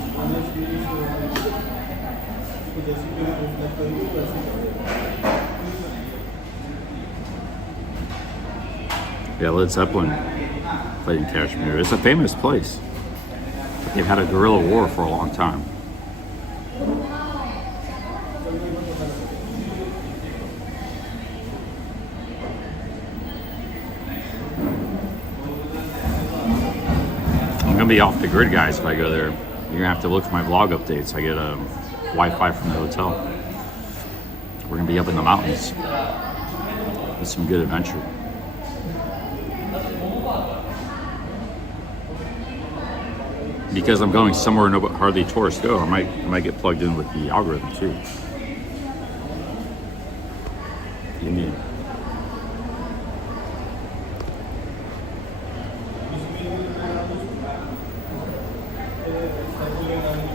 Yeah, Led Zeppelin played in Kashmir. It's a famous place. But they've had a guerrilla war for a long time. I'm gonna be off the grid, guys, if I go there. You're gonna have to look for my vlog updates. I get Wi-Fi from the hotel. We're gonna be up in the mountains with some good adventure. Because I'm going somewhere hardly tourists go, I might get plugged in with the algorithm too. You need.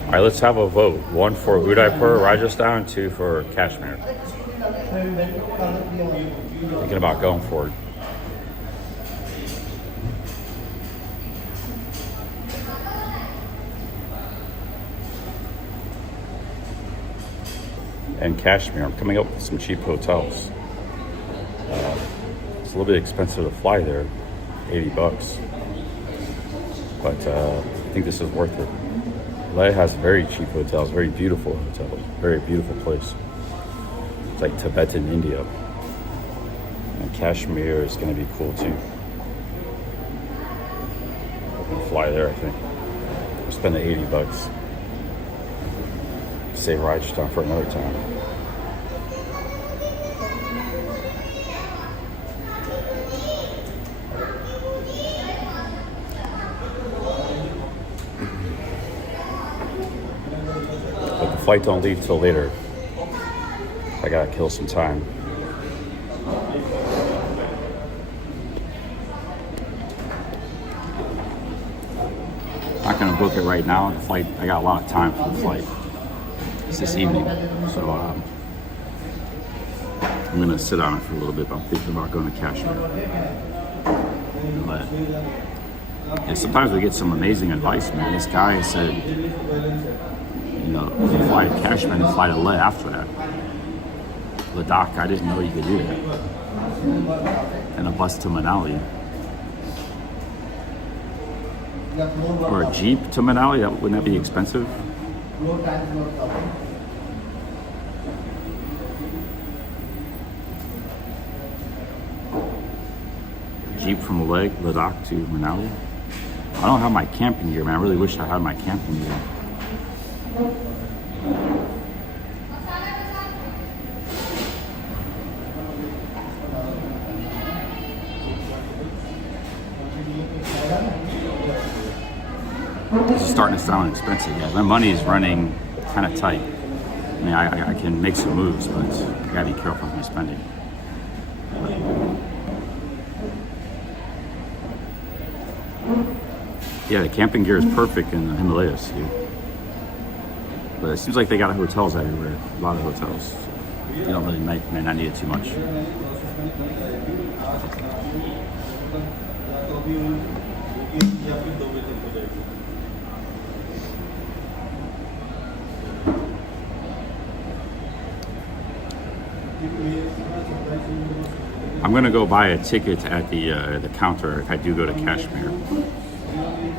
All right, let's have a vote. 1 for Udaipur, Rajasthan, 2 for Kashmir. Thinking about going for it. And Kashmir, I'm coming up with some cheap hotels. a little bit expensive to fly there, $80. But I think this is worth it. Leh has very cheap hotels, very beautiful hotels, very beautiful place. It's like Tibetan India. And Kashmir is going to be cool too. We can fly there, I think. We'll spend the $80. Save Rajasthan for another time. But the flight don't leave till later. I gotta kill some time. Not gonna book it right now. The flight, I got a lot of time for the flight. It's this evening, so I'm gonna sit on it for a little bit. But I'm thinking about going to Kashmir. And sometimes we get some amazing advice, man. This guy said, you know, you fly to Kashmir and fly to Leh after that. Ladakh, I didn't know you could do that. And a bus to Manali. Or a Jeep to Manali, wouldn't that be expensive? Jeep from Ladakh to Manali. I don't have my camping gear, man. I really wish I had my camping gear. This is starting to sound expensive, guys. My money is running kind of tight. I mean, I can make some moves, but I gotta be careful with my spending. Yeah, the camping gear is perfect in the Himalayas, dude. But it seems like they got hotels everywhere. A lot of hotels. You don't really may not need it too much. I'm gonna go buy a ticket at the counter if I do go to Kashmir,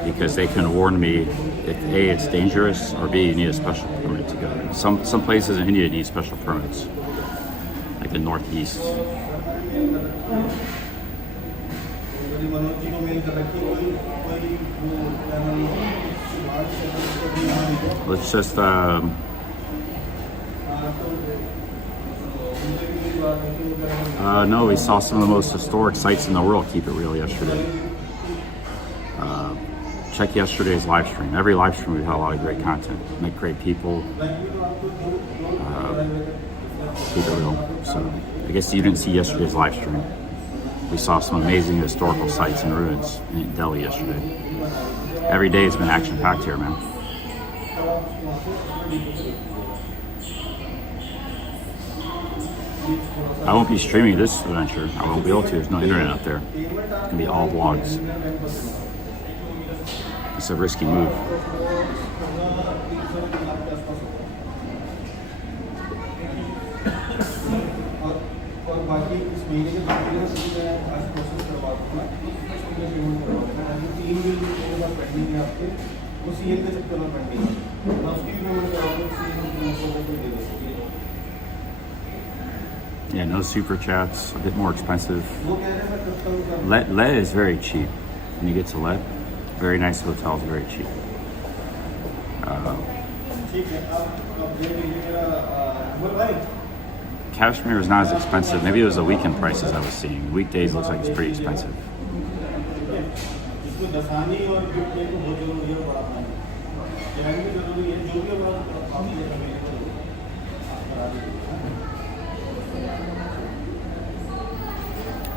because they can warn me if A, it's dangerous, or B, you need a special permit to go. Some places in India need special permits, like the Northeast. Let's just no, we saw some of the most historic sites in the world. Keep it real yesterday. Check yesterday's live stream. Every live stream we had a lot of great content. Met great people. Keep it real. So I guess you didn't see yesterday's live stream. We saw some amazing historical sites and ruins in Delhi yesterday. Every day it's been action-packed here, man. I won't be streaming this adventure. I won't be able to. There's no internet out there. It's going to be all vlogs. It's a risky move. Yeah, no super chats, a bit more expensive. Leh is very cheap. When you get to Leh, very nice hotels, very cheap. Kashmir is not as expensive. Maybe it was the weekend prices I was seeing. Weekdays looks like it's pretty expensive.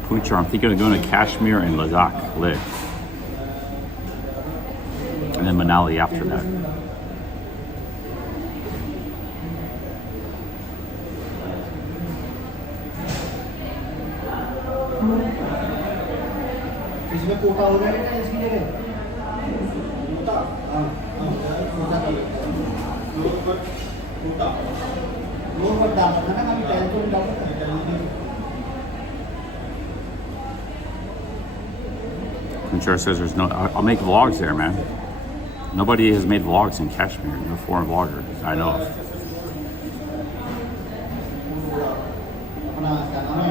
Punchar, I'm thinking of going to Kashmir and Ladakh, Leh. And then Manali after that. इसमें कोटा हो गया ना इसकी जगह कोटा लोग डालना था ना कभी 10 तो डालना था Kunchar says there's no. I'll make vlogs there, man. Nobody has made vlogs in Kashmir. No foreign vlogger I know of. अपना क्या नाम है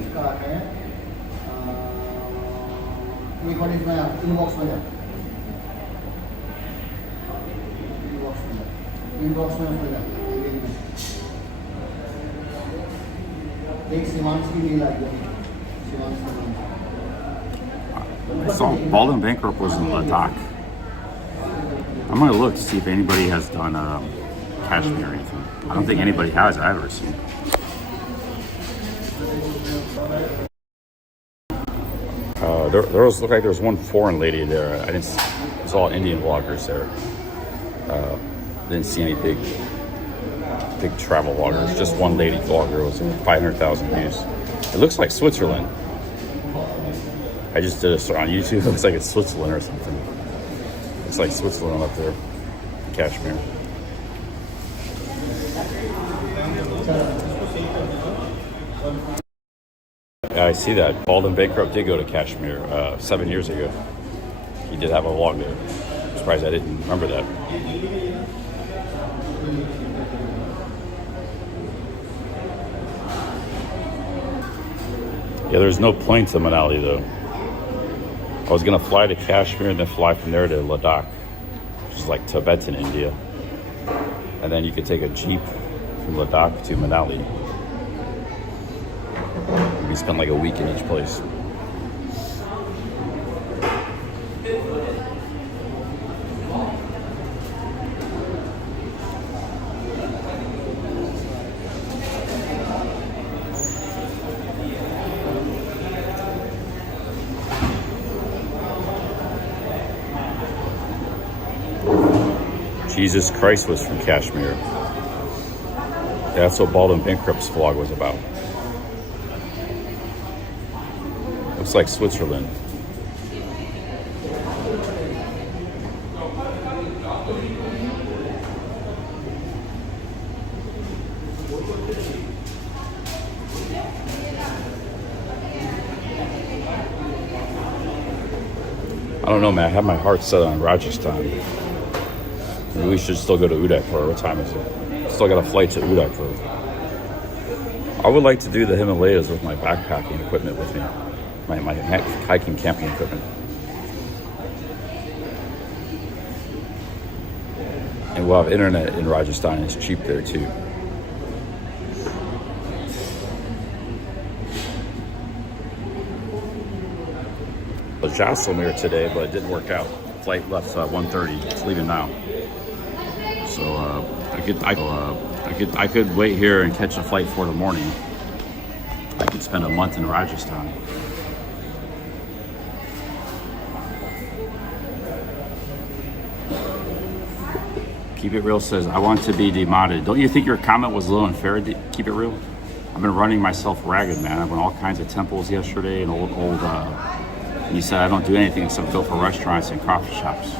इसका है एक बार इसमें इनबॉक्स में जा इनबॉक्स में उसमें जा एक शिवांश की लीला आई है Shivansh I saw Baldwin Bankrupt was in Ladakh. I'm gonna look to see if anybody has done Kashmir or anything. I don't think anybody has. I've ever seen. There was looked like there was one foreign lady there. I didn't. It was all Indian vloggers there. Didn't see any big travel vloggers. Just one lady vlogger. It was 500,000 views. It looks like Switzerland. I just did a search on YouTube. It looks like it's Switzerland or something. It's like Switzerland up there, Kashmir. Yeah, I see that. Baldwin Bankrupt did go to Kashmir 7 years ago. He did have a vlog there. I'm surprised I didn't remember that. Yeah, there's no plane to Manali though. I was gonna fly to Kashmir and then fly from there to Ladakh, which is like Tibet in India. And then you could take a jeep from Ladakh to Manali. We spent like a week in each place. Jesus Christ was from Kashmir. That's what Baldwin Bankrupt's vlog was about. Looks like Switzerland. I don't know, man. I have my heart set on Rajasthan. Maybe we should still go to Udaipur. What time is it? Still got a flight to Udaipur. I would like to do the Himalayas with my backpacking equipment with me. My hiking, camping equipment. And we'll have internet in Rajasthan. It's cheap there too. I was Jaisalmer today, but it didn't work out. Flight left 1:30. It's leaving now. So I could wait here and catch a flight for the morning. I could spend a month in Rajasthan. Keep It Real says, I want to be demodded. Don't you think your comment was a little unfair, Keep It Real? I've been running myself ragged, man. I went all kinds of temples yesterday and and you said I don't do anything except go for restaurants and coffee shops.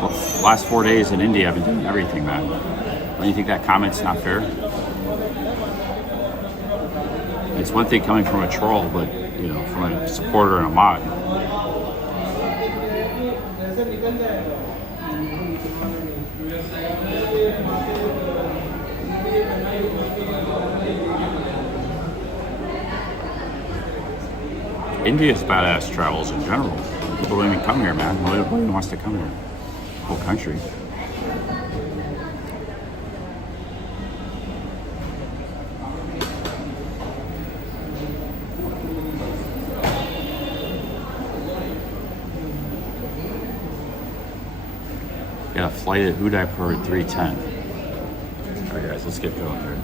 Well, last 4 days in India, I've been doing everything, man. Don't you think that comment's not fair? It's one thing coming from a troll, but, you know, from a supporter and a mod. India's badass travels in general. People don't even come here, man. Nobody wants to come here. The whole country. Yeah, flight at Udaipur at 3:10. All right, guys, let's get going here.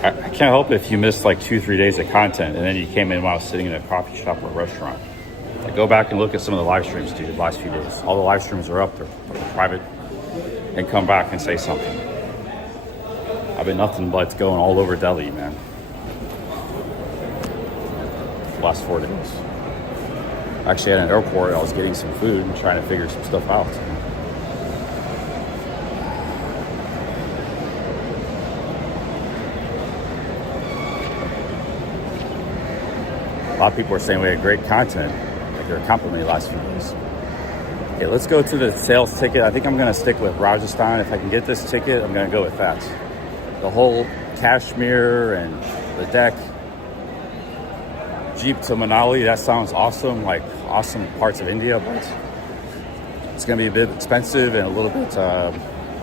I can't help it if you missed like 2-3 days of content and then you came in while I was sitting in a coffee shop or a restaurant. Like, go back and look at some of the live streams, dude, the last few days. All the live streams are up there, private, and come back and say something. I've been nothing but going all over Delhi, man. The last 4 days. Actually, at an airport, I was getting some food and trying to figure some stuff out. A lot of people are saying we had great content. Like they're complimenting the last few days. Okay, let's go to the sales ticket. I think I'm going to stick with Rajasthan. If I can get this ticket, I'm going to go with that. The whole Kashmir and the deck, Jeep to Manali, that sounds awesome, like awesome parts of India, but it's going to be a bit expensive and a little bit,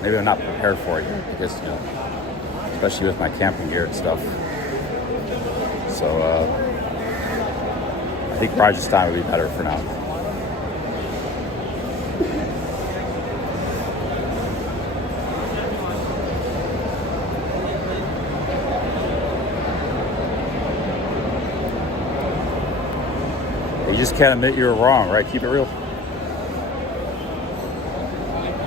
maybe I'm not prepared for it yet because, you know, especially with my camping gear and stuff. So I think Rajasthan would be better for now. You just can't admit you were wrong, right? Keep it real.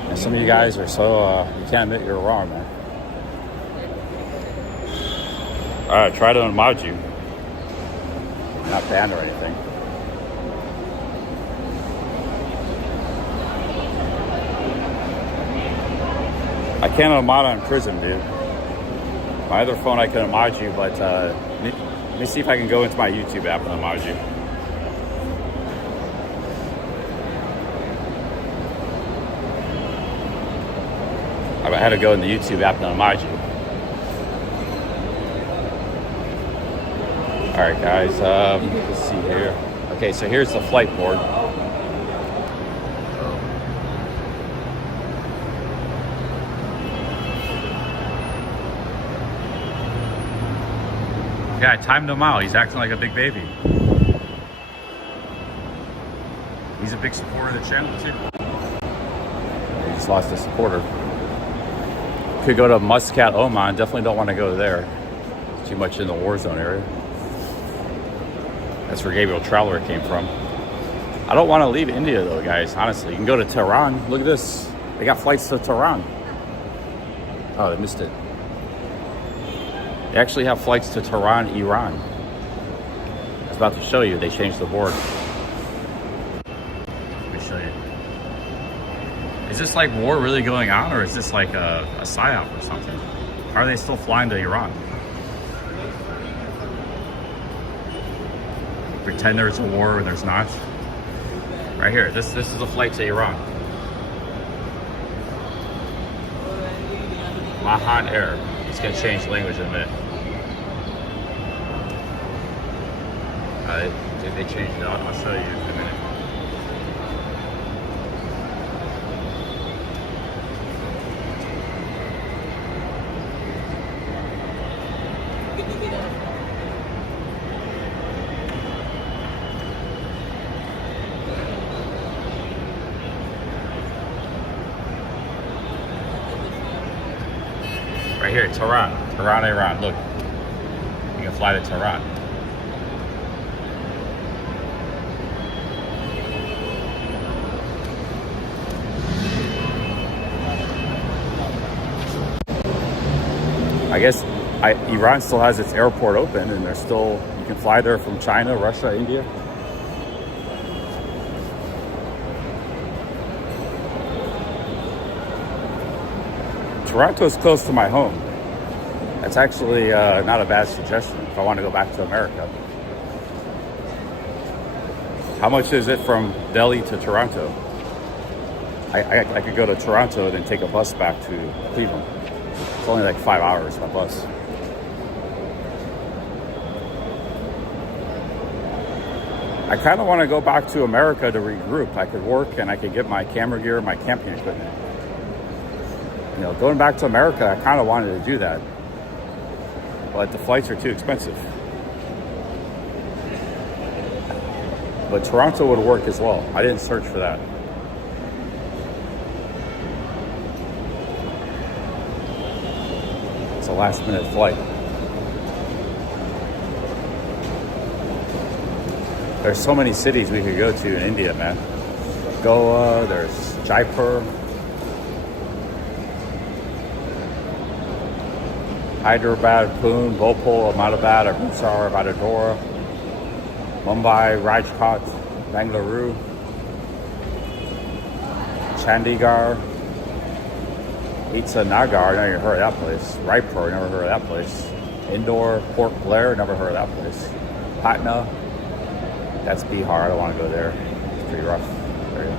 And some of you guys are so, you can't admit you're wrong, man. All right, try to unmod you. Not banned or anything. I can't unmod on Prism, dude. My other phone I can unmod you, but let me see if I can go into my YouTube app and unmod you. I had to go in the YouTube app and unmod you. All right, guys. Let's see here. Okay, so here's the flight board. Yeah, I timed him out. He's acting like a big baby. He's a big supporter of the channel too. He just lost a supporter. Could go to Muscat, Oman. Definitely don't want to go there. It's too much in the war zone area. That's where Gabriel Traveler came from. I don't want to leave India though, guys. Honestly, you can go to Tehran. Look at this. They got flights to Tehran. Oh, they missed it. They actually have flights to Tehran, Iran. I was about to show you. They changed the board. Let me show you. Is this like war really going on, or is this like a psyop or something? How are they still flying to Iran? Pretend there's a war when there's not. Right here, this is a flight to Iran. Mahan Air. It's gonna change language in a minute. They changed it. I'll show you in a minute. Right here, Tehran, Iran. Look, you can fly to Tehran. I guess Iran still has its airport open, and there's still, you can fly there from China, Russia, India. Toronto is close to my home. That's actually not a bad suggestion if I want to go back to America. How much is it from Delhi to Toronto? I could go to Toronto and then take a bus back to Cleveland. It's only like 5 hours by bus. I kind of want to go back to America to regroup. I could work and I could get my camera gear, my camping equipment. You know, going back to America, I kind of wanted to do that. But the flights are too expensive. But Toronto would work as well. I didn't search for that. It's a last minute flight. There's so many cities we could go to in India, man. Goa, there's Jaipur, Hyderabad, Pune, Bhopal, Ahmedabad, Amritsar, Vadodara, Mumbai, Rajkot, Bengaluru, Chandigarh, Itanagar, never heard of that place. Raipur, never heard of that place. Indore, Port Blair, never heard of that place. Patna, That's Bihar. I don't want to go there. It's pretty rough area.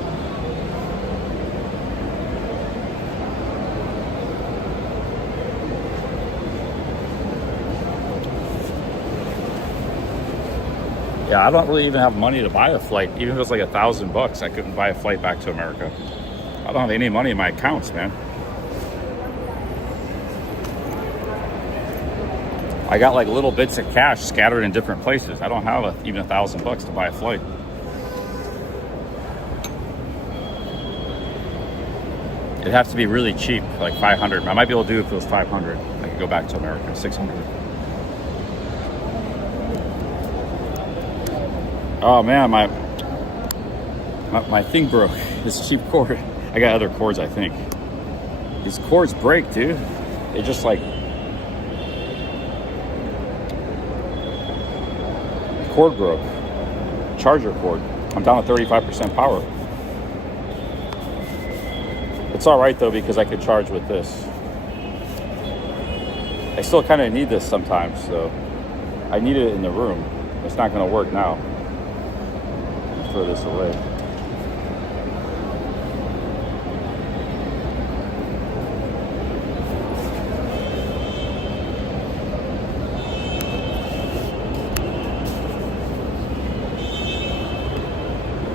Yeah, I don't really even have money to buy a flight. Even if it was like $1,000, I couldn't buy a flight back to America. I don't have any money in my accounts, man. I got like little bits of cash scattered in different places. I don't have even $1,000 to buy a flight. It'd have to be really cheap, like 500. I might be able to do it if it was 500. I could go back to America, 600. Oh man, my thing broke. This cheap cord. I got other cords, I think. These cords break, dude. They just like cord broke. Charger cord. I'm down to 35% power. It's all right though because I could charge with this. I still kind of need this sometimes, so I need it in the room. It's not going to work now. Throw this away.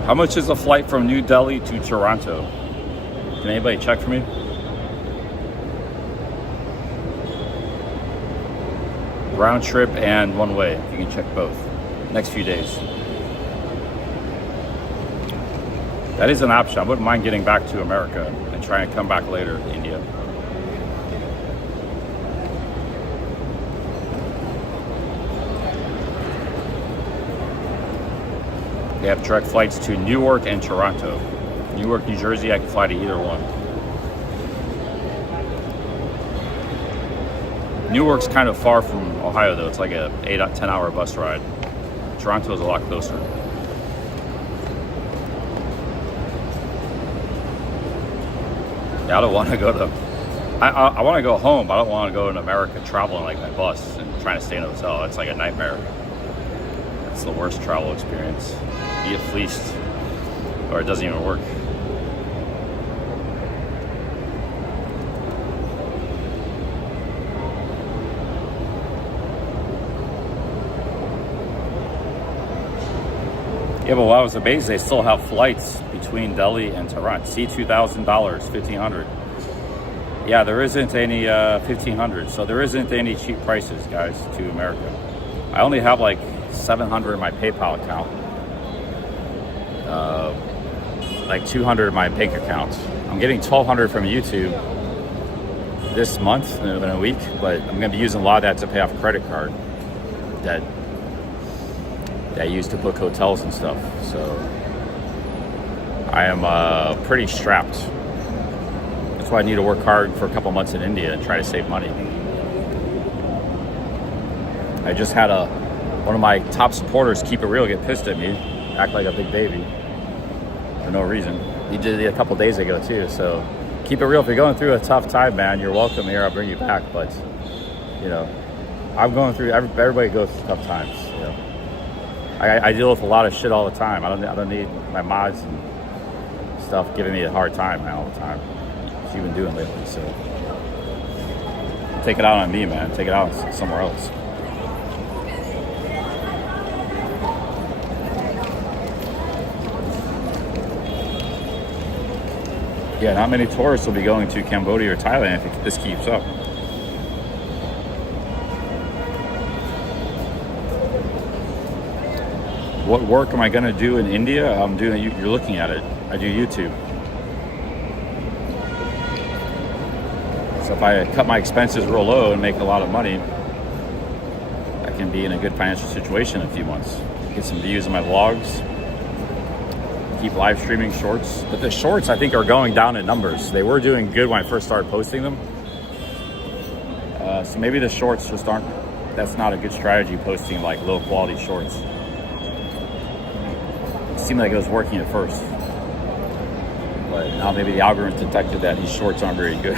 How much is a flight from New Delhi to Toronto? Can anybody check for me? Round trip and one way. You can check both. Next few days. That is an option. I wouldn't mind getting back to America and trying to come back later to India. They have direct flights to Newark and Toronto. Newark, New Jersey, I can fly to either one. Newark's kind of far from Ohio though. It's like a 8-10 hour bus ride. Toronto's a lot closer. Yeah, I don't want to go to... I want to go home, but I don't want to go in America traveling like by bus and trying to stay in a hotel. It's like a nightmare. It's the worst travel experience. You get fleeced, or it doesn't even work. Yeah, but what I was amazed, they still have flights between Delhi and Toronto. $2,000, $1,500. Yeah, there isn't any $1,500, so there isn't any cheap prices, guys, to America. I only have like $700 in my PayPal account, like $200 in my bank account. I'm getting $1,200 from YouTube this month in a week, but I'm gonna be using a lot of that to pay off a credit card that I use to book hotels and stuff. So I am pretty strapped. That's why I need to work hard for a couple months in India and try to save money. I just had one of my top supporters, Keep It Real, get pissed at me, act like a big baby for no reason. He did it a couple days ago too. So keep it real. If you're going through a tough time, man, you're welcome here. I'll bring you back. But you know, I'm going through. Everybody goes through tough times. You know, I deal with a lot of shit all the time. I don't need my mods and stuff giving me a hard time, man, all the time. What you've been doing lately. So take it out on me, man. Take it out on somewhere else. Yeah, not many tourists will be going to Cambodia or Thailand if this keeps up. What work am I going to do in India? I'm doing, you're looking at it. I do YouTube. So if I cut my expenses real low and make a lot of money, I can be in a good financial situation in a few months. Get some views on my vlogs. Keep live streaming shorts, but the shorts I think are going down in numbers. They were doing good when I first started posting them, so maybe the shorts just aren't. That's not a good strategy, posting like low quality shorts. It seemed like it was working at first, but now maybe the algorithm detected that these shorts aren't very good.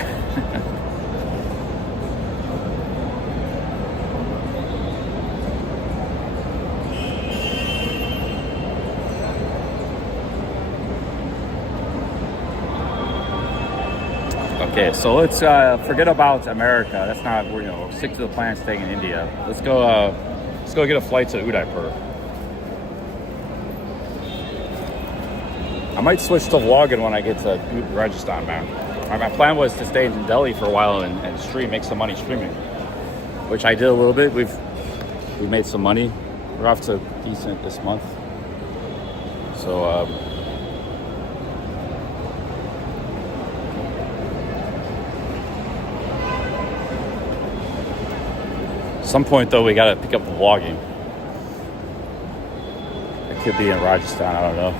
Okay, so let's forget about America. That's not, you know, stick to the plan staying in India. Let's go get a flight to Udaipur. I might switch to vlogging when I get to Rajasthan, man. My plan was to stay in Delhi for a while and stream, make some money streaming, which I did a little bit. We made some money. We're off to decent this month. So, at some point though, we gotta pick up the vlogging. I could be in Rajasthan, I don't know.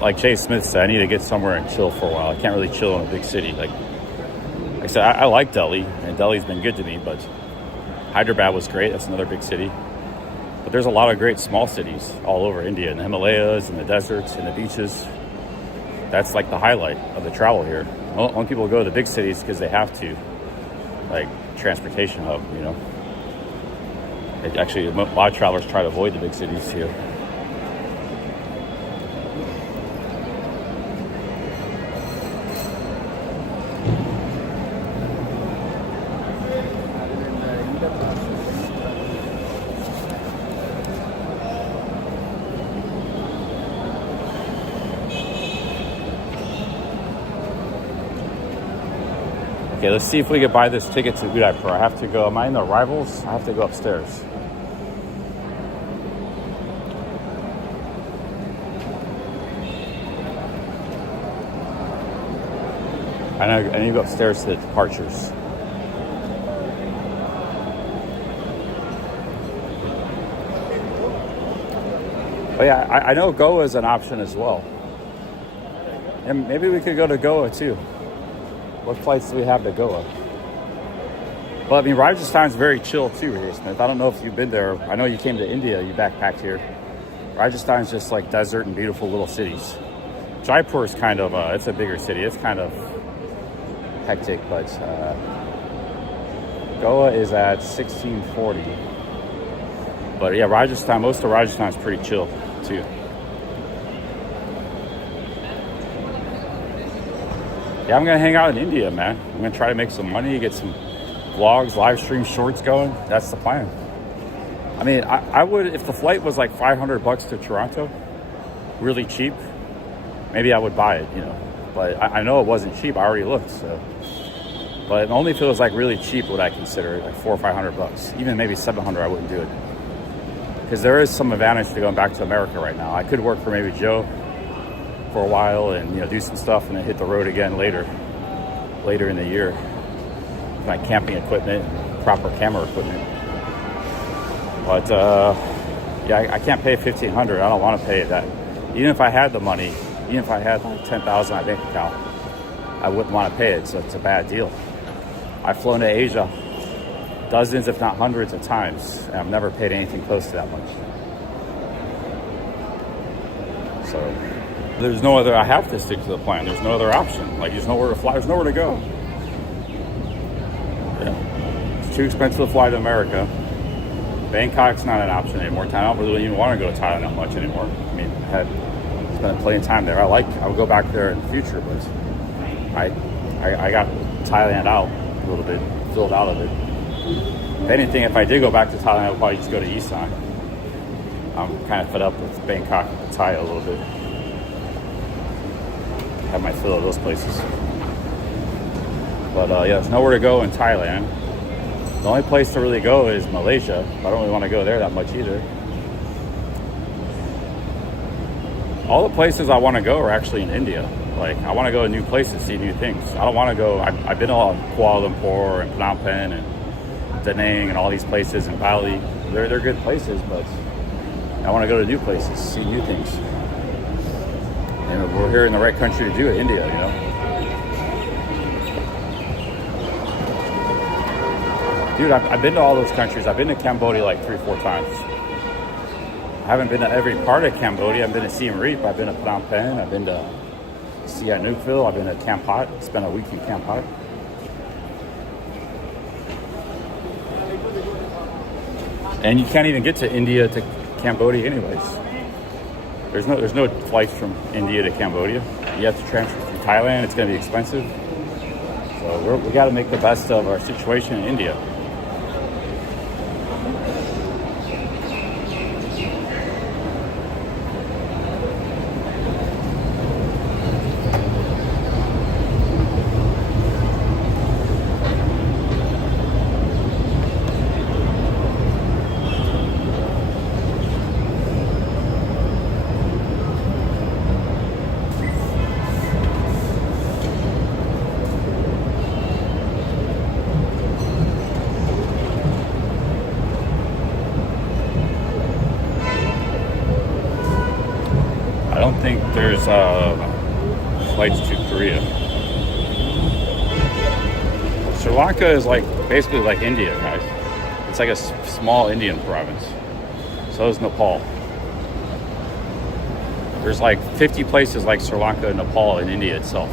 Like Jay Smith said, I need to get somewhere and chill for a while. I can't really chill in a big city. Like I said, I like Delhi, and Delhi's been good to me, but Hyderabad was great. That's another big city. But there's a lot of great small cities all over India, in the Himalayas, and the deserts, and the beaches. That's like the highlight of the travel here. Only people go to the big cities because they have to, like transportation hub, you know. Actually, a lot of travelers try to avoid the big cities here. Okay, let's see if we can buy this ticket to Udaipur. I have to go. Am I in the arrivals? I have to go upstairs. I need to go upstairs to the departures. Oh yeah, I know Goa is an option as well. And maybe we could go to Goa too. What flights do we have to Goa? Well, I mean, Rajasthan's very chill too, here, Smith. I don't know if you've been there. I know you came to India, you backpacked here. Rajasthan's just like desert and beautiful little cities. Jaipur is kind of, it's a bigger city. It's kind of hectic, but Goa is at 1640. But yeah, Rajasthan, most of Rajasthan is pretty chill too. Yeah, I'm gonna hang out in India, man. I'm gonna try to make some money, get some vlogs, live stream shorts going. That's the plan. I mean, I would, if the flight was like $500 to Toronto, really cheap, maybe I would buy it, you know. But I know it wasn't cheap. I already looked, so. But only if it was like really cheap would I consider it, like $400 or $500. Even maybe $700, I wouldn't do it. Because there is some advantage to going back to America right now. I could work for maybe Joe for a while and, you know, do some stuff and then hit the road again later in the year. My camping equipment, proper camera equipment. But yeah, I can't pay $1,500. I don't want to pay that. Even if I had the money, even if I had like $10,000 in my bank account, I wouldn't want to pay it. So it's a bad deal. I've flown to Asia dozens, if not hundreds of times, and I've never paid anything close to that much. So there's no other, I have to stick to the plan. There's no other option. Like, there's nowhere to fly, there's nowhere to go. Yeah. It's too expensive to fly to America. Bangkok's not an option anymore. I don't really even want to go to Thailand that much anymore. I mean, I had spent plenty of time there. I would go back there in the future, but I got Thailand out a little bit, filled out of it. If anything, if I did go back to Thailand, I would probably just go to Isan. I'm kind of fed up with Bangkok and Pattaya a little bit. Have my fill of those places. But yeah, there's nowhere to go in Thailand. The only place to really go is Malaysia. I don't really want to go there that much either. All the places I want to go are actually in India. Like, I want to go to new places, see new things. I don't want to go, I've been to Kuala Lumpur and Phnom Penh and Da Nang and all these places in Bali. They're good places, but I want to go to new places, see new things. And we're here in the right country to do it, India, you know. Dude, I've been to all those countries. I've been to Cambodia like 3 or 4 times. I haven't been to every part of Cambodia. I've been to Siem Reap. I've been to Phnom Penh. I've been to Sihanoukville. I've been to Kampot. Spent a week in Kampot. And you can't even get to India to Cambodia anyways. There's no flights from India to Cambodia. You have to transfer through Thailand, it's going to be expensive. So we got to make the best of our situation in India. I don't think there's flights to Korea. Sri Lanka is like basically like India, guys. It's like a small Indian province. So is Nepal. There's like 50 places like Sri Lanka and Nepal in India itself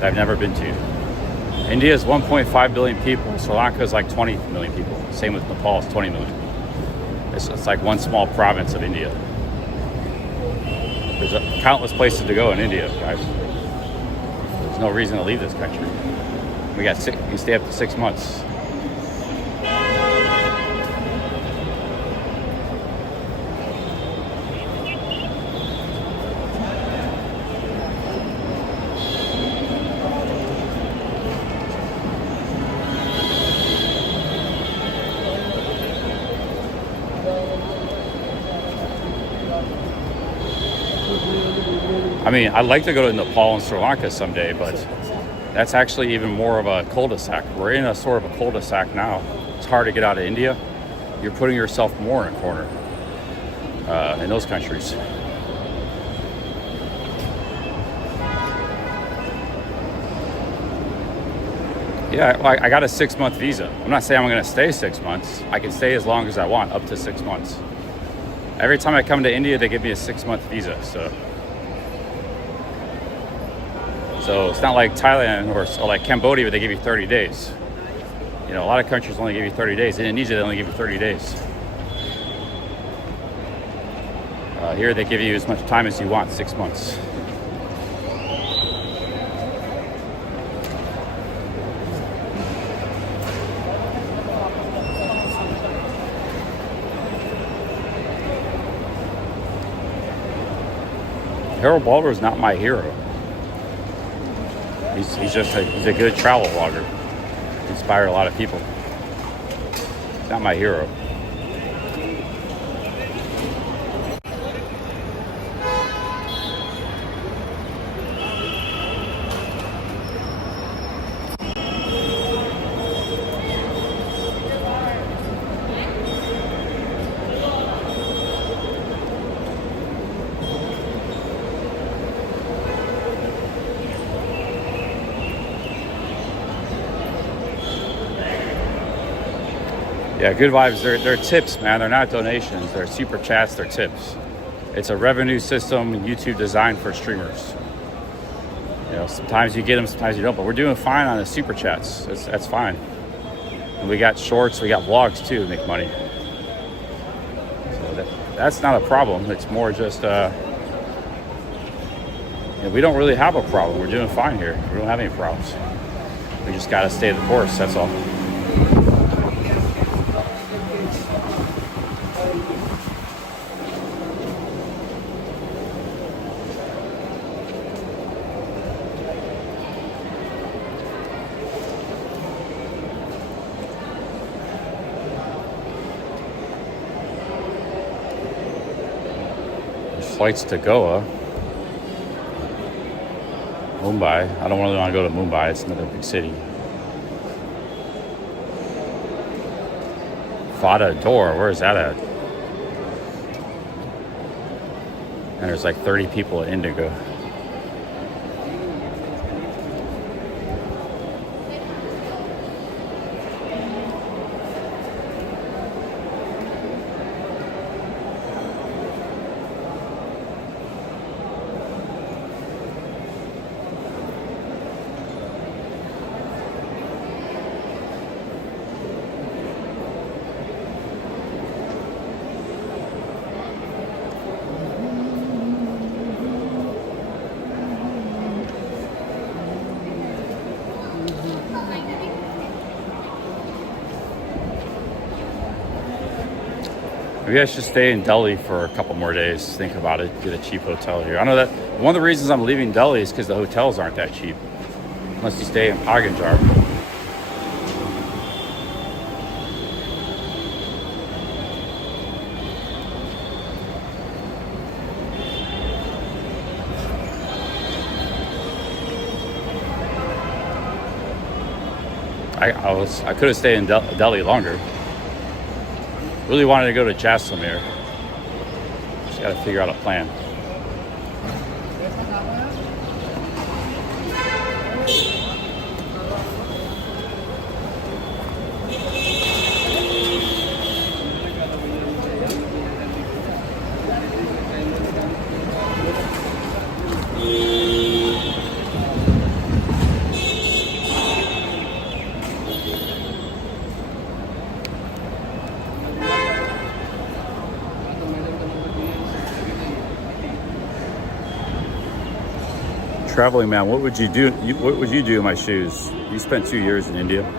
that I've never been to. India is 1.5 billion people. Sri Lanka is like 20 million people. Same with Nepal, it's 20 million. It's like one small province of India. There's countless places to go in India, guys. There's no reason to leave this country. We got you can stay up to 6 months. I mean, I'd like to go to Nepal and Sri Lanka someday, but that's actually even more of a cul-de-sac. We're in a sort of a cul-de-sac now. It's hard to get out of India. You're putting yourself more in a corner in those countries. Yeah, I got a 6-month visa. I'm not saying I'm going to stay 6 months. I can stay as long as I want, up to 6 months. Every time I come to India, they give me a 6-month visa. So it's not like Thailand or like Cambodia where they give you 30 days. You know, a lot of countries only give you 30 days. In Indonesia, they only give you 30 days. Here, they give you as much time as you want, 6 months. Harold Balder is not my hero. He's a good travel vlogger. He inspired a lot of people. He's not my hero. Yeah, good vibes. They're tips, man. They're not donations. They're super chats. They're tips. It's a revenue system YouTube designed for streamers. You know, sometimes you get them, sometimes you don't. But we're doing fine on the super chats. That's fine. And we got shorts, we got vlogs too to make money. So that's not a problem. It's more just we don't really have a problem. We're doing fine here. We don't have any problems. We just got to stay the course. That's all. Flights to Goa, Mumbai. I don't really want to go to Mumbai. It's another big city. Fada Door, where is that at? And there's like 30 people at Indigo. Maybe I should stay in Delhi for a couple more days. Think about it. Get a cheap hotel here. I know that one of the reasons I'm leaving Delhi is because the hotels aren't that cheap. Unless you stay in Paganjar. I could have stayed in Delhi longer. Really wanted to go to Jaisalmer. Just got to figure out a plan. Traveling man, what would you do? What would you do in my shoes? You spent 2 years in India.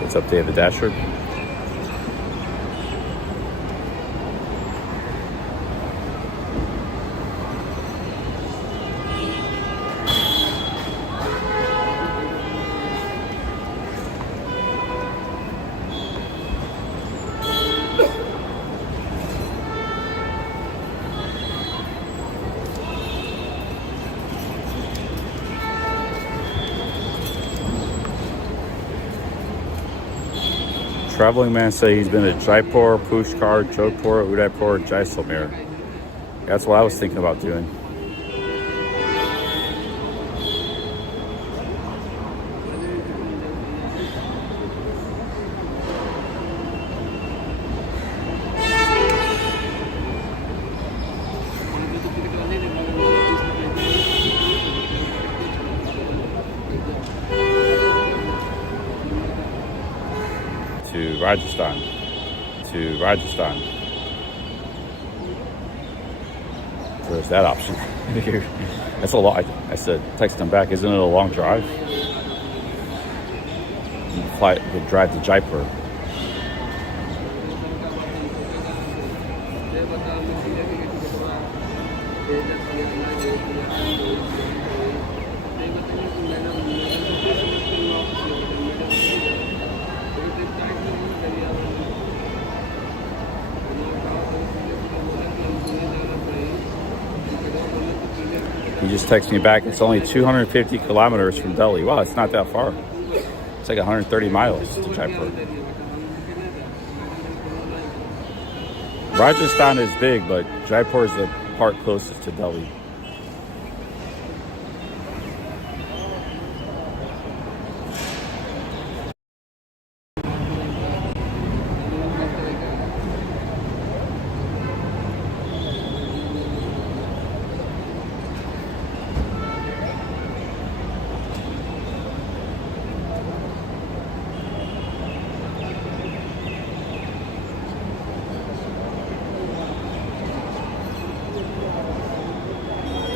Let's update the dashboard. Traveling man say he's been to Jaipur, Pushkar, Jodhpur, Udaipur, Jaisalmer. That's what I was thinking about doing. To Rajasthan. Where's that option? That's a lot. I said, text him back. Isn't it a long drive? You could drive to Jaipur. He just texted me back. It's only 250 kilometers from Delhi. Wow, it's not that far. It's like 130 miles to Jaipur. Rajasthan is big, but Jaipur is the part closest to Delhi.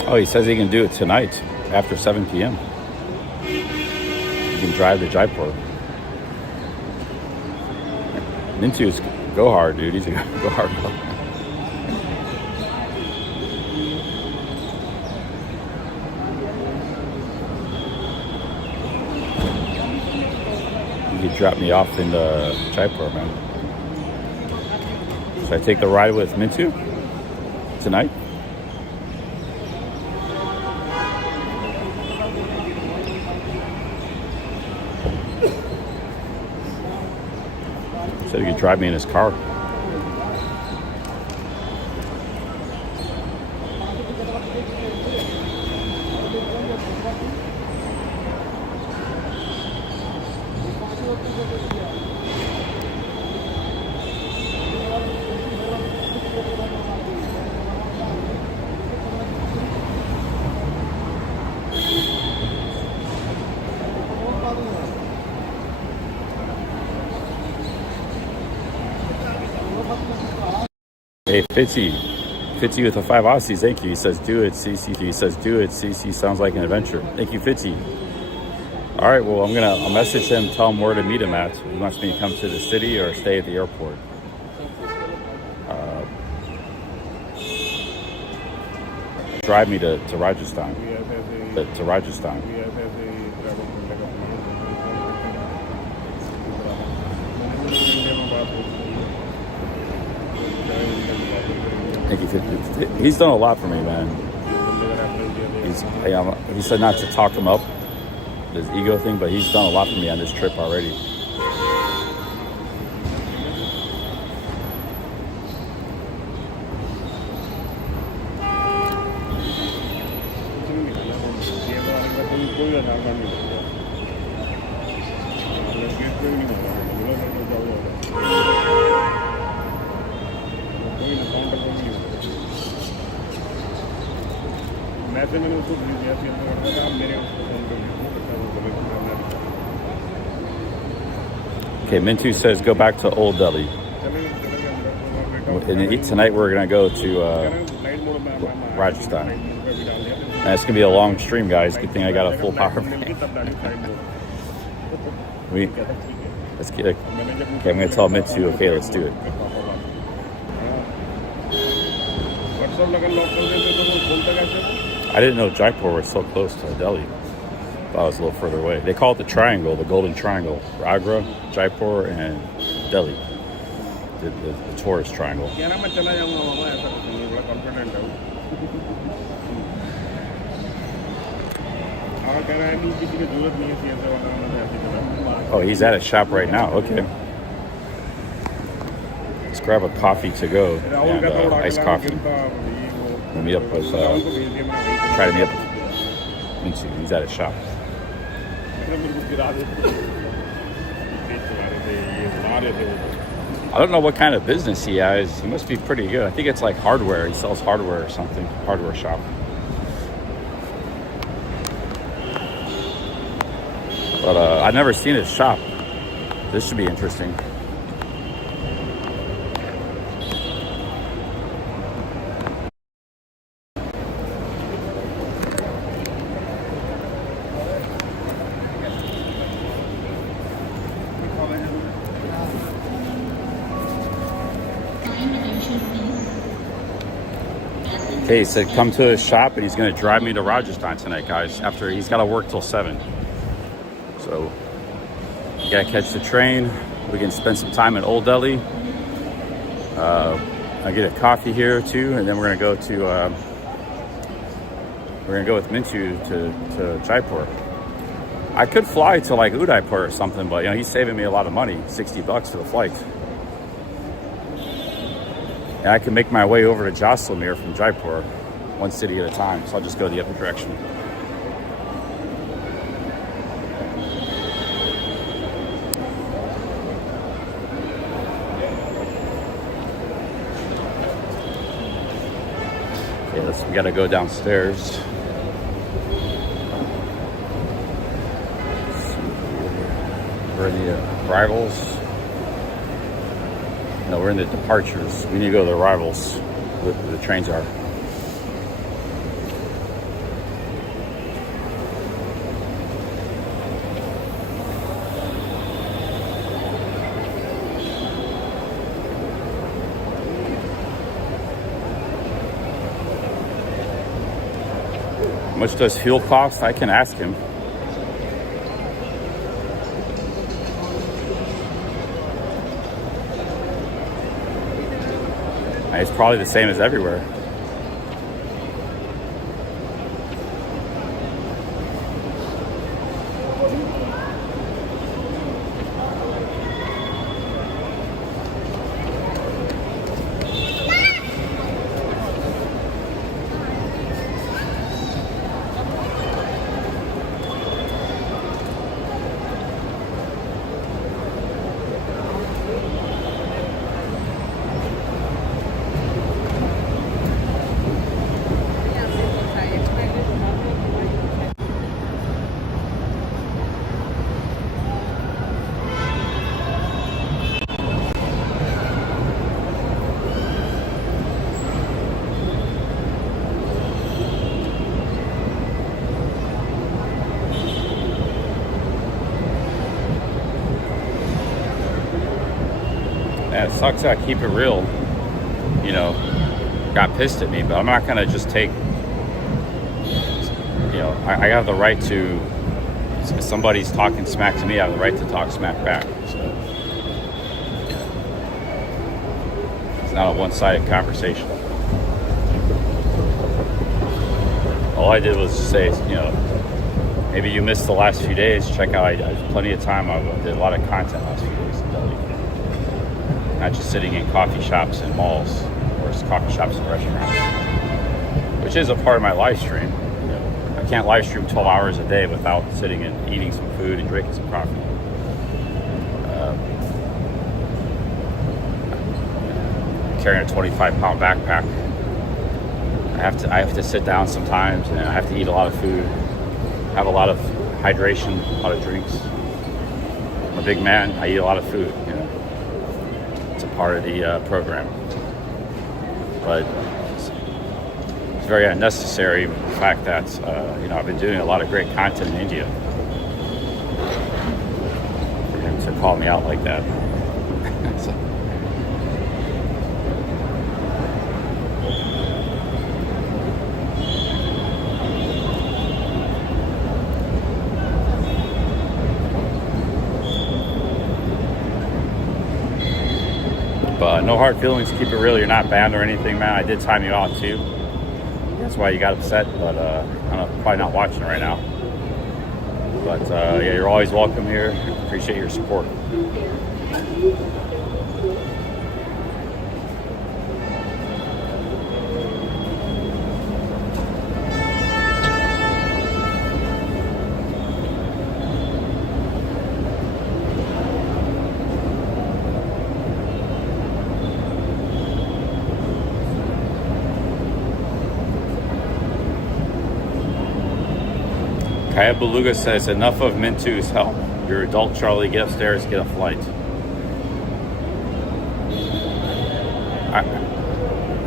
Oh, he says he can do it tonight after 7 p.m. You can drive to Jaipur. Mintu's go hard, dude. He's a go hard. You could drop me off in Jaipur, man. Should I take the ride with Mintu tonight? Said he could drive me in his car. Hey, Fitzy with the 5 Aussies. Thank you. He says, do it, CC. He says, do it, CC. Sounds like an adventure. Thank you, Fitzy. All right, well, I'll message him, tell him where to meet him at. He wants me to come to the city or stay at the airport. Drive me to Rajasthan. To Rajasthan. Thank you. He's done a lot for me, man. He said not to talk him up, his ego thing, but he's done a lot for me on this trip already. Okay, Mintu says go back to Old Delhi. And tonight we're gonna go to Rajasthan. And it's gonna be a long stream, guys. Good thing I got a full power bank. Let's get it. Okay, I'm gonna tell Mitsu. Okay, let's do it. I didn't know Jaipur was so close to Delhi. I thought it was a little further away. They call it the triangle, the golden triangle. Agra, Jaipur, and Delhi. The tourist triangle. Oh, he's at a shop right now. Okay. Let's grab a coffee to go and iced coffee. We'll meet up with, try to meet up with Mintu. He's at a shop. I don't know what kind of business he has. He must be pretty good. I think it's like hardware. He sells hardware or something. Hardware shop. But I've never seen his shop. This should be interesting. Okay, he said come to his shop and he's going to drive me to Rajasthan tonight, guys. After he's got to work till 7. So, you got to catch the train. We can spend some time in Old Delhi. I'll get a coffee here too, and then we're going to go with Mintu to Jaipur. I could fly to like Udaipur or something, but he's saving me a lot of money, $60 for the flight. And I can make my way over to Jaisalmer from Jaipur, one city at a time. So I'll just go the other direction. Okay, we gotta go downstairs. We're in the arrivals. No, we're in the departures. We need to go to the arrivals where the trains are. How much does fuel cost? I can ask him. It's probably the same as everywhere. sucks that Keep It Real, you know, got pissed at me, but I'm not gonna just take, you know, I have the right to, if somebody's talking smack to me, I have the right to talk smack back. So, yeah. It's not a one-sided conversation. All I did was say, you know, maybe you missed the last few days. Check out, I had plenty of time. I did a lot of content last few days in Delhi. Not just sitting in coffee shops and malls, or coffee shops and restaurants, which is a part of my live stream. You know, I can't live stream 12 hours a day without sitting and eating some food and drinking some coffee. Carrying a 25-pound backpack. I have to sit down sometimes, and I have to eat a lot of food, have a lot of hydration, a lot of drinks. I'm a big man. I eat a lot of food. You know, it's a part of the program. But it's very unnecessary. The fact that you know, I've been doing a lot of great content in India. For him to call me out like that. So, no hard feelings. Keep it real. You're not banned or anything, man. I did time you out too. That's why you got upset, but I'm probably not watching right now. But yeah, you're always welcome here. Appreciate your support. Kaya Beluga says, enough of Mintu's help. Your adult Charlie, get upstairs, get a flight.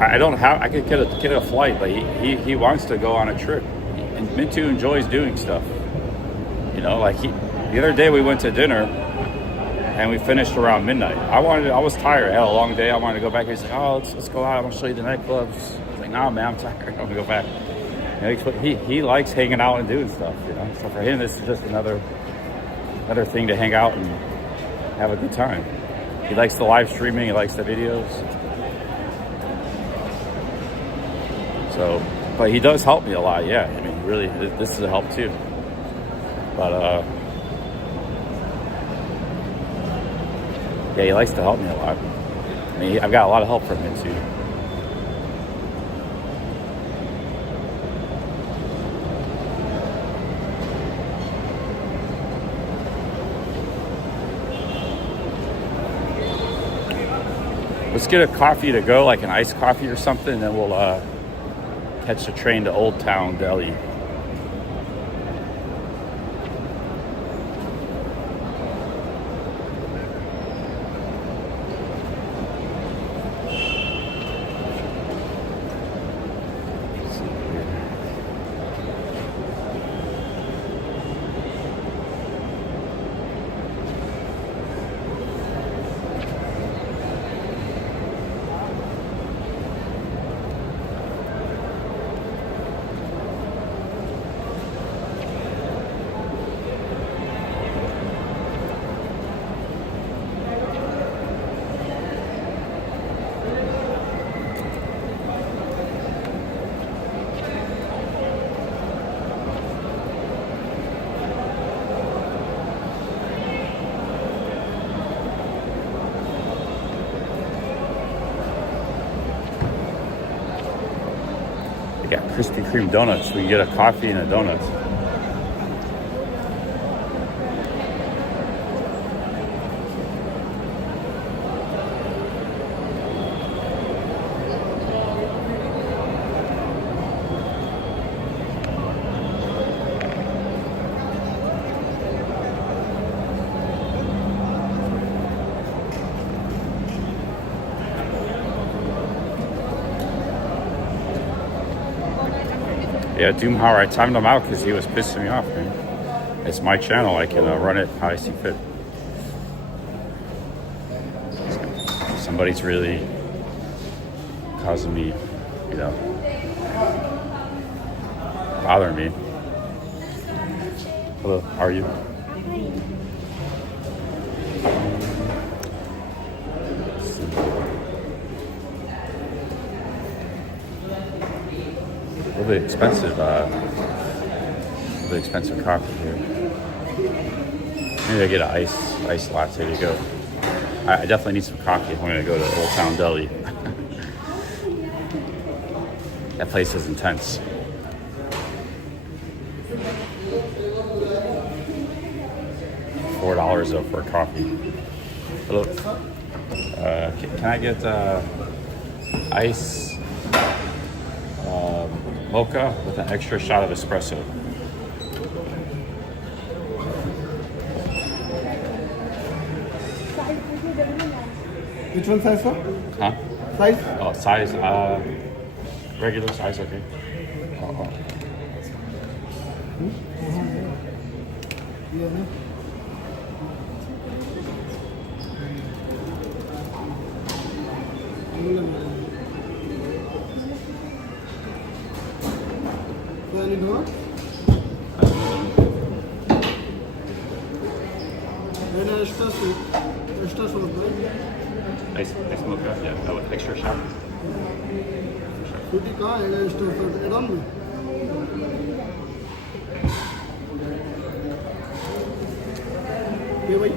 I don't have, I could get a flight, but he wants to go on a trip. And Mintu enjoys doing stuff. You know, like the other day we went to dinner and we finished around midnight. I was tired. I had a long day. I wanted to go back. He's like, oh, let's go out. I want to show you the nightclubs. I was like, nah, man, I'm tired. I want to go back. You know, he likes hanging out and doing stuff, you know. So for him, this is just another thing to hang out and have a good time. He likes the live streaming. He likes the videos. So, but he does help me a lot. Yeah, I mean, really, this is a help too. But yeah, he likes to help me a lot. I mean, I've got a lot of help from him too. Let's get a coffee to go, like an iced coffee or something, and then we'll catch the train to Old Town Delhi. They got Krispy Kreme donuts. We can get a coffee and a donut. Yeah, Doomhauer, I timed him out because he was pissing me off, man. It's my channel. I can run it how I see fit. Some Somebody's really causing me, you know, bothering me. Hello, how are you? A little bit expensive coffee here. Maybe I get an ice latte to go. I definitely need some coffee if I'm gonna go to Old Town Delhi. That place is intense. $4 though for a coffee. Hello. Can I get ice mocha with an extra shot of espresso? Which one size, sir? Huh? Size? Oh, size. Regular size, okay. Oh. Yeah, no? So any donut? And extra soup. Extra soup, right? Ice mocha, yeah. Oh, with extra shot. Fruity का and extra soup. Add on me. ये भाई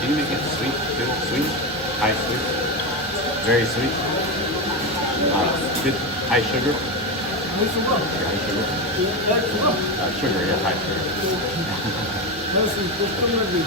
Can you make it sweet too? Sweet? High sweet? Very sweet? Good high sugar? nice super. High sugar? Black super. Sugar, yeah, high sugar. Nice, custom lagi.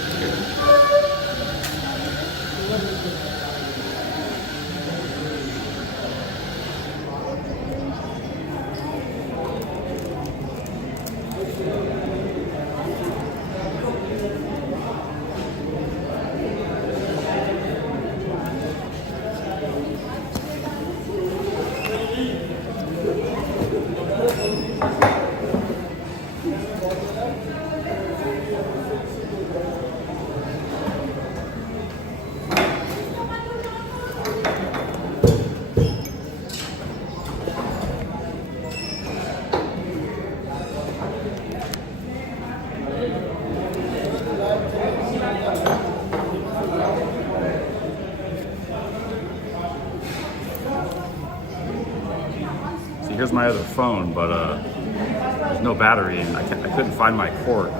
See, here's my other phone, but there's no battery, and I couldn't find my cord.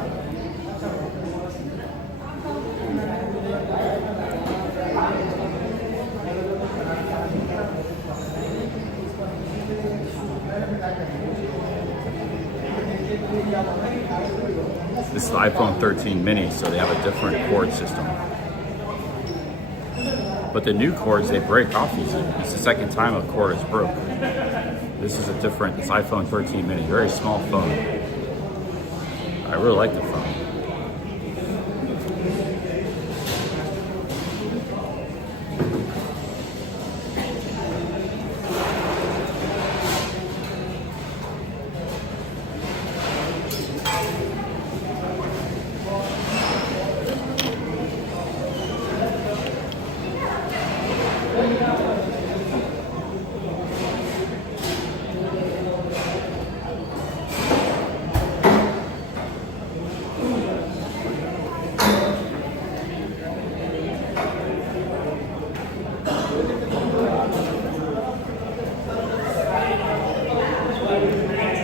This is the iPhone 13 mini, so they have a different cord system. But the new cords, they break off easy. It's the second time a cord is broke. This is a different, it's iPhone 13 mini, very small phone. I really like the phone.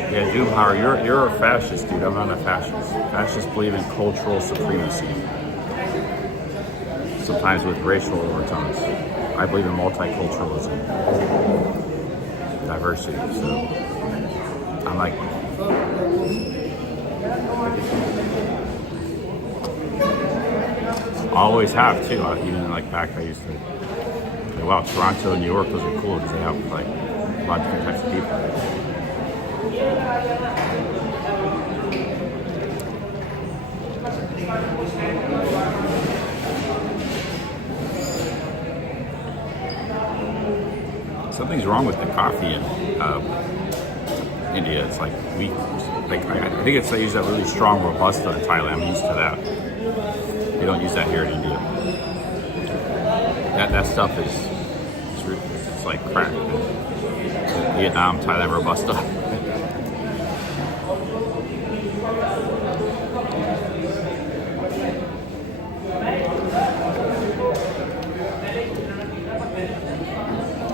Yeah, Doomhauer, you're a fascist, dude. I'm not a fascist. Fascists believe in cultural supremacy, sometimes with racial overtones. I believe in multiculturalism, diversity. So I'm like, I always have too. Even like back, I used to. Wow, Toronto and New York, those are cool because they have like a lot of different types of people. something's wrong with the coffee in India. It's like weak. Like I think it's they use that really strong Robusta in Thailand. I'm used to that. They don't use that here in India. That stuff is it's like crack. Vietnam, Thailand Robusta.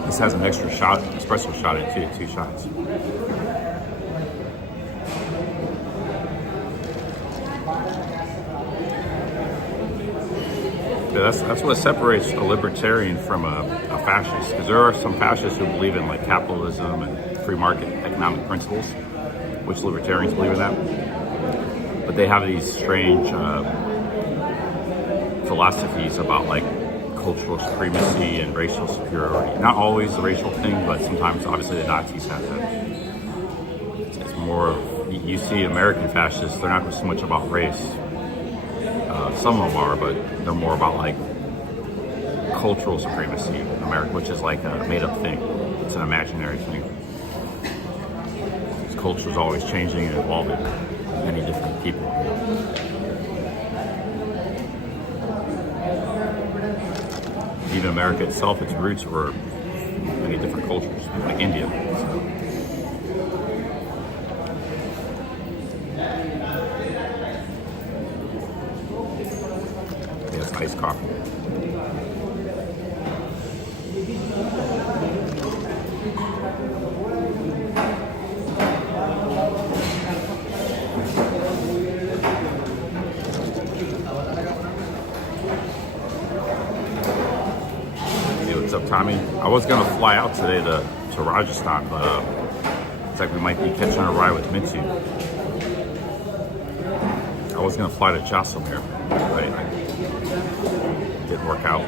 This has an extra shot, espresso shot in it too, 2 shots. Yeah, that's what separates a libertarian from a fascist. Because there are some fascists who believe in like capitalism and free market economic principles, which libertarians believe in that. But they have these strange philosophies about like cultural supremacy and racial superiority. Not always the racial thing, but sometimes obviously the Nazis have that. It's more of, you see American fascists, they're not so much about race. Some of them are, but they're more about like cultural supremacy in America, which is like a made up thing. It's an imaginary thing. This culture is always changing and evolving. Many different people. Even America itself, its roots were many different cultures, like India. So. Yeah, it's iced coffee. What's up, Tommy? I was gonna fly out today to Rajasthan, but it's like we might be catching a ride with Mitsu. I was gonna fly to Jaisalmer, but it didn't work out.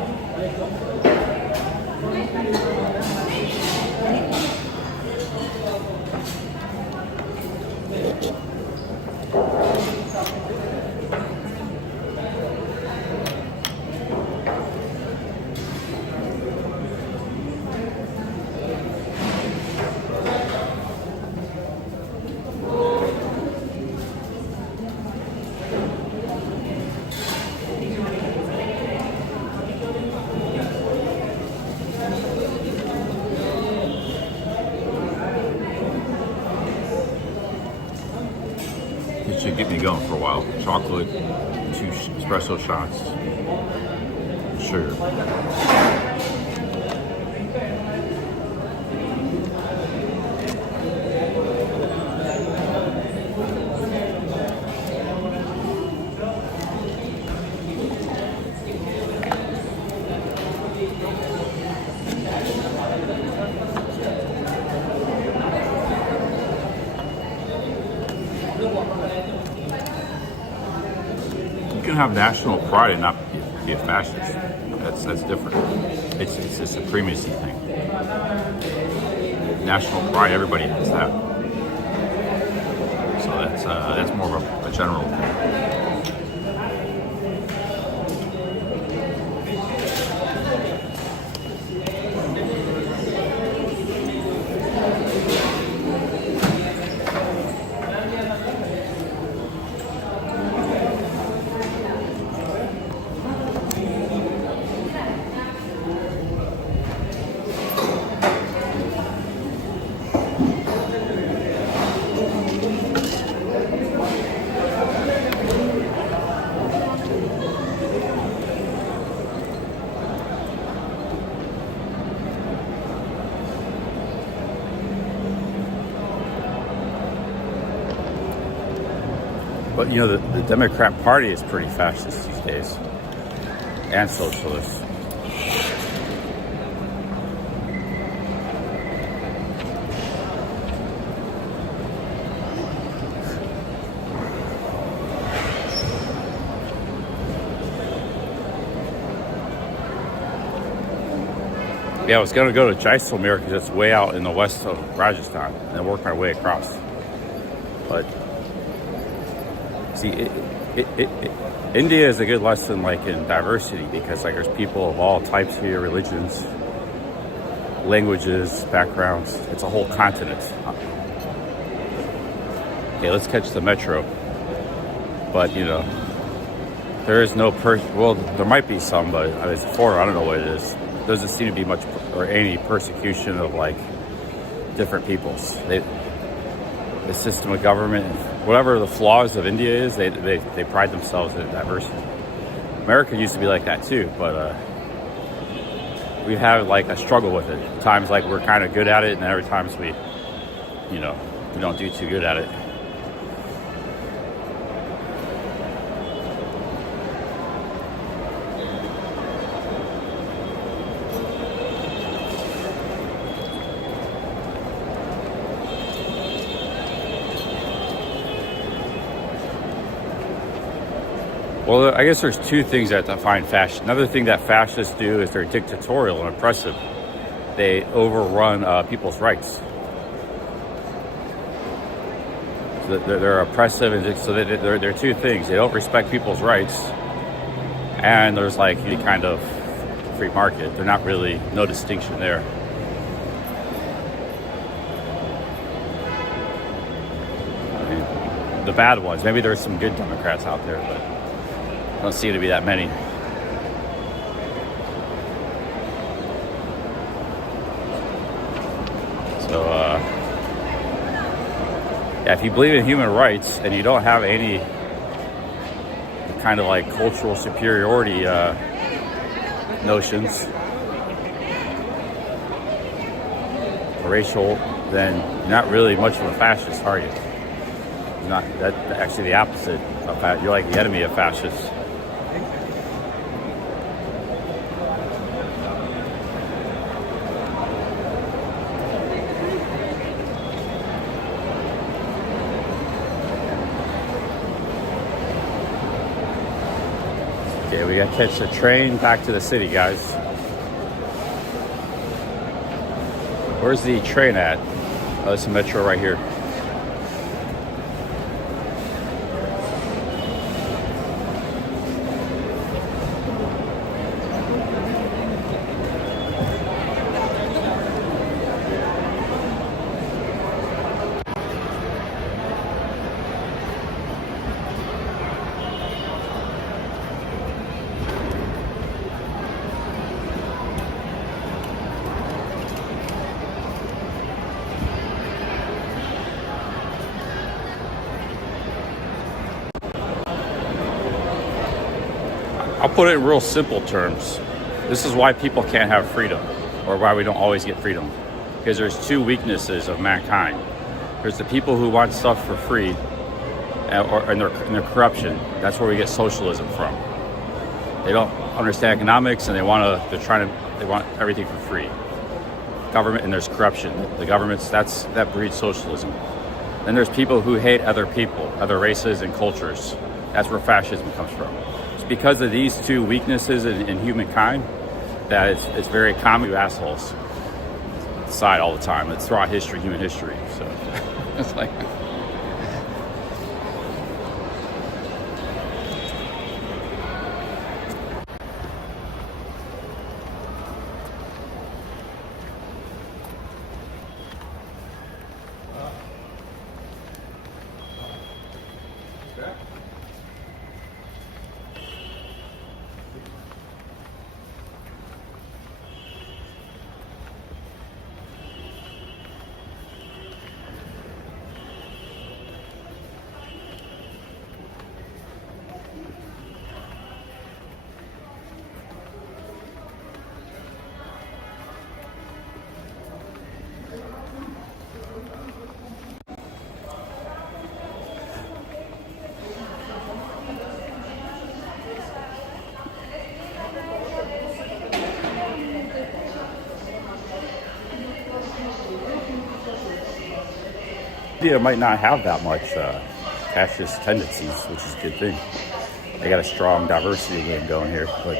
It should get me going for a while. Chocolate, 2 espresso shots, sugar. You can have national pride and not be a fascist. That's different. It's a supremacy thing. National pride, everybody has that. So that's more of a general thing. But you know, the Democrat Party is pretty fascist these days, and socialist. Yeah, I was going to go to Jaisalmer because it's way out in the west of Rajasthan and work my way across. But see, India is a good lesson like in diversity because like there's people of all types here, religions. languages, backgrounds. It's a whole continent. Okay, let's catch the metro. But, you know, there is no well, there might be some, but I mean, it's foreign. I don't know what it is. There doesn't seem to be much or any persecution of like different peoples. The system of government, whatever the flaws of India is, they pride themselves in diversity. America used to be like that too, but we have like a struggle with it. Times like we're kind of good at it, and other times we don't do too good at it. Well, I guess there's two things that define fascist. Another thing that fascists do is they're dictatorial and oppressive. They overrun people's rights. So they're oppressive, and so they're two things. They don't respect people's rights, and there's like any kind of free market. They're not really, no distinction there. I mean, the bad ones. Maybe there's some good Democrats out there, but don't seem to be that many. So, yeah, if you believe in human rights and you don't have any kind of like cultural superiority notions, or racial, then you're not really much of a fascist, are you? You're not. That's actually the opposite of that. You're like the enemy of fascists. Okay, we gotta catch the train back to the city, guys. Where's the train at? Oh, there's a metro right here. I'll put it in real simple terms. This is why people can't have freedom, or why we don't always get freedom. Because there's two weaknesses of mankind. There's the people who want stuff for free, and their corruption. That's where we get socialism from. They don't understand economics, and they want everything for free. Government, and there's corruption. The governments, that breeds socialism. Then there's people who hate other people, other races and cultures. That's where fascism comes from. Because of these two weaknesses in humankind, that it's very common to assholes decide all the time. It's throughout history, human history. So it's like. India might not have that much fascist tendencies, which is a good thing. They got a strong diversity game going here, but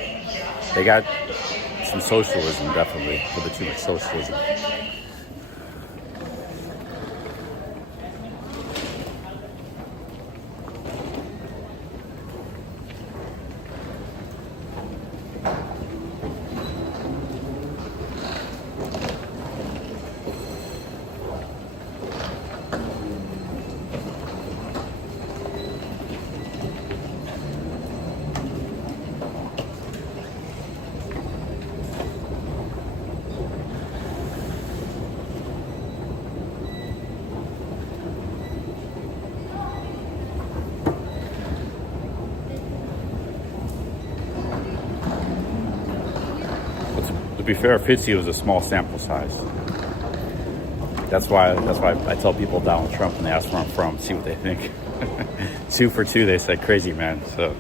they got some socialism, definitely, a little bit too much socialism. be fair, 50 was a small sample size. That's why I tell people Donald Trump when they ask where I'm from, see what they think. 2 for 2, they said crazy man. So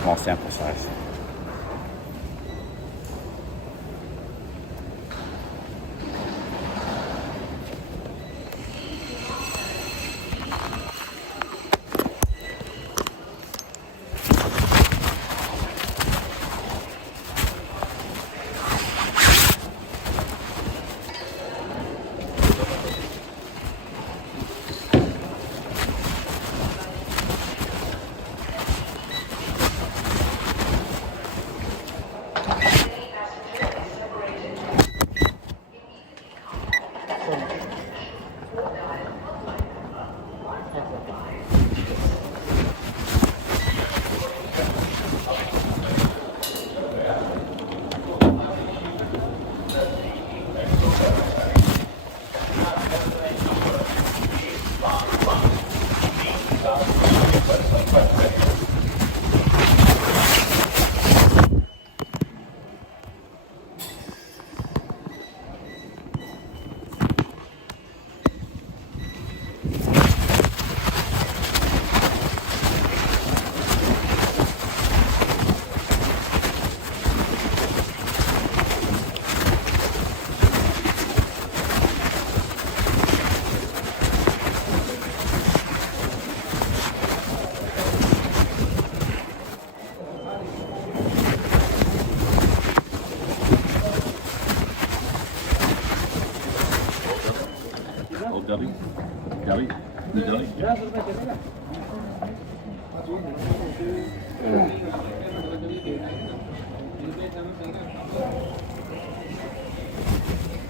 small sample size.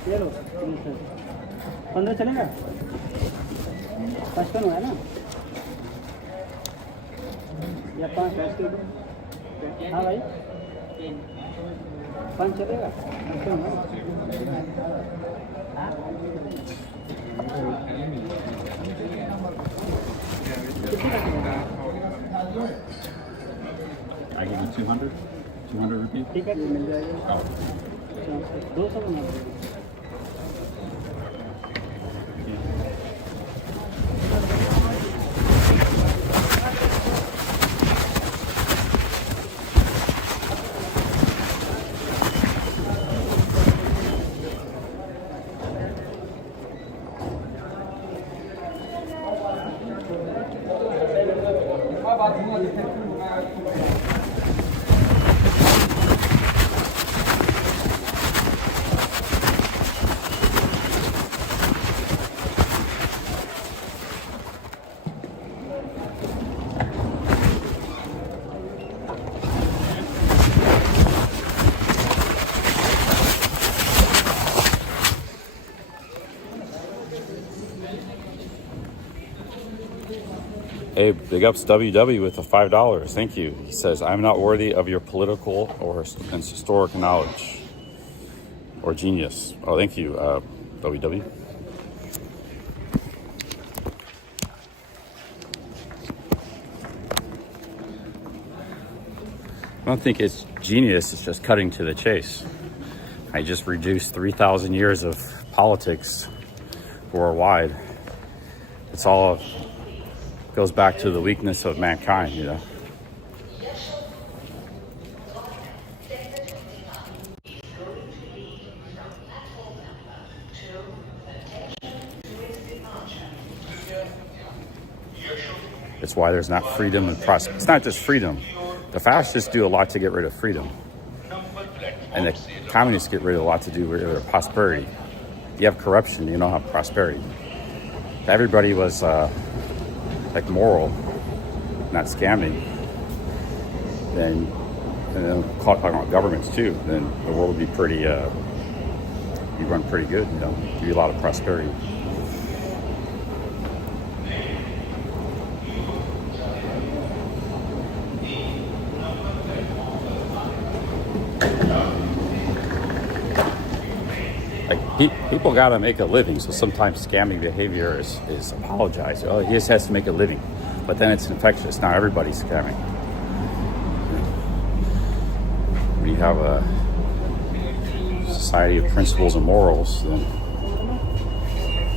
ये लो 15 चलेगा 55 है ना या 5 ऐसे दो हाँ भाई 5 चलेगा 55 है I give you 200 rupees. ठीक है मिल जाएगा 200 बना Hey, big ups WW with the $5. Thank you. He says, I'm not worthy of your political or historic knowledge or genius. Oh, thank you, WW. I don't think it's genius, it's just cutting to the chase. I just reduced 3,000 years of politics worldwide. It's all goes back to the weakness of mankind, you know. It's why there's not freedom and prosperity. It's not just freedom. The fascists do a lot to get rid of freedom. And the communists get rid of a lot to do with prosperity. You have corruption, you don't have prosperity. If everybody was like moral, not scamming, then, and then talking about governments too, then the world would be pretty, you run pretty good, you know, give you a lot of prosperity. Like people got to make a living, so sometimes scamming behavior is apologized. Oh, he just has to make a living, but then it's infectious. Not everybody's scamming. When you have a society of principles and morals, then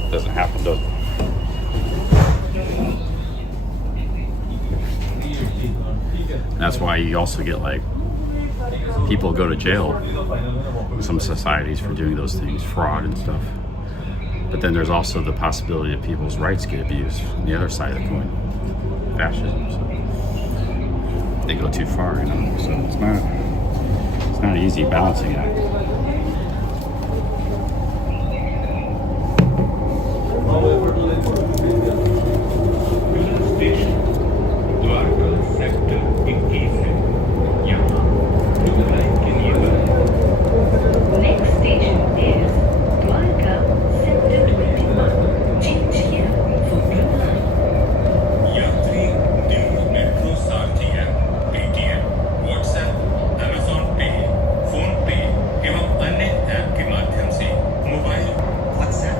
it doesn't happen, does it? And that's why you also get like people go to jail in some societies for doing those things, fraud and stuff. But then there's also the possibility that people's rights get abused on the other side of the coin, fascism. So they go too far, you know. So it's not an easy balancing act. Next station is Dwarka Sector 21. Change here for Blue Line. यात्री Delhi metro सारथी app, Paytm, WhatsApp, Amazon पे, phone पे एवं अन्य app के माध्यम से mobile, WhatsApp,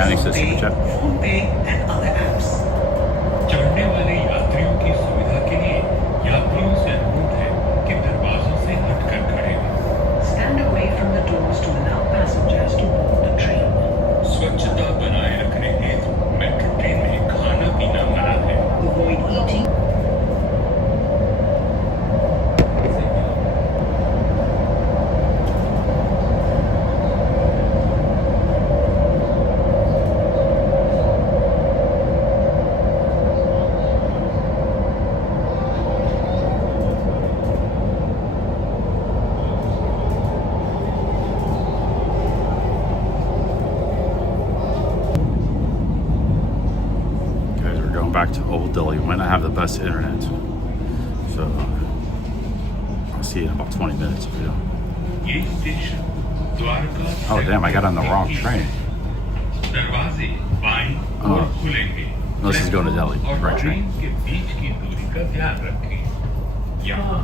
Amazon Pay, phone पे and other apps. चढ़ने वाले यात्रियों की सुविधा के लिए यात्रियों से अनुरोध है कि दरवाजों से हटकर खड़े रहें। Stand away from the doors to allow passengers to board the train. स्वच्छता बनाए रखने हेतु मेट्रो ट्रेन में खाना पीना मना है। Avoid eating. Guys, we're going back to Old Delhi. We might not have the best internet, so I'll see you in about 20 minutes. If we don't. ये station Dwarka Oh damn! I got on the wrong train. दरवाजे बाईं Oh. ओर खुलेंगे। No, this is going to Delhi, और right train. Train के बीच की दूरी का ध्यान रखें। यहाँ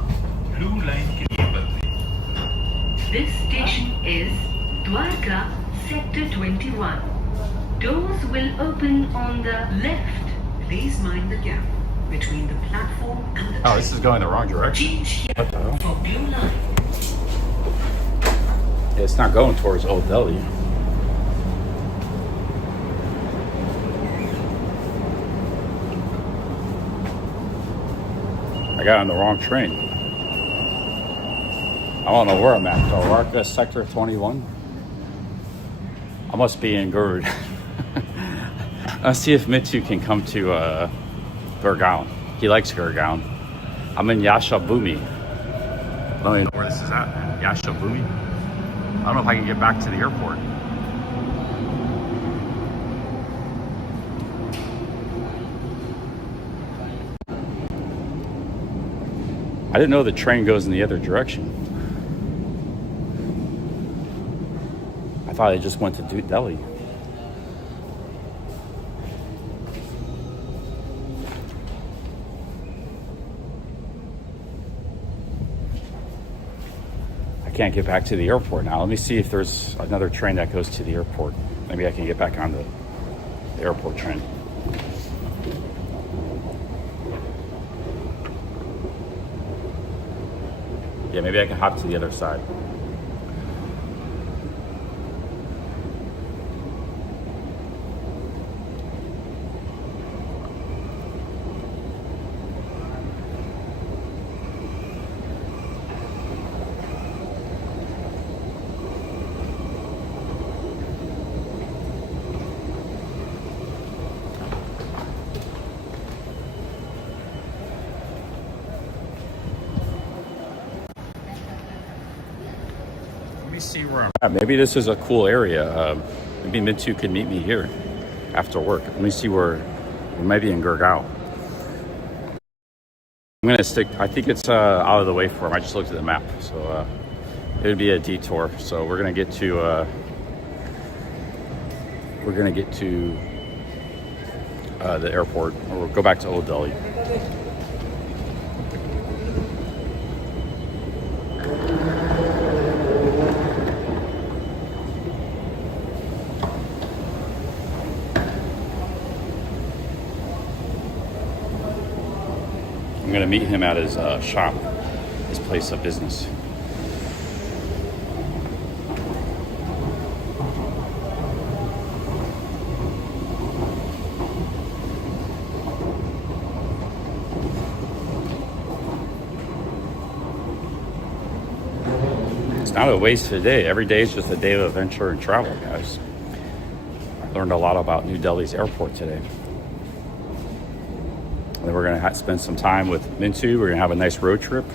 ब्लू लाइन के लिए बदलें। This station is Dwarka Sector 21. Doors will open on the left. Please mind the gap between the platform and the Oh, this is going the wrong direction. change here What the hell? for Blue Line. It's not going towards Old Delhi. I got on the wrong train. I don't know where I'm at. Dwarka Sector 21. I must be in Gurud. Let's see if Mithu can come to Gurgaon. He likes Gurgaon. I'm in Yashabumi. I don't even know where this is at, man. Yashabumi? I don't know if I can get back to the airport. I didn't know the train goes in the other direction. I thought it just went to Delhi. I can't get back to the airport now. Let me see if there's another train that goes to the airport. Maybe I can get back on the airport train. Yeah, maybe I can hop to the other side. Let me see where I'm at. Maybe this is a cool area. Maybe Mithu could meet me here after work. Let me see where we might be in Gurgaon. I'm gonna stick. I think it's out of the way for him. I just looked at the map, so it would be a detour. So we're gonna get to the airport, or we'll go back to Old Delhi. I'm gonna meet him at his shop, his place of business. not a wasted day. Every day is just a day of adventure and travel, guys. I learned a lot about New Delhi's airport today. And then we're going to spend some time with Mintu. We're going to have a nice road trip.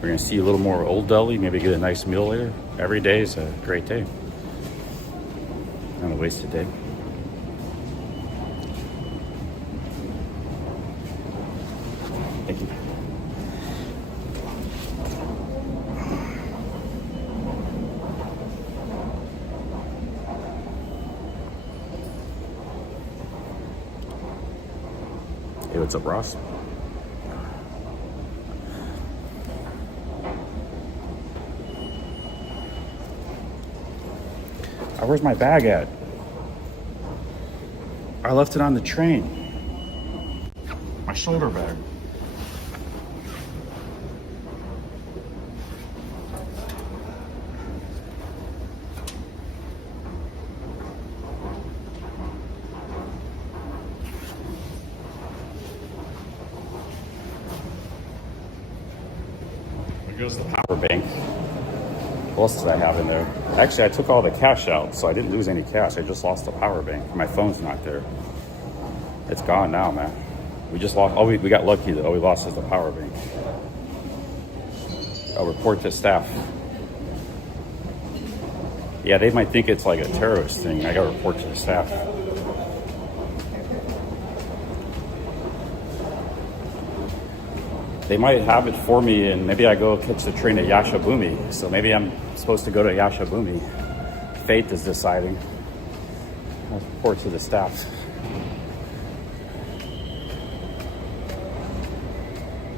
We're going to see a little more of Old Delhi, maybe get a nice meal there. Every day is a great day. Not a wasted day. Thank you. Hey, what's up, Ross? Where's my bag at? I left it on the train. My shoulder bag. There goes the power bank. What else did I have in there? Actually, I took all the cash out, so I didn't lose any cash. I just lost the power bank. My phone's not there. It's gone now, man. We just lost. Oh, we got lucky though. All we lost is the power bank. I'll report to staff. Yeah, they might think it's like a terrorist thing. I got to report to the staff. They might have it for me, and maybe I go catch the train to Yashabumi. So maybe I'm supposed to go to Yashabumi. Fate is deciding. I'll report to the staff.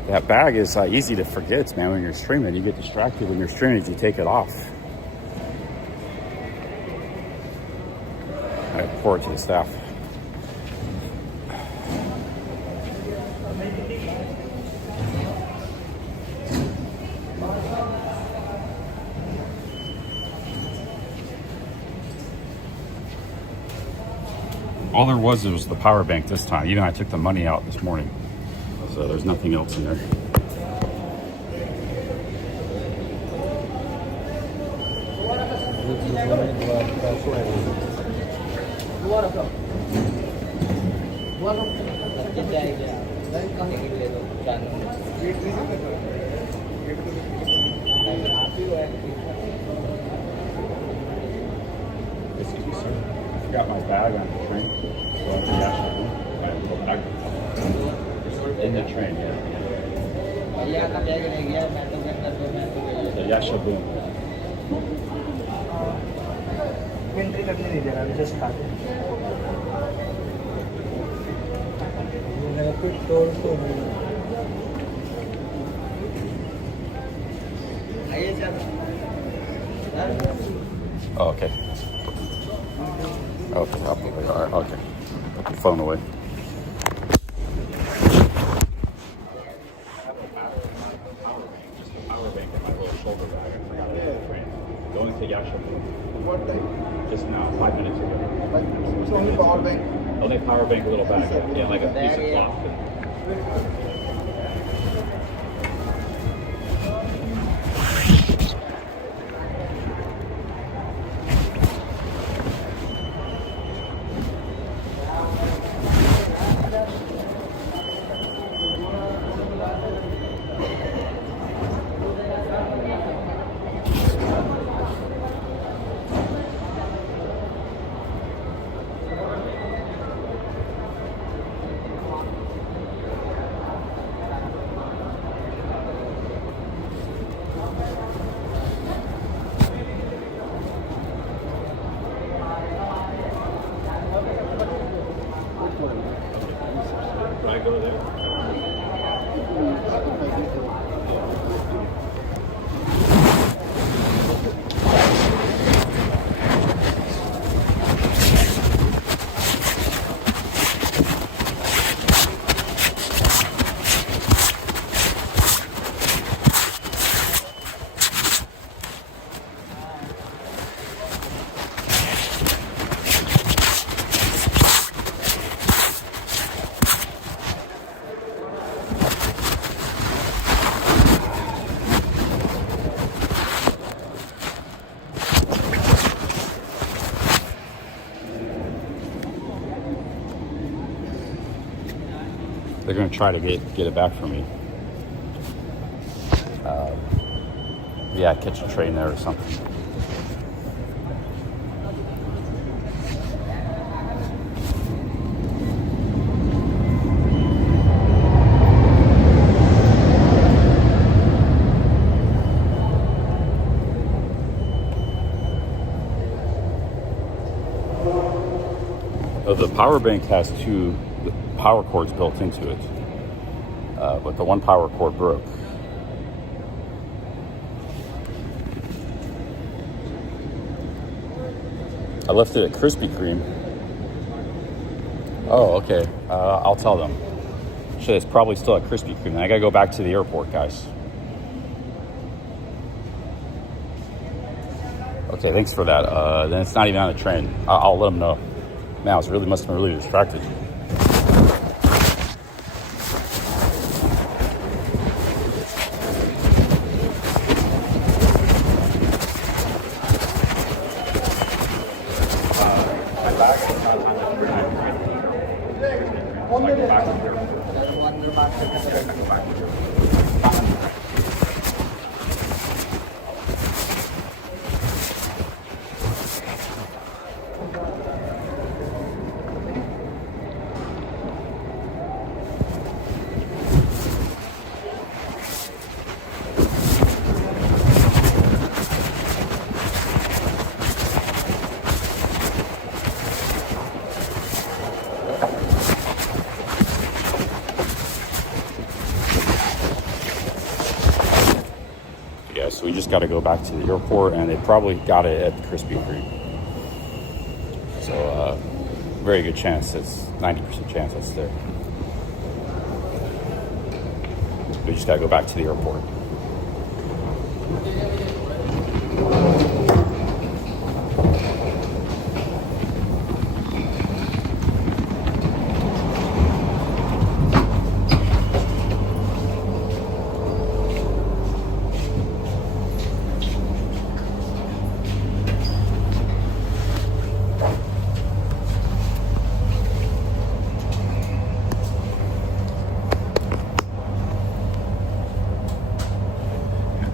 That bag is easy to forget, man, when you're streaming. You get distracted when you're streaming, you take it off. I report to the staff. All there was the power bank this time. Even I took the money out this morning. So there's nothing else in there. Excuse me, sir. I forgot my bag on the train. Going to Yashabumi. In the train, yeah. The Yashabumi. Entry करने नहीं दे रहा, just started. मैं कुछ तोड़ तो नहीं. Oh, okay. Okay, I'll put it. All right, okay. Put the phone away. Going to Yashabumi. What time? Just now, 5 minutes ago. It's only power bank. Only power bank, a little bag. Yeah, like a piece of cloth. They're gonna try to get it back for me. Yeah, catch a train there or something. The power bank has 2 power cords built into it, but the one power cord broke. I left it at Krispy Kreme. Oh, okay. I'll tell them. Shit, it's probably still at Krispy Kreme. I gotta go back to the airport, guys. Okay, thanks for that. Then it's not even on a train. I'll let them know. Man, I must have been really distracted. So we just got to go back to the airport, and they probably got it at Krispy Kreme. So very good chance. It's 90% chance that's there. We just got to go back to the airport.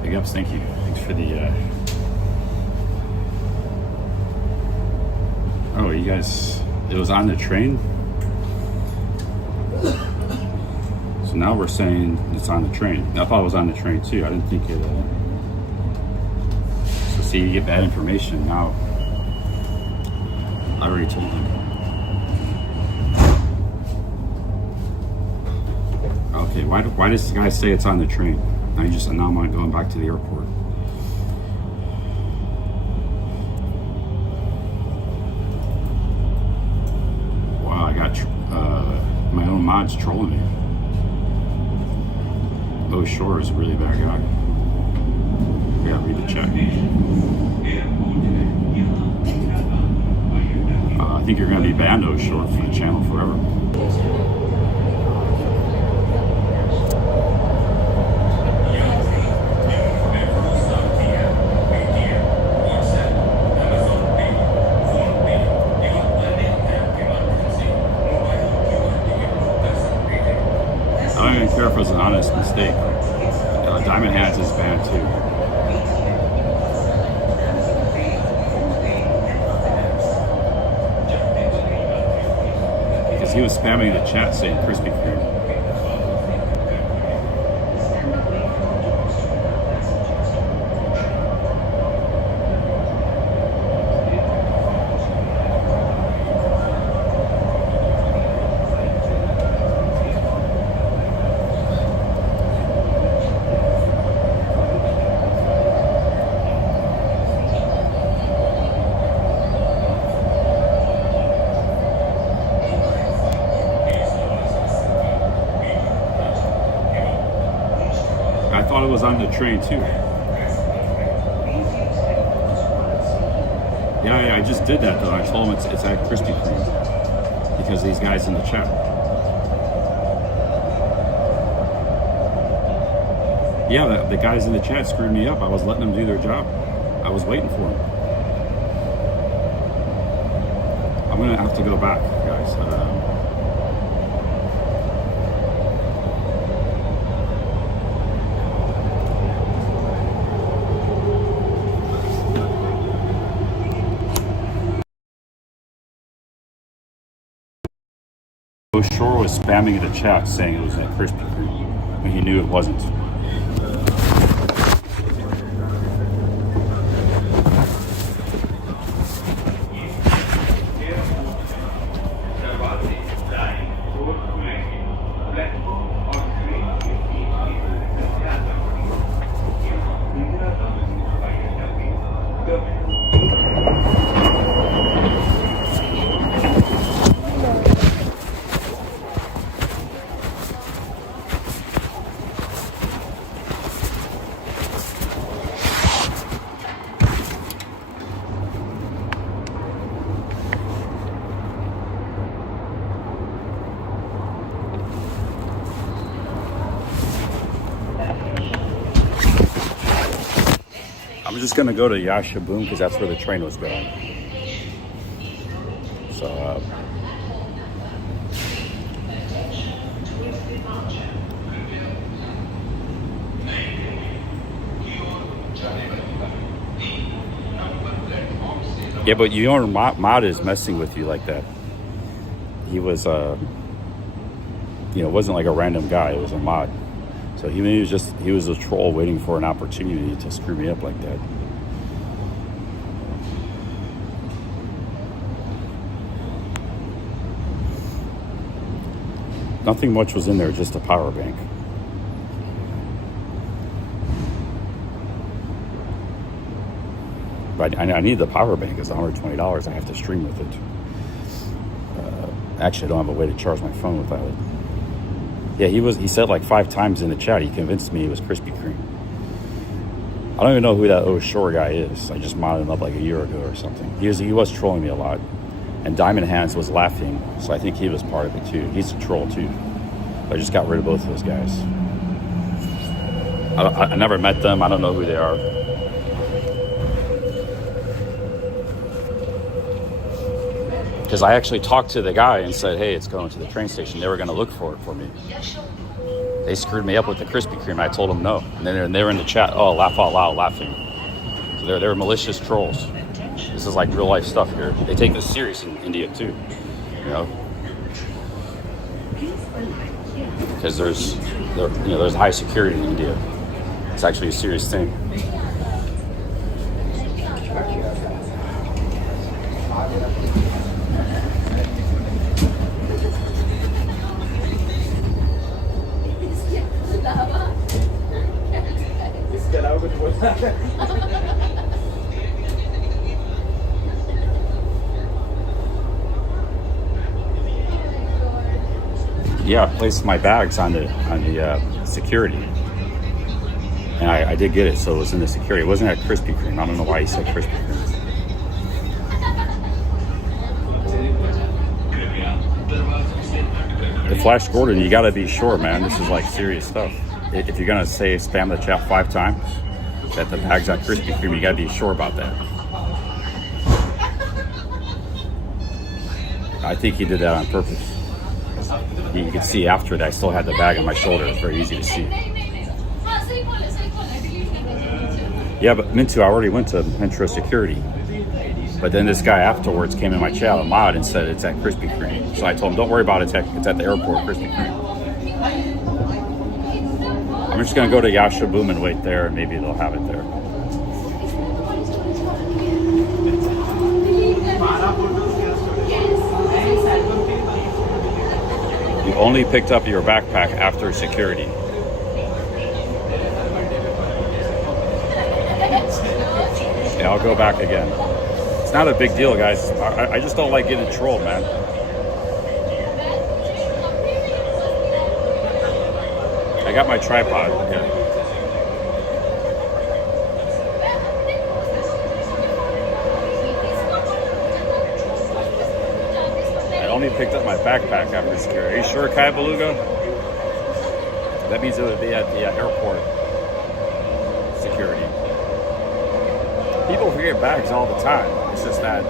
Big ups, thank you. Thanks for the Oh, you guys, it was on the train? So now we're saying it's on the train. I thought it was on the train too. I didn't think it So see, you get bad information now. I already told them. Okay, why does this guy say it's on the train? Now I'm going back to the airport. Wow, I got my own mods trolling me. Oh, Shore is a really bad guy. We gotta read the chat. I think you're gonna be banned, Oh Shore, from the channel forever. I don't even care if it was an honest mistake. Diamond Hands is banned too. Because he was spamming the chat saying Krispy Kreme. I thought it was on the train too. Yeah, I just did that though. I told him it's at Krispy Kreme because these guys in the chat. Yeah, the guys in the chat screwed me up. I was letting them do their job. I was waiting for them. I'm gonna have to go back, guys. Shore was spamming the chat saying it was at Krispy Kreme when he knew it wasn't. I'm just gonna go to Yashaboom because that's where the train was going. So, yeah, but you know, Mod is messing with you like that. He was, it wasn't like a random guy. It was a Mod. So he was a troll waiting for an opportunity to screw me up like that. Nothing much was in there, just a power bank. But I need the power bank. It's $120. I have to stream with it. Actually, I don't have a way to charge my phone without it. Yeah, he said like 5 times in the chat, he convinced me it was Krispy Kreme. I don't even know who that Shore guy is. I just modded him up like a year ago or something. He was trolling me a lot. And Diamond Hands was laughing, so I think he was part of it too. He's a troll too. I just got rid of both of those guys. I never met them. I don't know who they are. Because I actually talked to the guy and said, hey, it's going to the train station. They were going to look for it for me. They screwed me up with the Krispy Kreme. I told them no. And then they were in the chat, oh, laugh out loud, laughing. So they're malicious trolls. This is like real life stuff here. They take this serious in India too, because there's high security in India. It's actually a serious thing. Yeah, I placed my bags on the security, and I did get it, so it was in the security. It wasn't at Krispy Kreme. I don't know why he said Krispy Kreme. The Flash Gordon, you gotta be sure, man. This is like serious stuff. If you're gonna say spam the chat 5 times that the bag's at Krispy Kreme, you gotta be sure about that. I think he did that on purpose. You can see after that I still had the bag on my shoulder. It's very easy to see. Yeah, but Mintu, I already went to Metro Security. But then this guy afterwards came in my chat, a Mod, and said it's at Krispy Kreme. So I told him, don't worry about it, it's at the airport, Krispy Kreme. I'm just gonna go to Yashaboom and wait there, and maybe they'll have it there. You only picked up your backpack after security. Yeah, I'll go back again. It's not a big deal, guys. I just don't like getting trolled, man. I got my tripod here. I only picked up my backpack after security. Are you sure, Kai Beluga? That means it would be at the airport security. People forget bags all the time. It's just that.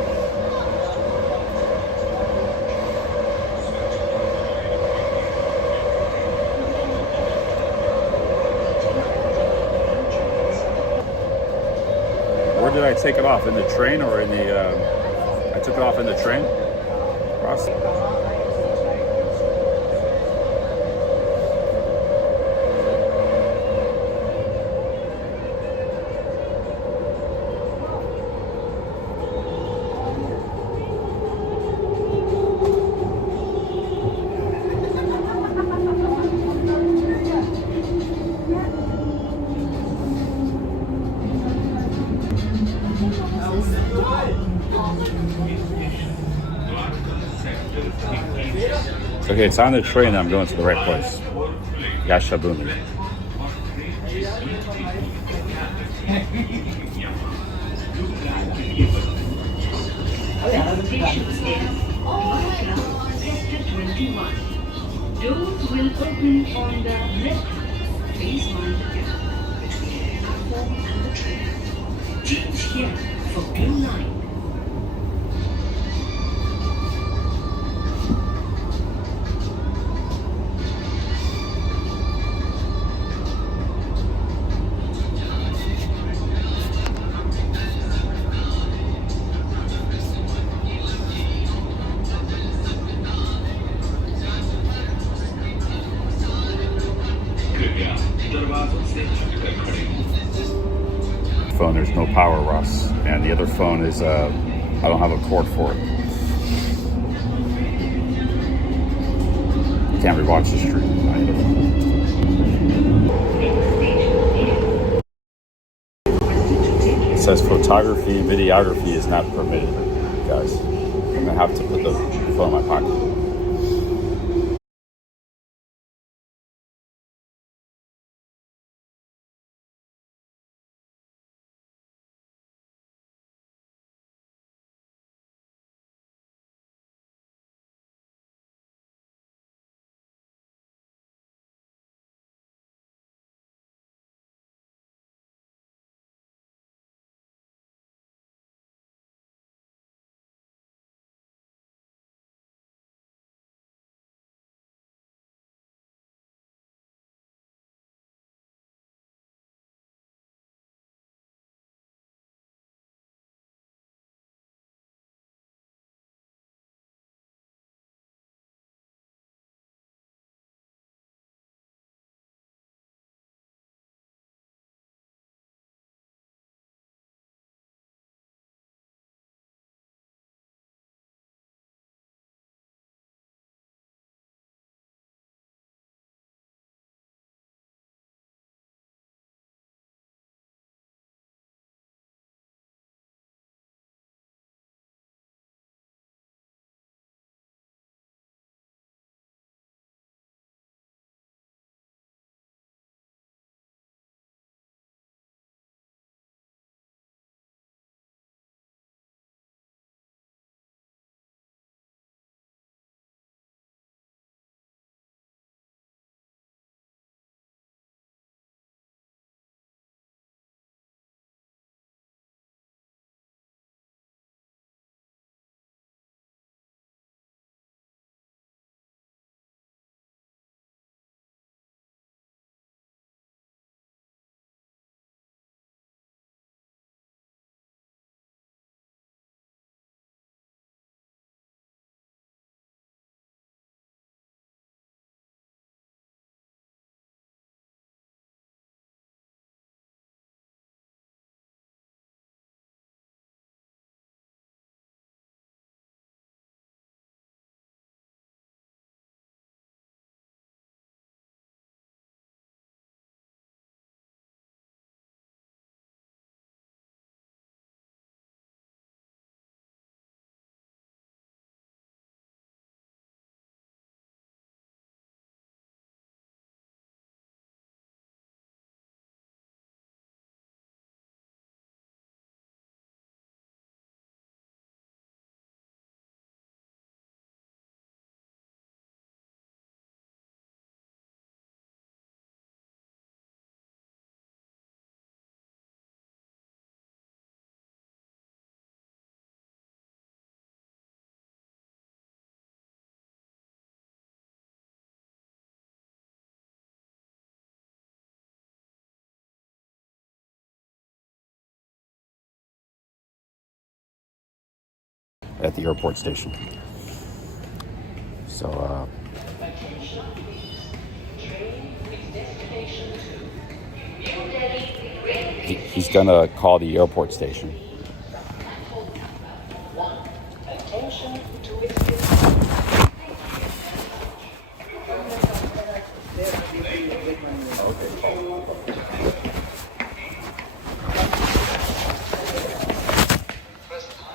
Where did I take it off? In the train or in the... I took it off in the train? Cross. Okay, it's on the train that I'm going to the right place. Yashabuni. This station is Dwarka Sector 21. Doors will open on the left. Please mind the gap between the platform and the train. Change here for Green Line. Phone, there's no power, Russ, and the other phone is I don't have a cord for it. Can't rewatch the stream either. It says photography, videography is not permitted, guys. I'm gonna have to put the phone in my pocket. At the airport station. So, he's gonna call the airport station.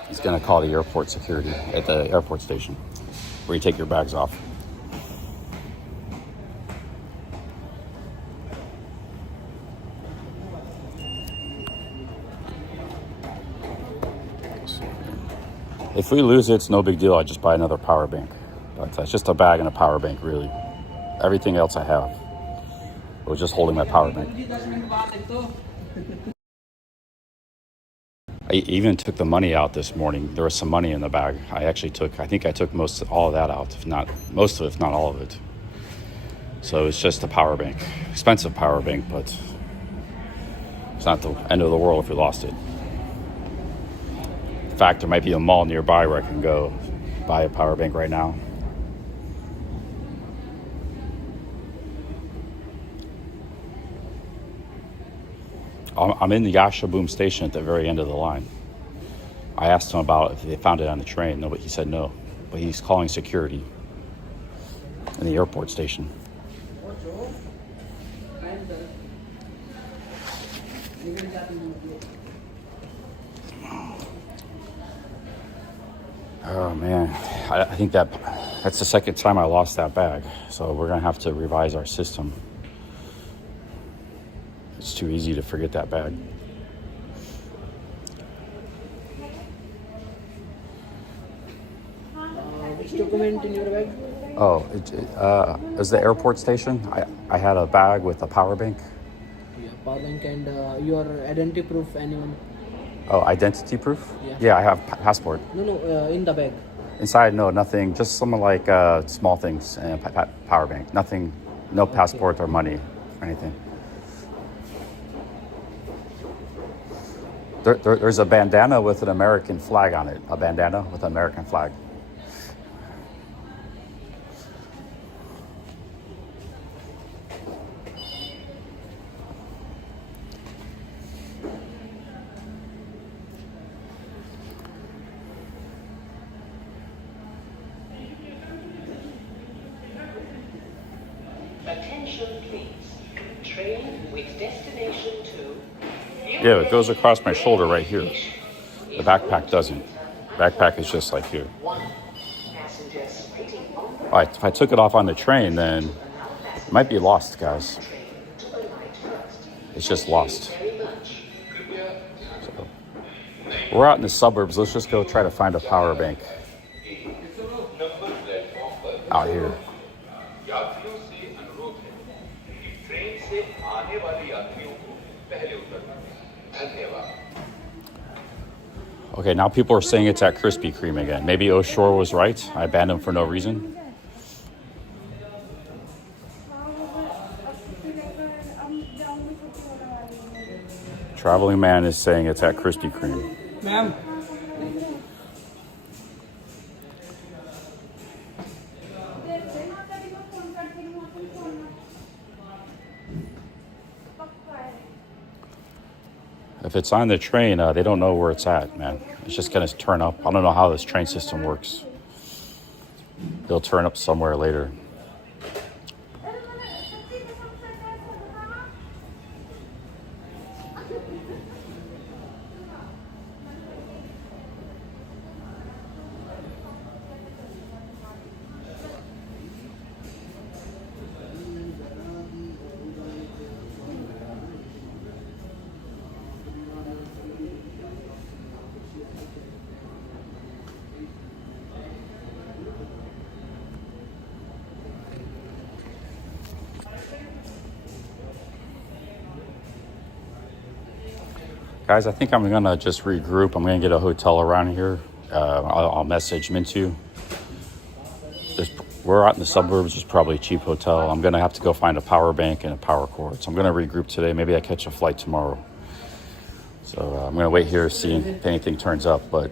He's gonna call the airport security at the airport station, where you take your bags off. If we lose it, it's no big deal. I just buy another power bank. But it's just a bag and a power bank, really. Everything else I have. I was just holding my power bank. I even took the money out this morning. There was some money in the bag. I think I took all of that out, if not most of it, if not all of it. So it's just a power bank. Expensive power bank, but it's not the end of the world if we lost it. In fact, there might be a mall nearby where I can go buy a power bank right now. I'm in the Yashaboom station at the very end of the line. I asked him about if they found it on the train. No, but he said no. But he's calling security in the airport station. Oh man, I think that's the second time I lost that bag. So we're gonna have to revise our system. It's too easy to forget that bag. Which document in your bag? Oh, it was the airport station. I had a bag with a power bank. Yeah, power bank and your identity proof, anyone? Oh, identity proof? Yeah. Yeah, I have passport. No, in the bag. Inside, no, nothing. Just some like small things and power bank. Nothing, no passport or money or anything. There's a bandana with an American flag on it. A bandana with an American flag. Attention please. Train with destination to... Yeah, it goes across my shoulder right here. The backpack doesn't. Backpack is just like here. If I took it off on the train, then it might be lost, guys. It's just lost. So, we're out in the suburbs. Let's just go try to find a power bank out here. Okay, now people are saying it's at Krispy Kreme again. Maybe Oshore was right. I banned him for no reason. Traveling man is saying it's at Krispy Kreme. Ma'am. If it's on the train, they don't know where it's at, man. It's just going to turn up. I don't know how this train system works. They'll turn up somewhere later. Guys, I think I'm going to just regroup. I'm going to get a hotel around here. I'll message Mintu. We're out in the suburbs. There's probably a cheap hotel. I'm going to have to go find a power bank and a power cord. So I'm going to regroup today. Maybe I catch a flight tomorrow. So I'm going to wait here, see if anything turns up. But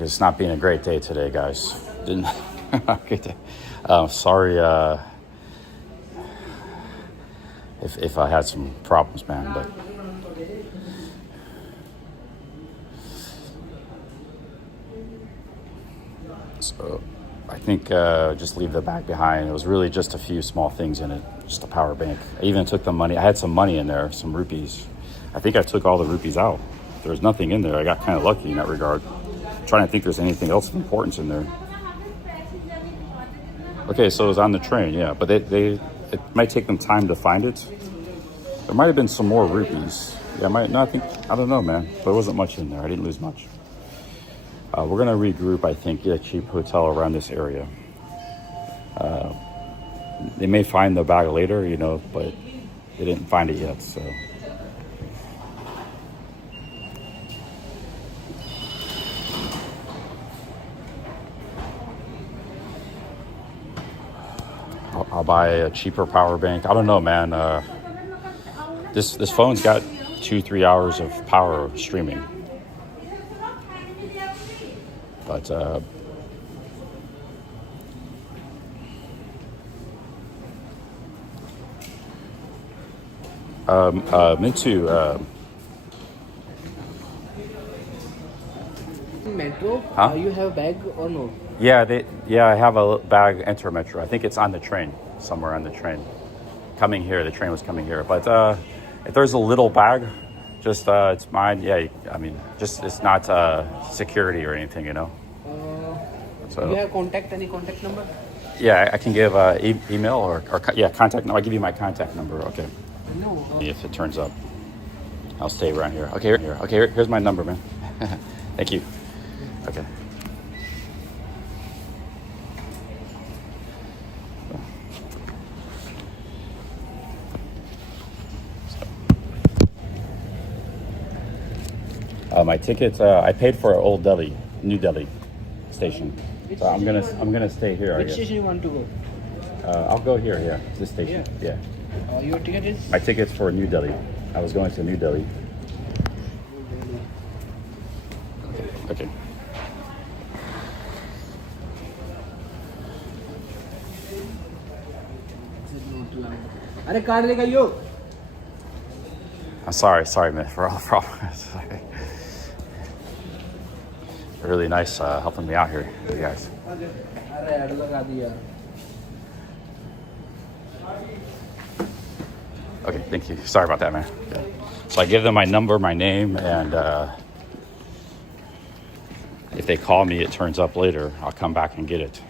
it's not being a great day today, guys. Good day. Sorry if I had some problems, man. But so I think just leave the bag behind. It was really just a few small things in it, just a power bank. I even took the money. I had some money in there, some rupees. I think I took all the rupees out. There's nothing in there. I got kind of lucky in that regard. I'm trying to think there's anything else of importance in there. Okay, so it was on the train, yeah. But it might take them time to find it. There might have been some more rupees. Yeah, I don't know, man. There wasn't much in there. I didn't lose much. We're gonna regroup, I think, get a cheap hotel around this area. They may find the bag later, you know, but they didn't find it yet, so. I'll buy a cheaper power bank. I don't know, man. This phone's got 2-3 hours of power streaming. But Mintu, Metro? Huh? You have bag or no? yeah, I have a bag enter Metro. I think it's on the train, somewhere on the train. Coming here, the train was coming here. But if there's a little bag, just it's mine. Yeah, I mean, just it's not security or anything, you know. So You have any contact number? yeah, I can give email or yeah, contact. No, I give you my contact number. Okay. No. If it turns up, I'll stay around here. Okay, here. Okay, here's my number, man. Thank you. Okay. My tickets. I paid for Old Delhi, New Delhi station. So I'm gonna stay here. I Which guess. station you want to go? I'll go here. Yeah, this station. Yeah. Your ticket is? My ticket's for New Delhi. I was going to New Delhi. Okay. अरे card लेकर यो. I'm sorry, man, for all the problems. Really nice helping me out here, you guys. अरे add लगा दिया. Okay, thank you. Sorry about that, man. Okay. So I give them my number, my name, and if they call me, it turns up later. I'll come back and get it.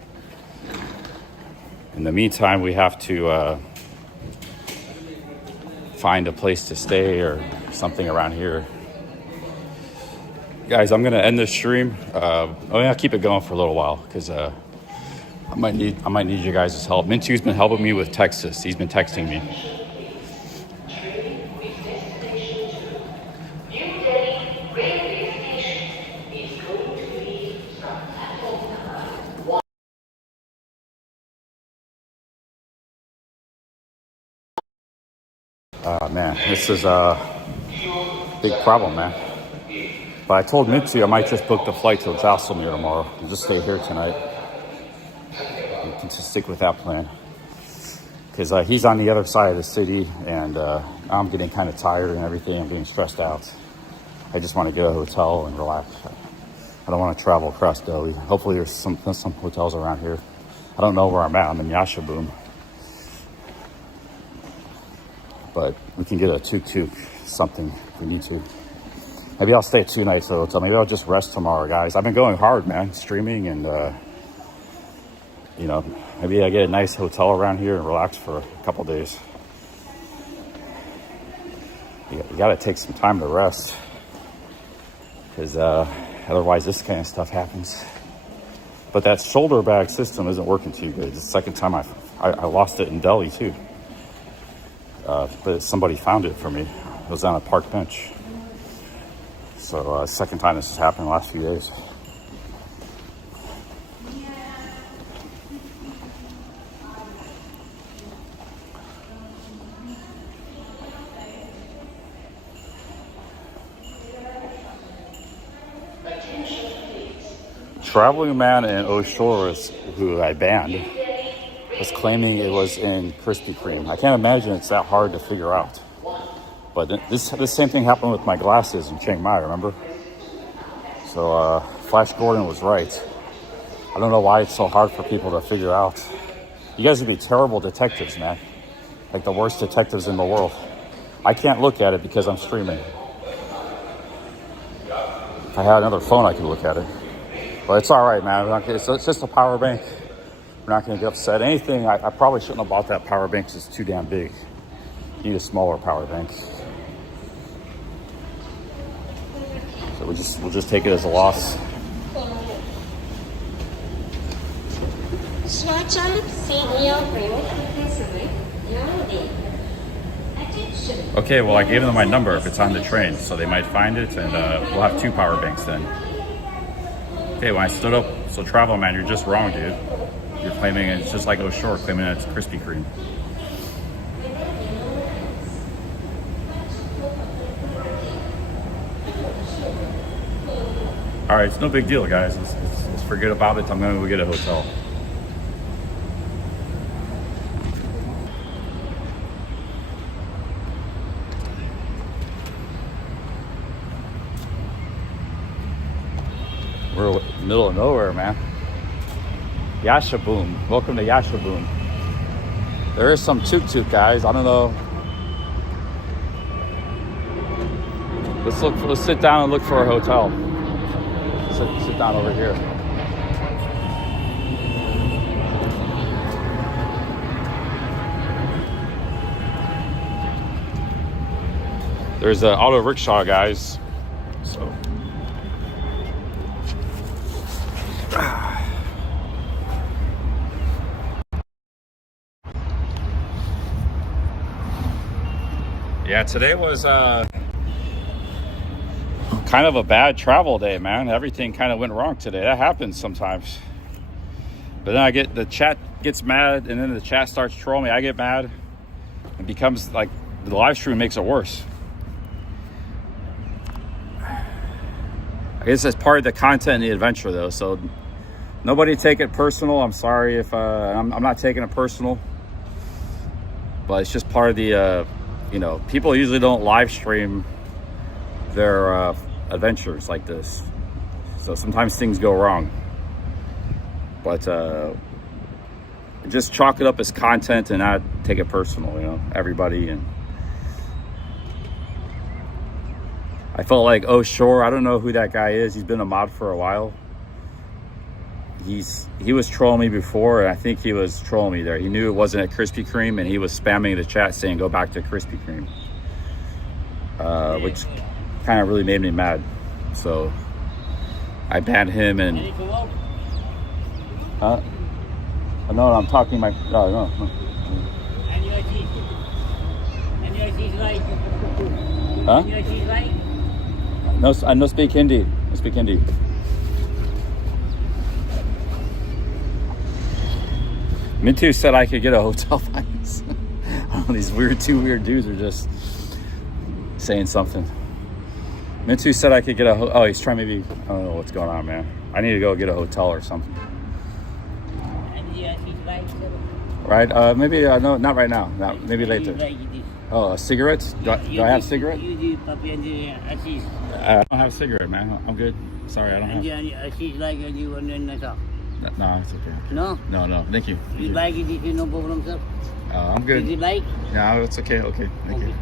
In the meantime, we have to find a place to stay or something around here. Guys, I'm gonna end this stream. I'll keep it going for a little while because I might need you guys' help. Mintu's been helping me with Texas. He's been texting me. Man, this is a big problem, man. But I told Mitsu I might just book the flight to Jaisalmer tomorrow and just stay here tonight. We can just stick with that plan. Because he's on the other side of the city, and I'm getting kind of tired and everything. I'm being stressed out. I just want to get a hotel and relax. I don't want to travel across Delhi. Hopefully there's some hotels around here. I don't know where I'm at. I'm in Yashaboom. But we can get a tuk-tuk, something if we need to. Maybe I'll stay 2 nights at a hotel. Maybe I'll just rest tomorrow, guys. I've been going hard, man, streaming and, you know, maybe I get a nice hotel around here and relax for a couple days. You got to take some time to rest because otherwise this kind of stuff happens. But that shoulder bag system isn't working too good. It's the second time I lost it in Delhi, too. But somebody found it for me. It was on a park bench. So second time this has happened in the last few days. Traveling man in Oshores, who I banned, was claiming it was in Krispy Kreme. I can't imagine it's that hard to figure out. But this same thing happened with my glasses in Chiang Mai, remember? So Flash Gordon was right. I don't know why it's so hard for people to figure out. You guys would be terrible detectives, man. Like the worst detectives in the world. I can't look at it because I'm streaming. If I had another phone, I could look at it. But it's all right, man. It's just a power bank. We're not going to get upset. Anything, I probably shouldn't have bought that power bank because it's too damn big. You need a smaller power bank. So we'll just take it as a loss. स्वचालित सीढ़ियों प्रयोग करते समय ध्यान दें। Attention. Okay, well, I gave them my number if it's on the train, so they might find it, and we'll have 2 power banks then. Okay, when I stood up, so travel man, you're just wrong, dude. You're claiming it's just like O'Shore, claiming that it's Krispy Kreme. All right, it's no big deal, guys. Let's forget about it. I'm going to go get a hotel. We're in the middle of nowhere, man. Yashaboom. Welcome to Yashaboom. There is some tuk-tuk, guys. I don't know. Let's sit down and look for a hotel. Sit down over here. There's an auto rickshaw, guys. So. Yeah, today was kind of a bad travel day, man. Everything kind of went wrong today. That happens sometimes. But then the chat gets mad, and then the chat starts trolling me. I get mad. It becomes like the live stream makes it worse. I guess that's part of the content and the adventure, though. So nobody take it personal. I'm sorry if I'm not taking it personal, but it's just part of the people usually don't live stream their adventures like this, so sometimes things go wrong. But just chalk it up as content and not take it personal, everybody. And I felt like O'Shore, I don't know who that guy is. He's been a mod for a while. He was trolling me before, and I think he was trolling me there. He knew it wasn't at Krispy Kreme, and he was spamming the chat saying go back to Krispy Kreme, which kind of really made me mad. So I banned him. And no, I'm talking my no. Huh? No, I no speak Hindi. I speak Hindi. Mintu said I could get a hotel finance. These two weird dudes are just saying something. Mintu said I could get oh, he's trying maybe, I don't know what's going on, man. I need to go get a hotel or something. Right? Maybe, no, not right now. Maybe later. Oh, cigarettes? Do I have cigarette? I don't have a cigarette, man. I'm good. Sorry, I don't have. No, it's okay. No? No. Thank you. You like it, no problem, sir. I'm good. Is it like? No, it's okay. Okay. Thank you. Okay.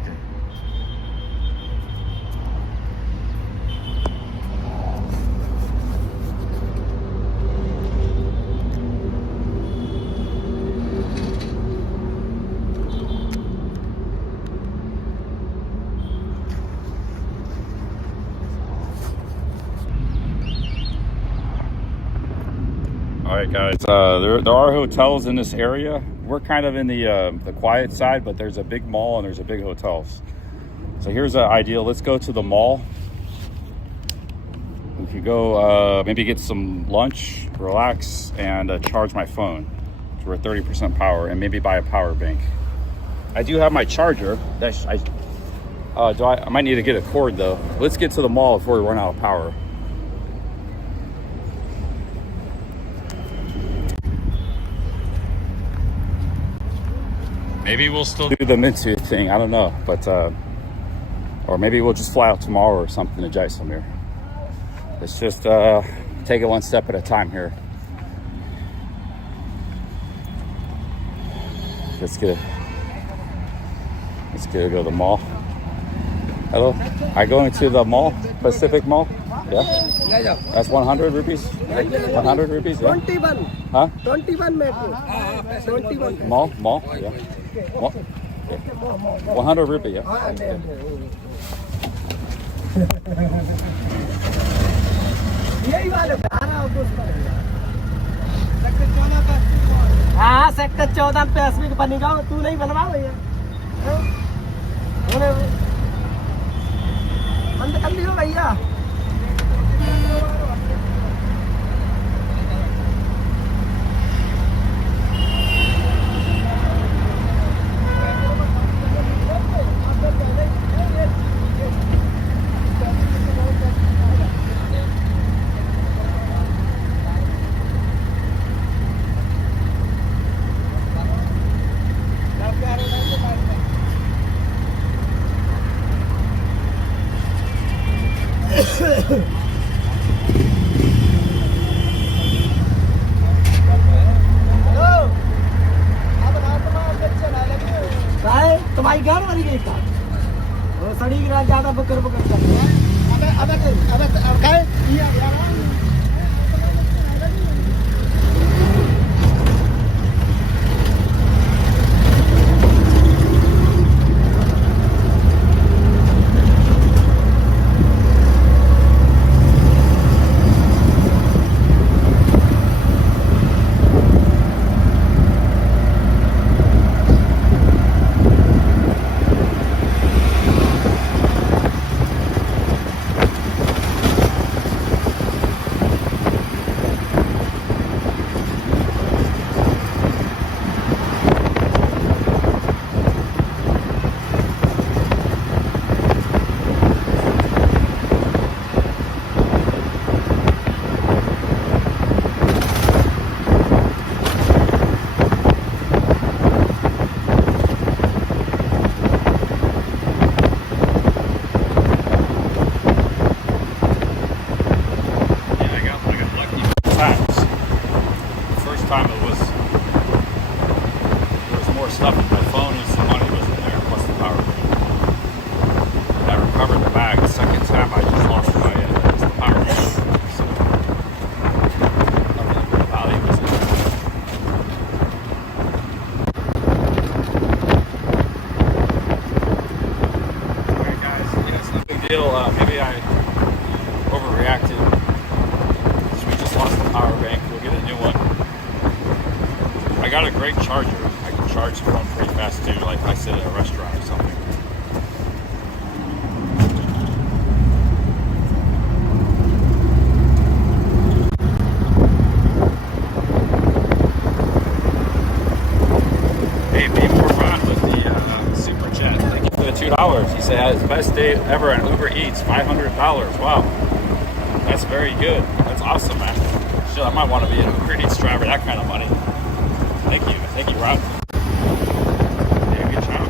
All right, guys, there are hotels in this area. We're kind of in the quiet side, but there's a big mall and there's a big hotels. So here's an idea. Let's go to the mall. We could go maybe get some lunch, relax, and charge my phone. So we're at 30% power, and maybe buy a power bank. I do have my charger. I might need to get a cord, though. Let's get to the mall before we run out of power. Maybe we'll still do the Mintu thing. I don't know, but or maybe we'll just fly out tomorrow or something to Jaisalmer. Let's just take it one step at a time here. Let's go to the mall. Hello, are you going to the mall, Pacific Mall? Yeah. That's 100 rupees. 100 rupees. Yeah. 21. Huh? 21 metro. 21. Mall. Yeah. Mall. Yeah. 100 rupee. Yeah. Okay. यही वाले 12 अगस्त हाँ sector 14 पे अस्मिक बनी जाओ तू नहीं बनवा भैया बंद कर लियो भैया तुम्हारी गाड़ वाली गई था वो सड़ी गिरा ज्यादा बकर बकर करती है अबे काय Maybe I overreacted. So we just lost the power bank. We'll get a new one. I got a great charger. I can charge the phone pretty fast too, like I sit at a restaurant or something. Hey, be more fun with the Super Chat. Thank you for the $2. He said his best day ever at Uber Eats, $500. Wow, that's very good. That's awesome, man. Shit, I might want to be an Uber Eats driver. That kind of money. Thank you, Rob. Yeah, good job.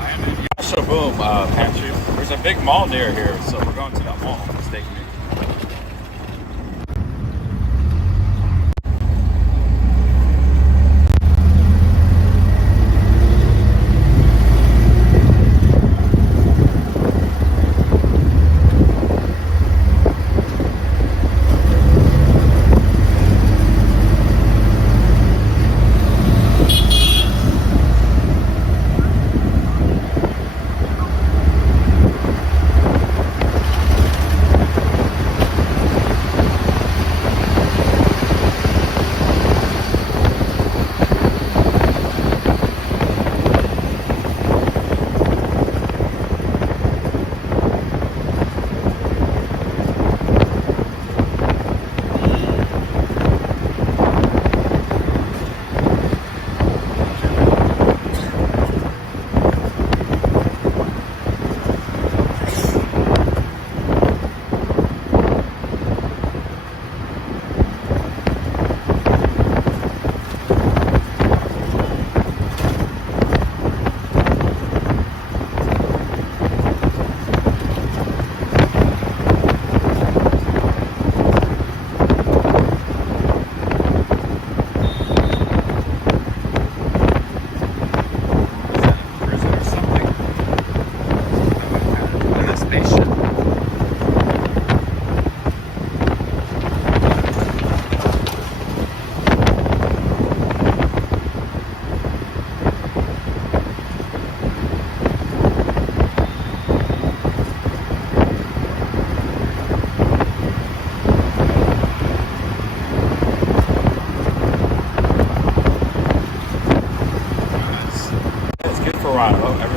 I am in Yashaboom, Pantry. There's a big mall near here, so we're going to that mall. Mistake me.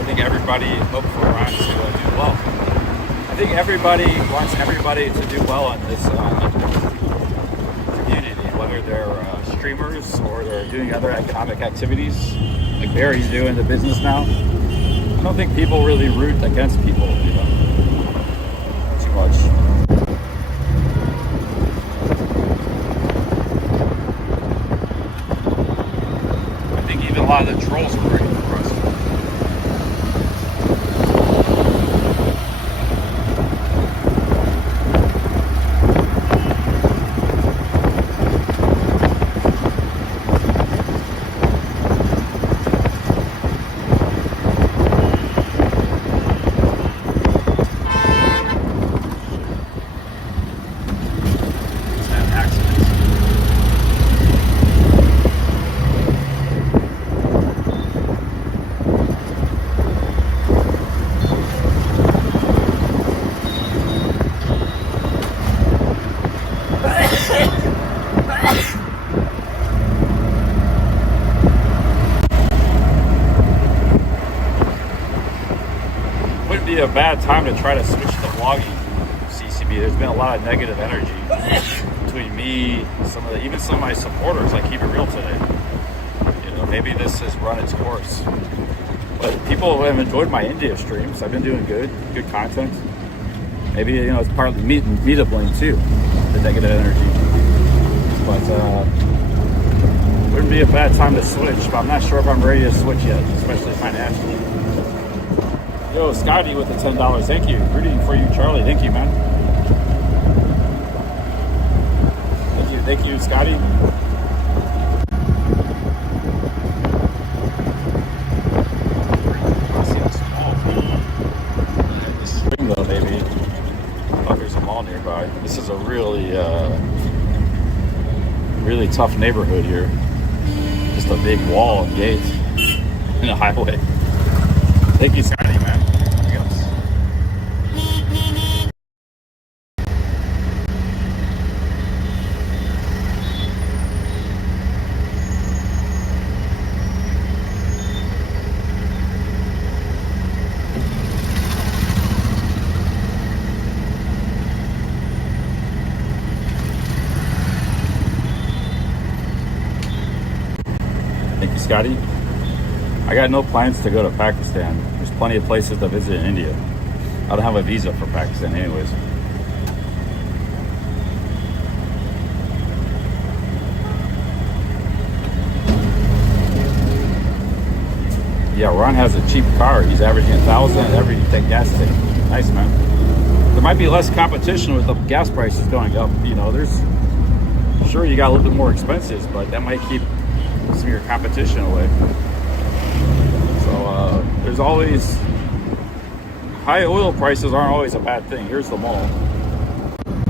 think everybody hoped for Ron to do well. I think everybody wants everybody to do well in this community, whether they're streamers or they're doing other economic activities, like Barry's doing the business now. I don't think people really root against people, you know, too much. I think even a lot of the trolls are rooting for us. A bad time to try to switch to vlogging CCB. There's been a lot of negative energy between me, even some of my supporters. I keep it real today. You know, maybe this has run its course, but people have enjoyed my India streams. I've been doing good content. Maybe, you know, it's partly me to blame too, the negative energy. But wouldn't be a bad time to switch. But I'm not sure if I'm ready to switch yet, especially financially. Yo, Scotty with the $10. Thank you. Rooting for you, Charlie. Thank you, man. Thank you, Scotty. This is Springville, baby. Oh, there's a mall nearby. This is a really, really tough neighborhood here. Just a big wall and gate and a highway. Thank you, Scotty, man. Thank you, Scotty. I got no plans to go to Pakistan. There's plenty of places to visit in India. I don't have a visa for Pakistan anyways. Yeah, Ron has a cheap car. He's averaging 1,000 at every gas tank. Nice, man. There might be less competition with the gas prices going up. You know, sure you got a little bit more expenses, but that might keep some of your competition away. So there's always high oil prices aren't always a bad thing. Here's the mall.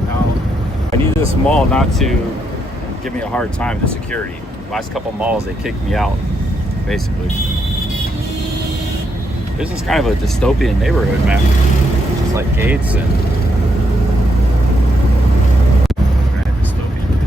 Now, I need this mall not to give me a hard time, the security. Last couple malls, they kicked me out, basically. This is kind of a dystopian neighborhood, man. It's like gates and kind of dystopian.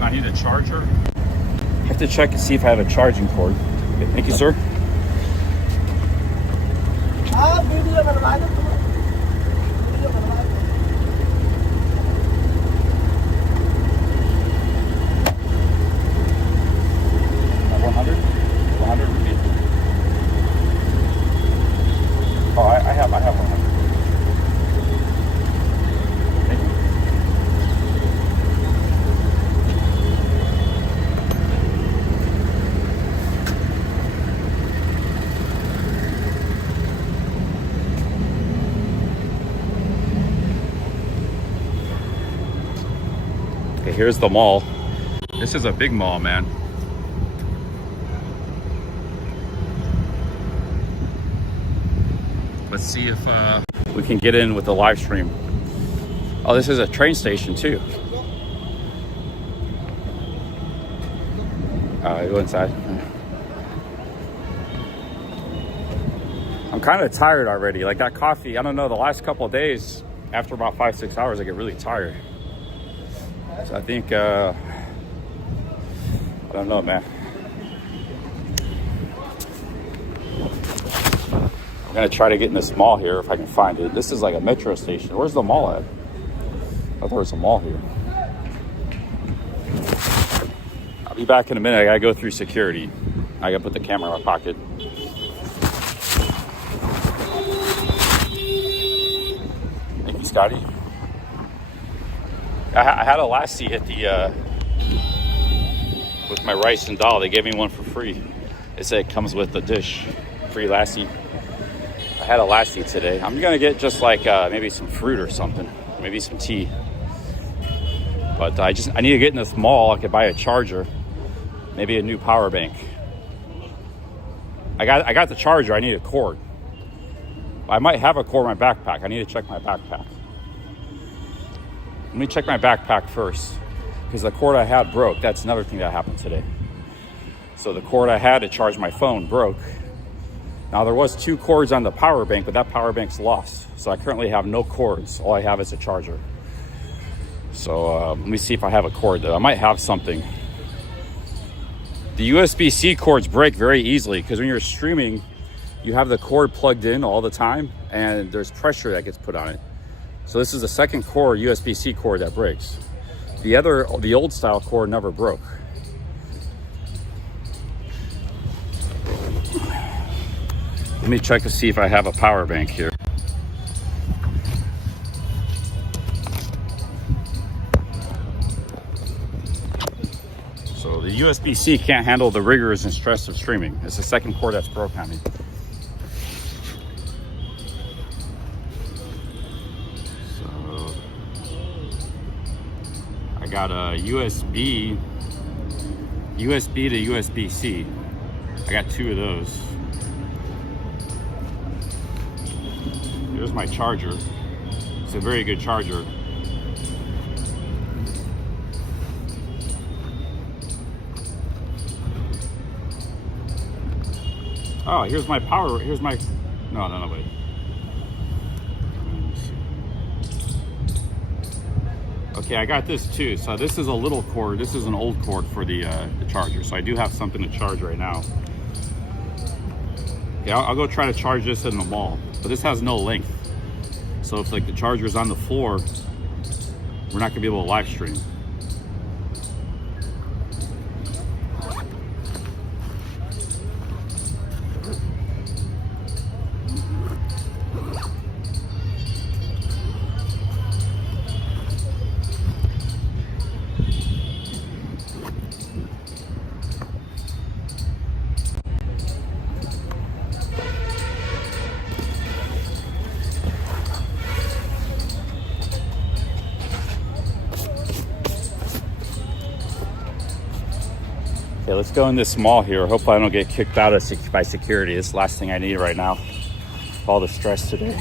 I need a charger. I have to check and see if I have a charging cord. Okay, thank you, sir. I have 100. Thank you. Okay, here's the mall. This is a big mall, man. Let's see if we can get in with the live stream. Oh, this is a train station too. Go inside. I'm kind of tired already. Like that coffee, I don't know, the last couple of days, after about 5-6 hours, I get really tired. So I think, I don't know, man. I'm gonna try to get in this mall here if I can find it. This is like a metro station. Where's the mall at? I thought there was a mall here. I'll be back in a minute. I gotta go through security. I gotta put the camera in my pocket. Thank you, Scotty. I had a lassi at the with my rice and dal. They gave me one for free. They said it comes with the dish, free lassi. I had a lassi today. I'm gonna get just like maybe some fruit or something, maybe some tea. But I need to get in this mall. I could buy a charger, maybe a new power bank. I got the charger. I need a cord. I might have a cord in my backpack. I need to check my backpack. Let me check my backpack first, because the cord I had broke. That's another thing that happened today. So the cord I had to charge my phone broke. Now there was 2 cords on the power bank, but that power bank's lost. So I currently have no cords. All I have is a charger. So let me see if I have a cord though. I might have something. The USB-C cords break very easily because when you're streaming, you have the cord plugged in all the time and there's pressure that gets put on it. So this is the second cord, USB-C cord, that breaks. The old style cord never broke. Let me check to see if I have a power bank here. So the USB-C can't handle the rigors and stress of streaming. It's the second cord that's broke on me. So I got a USB to USB-C. I got 2 of those. Here's my charger. It's a very good charger. Oh, here's my power. Here's my. No, wait. Okay, I got this too. So this is a little cord. This is an old cord for the charger. So I do have something to charge right now. Okay, I'll go try to charge this in the mall. But this has no length. So if like the charger's on the floor, we're not gonna be able to live stream. Okay, let's go in this mall here. Hopefully I don't get kicked out by security. It's the last thing I need right now. All the stress today.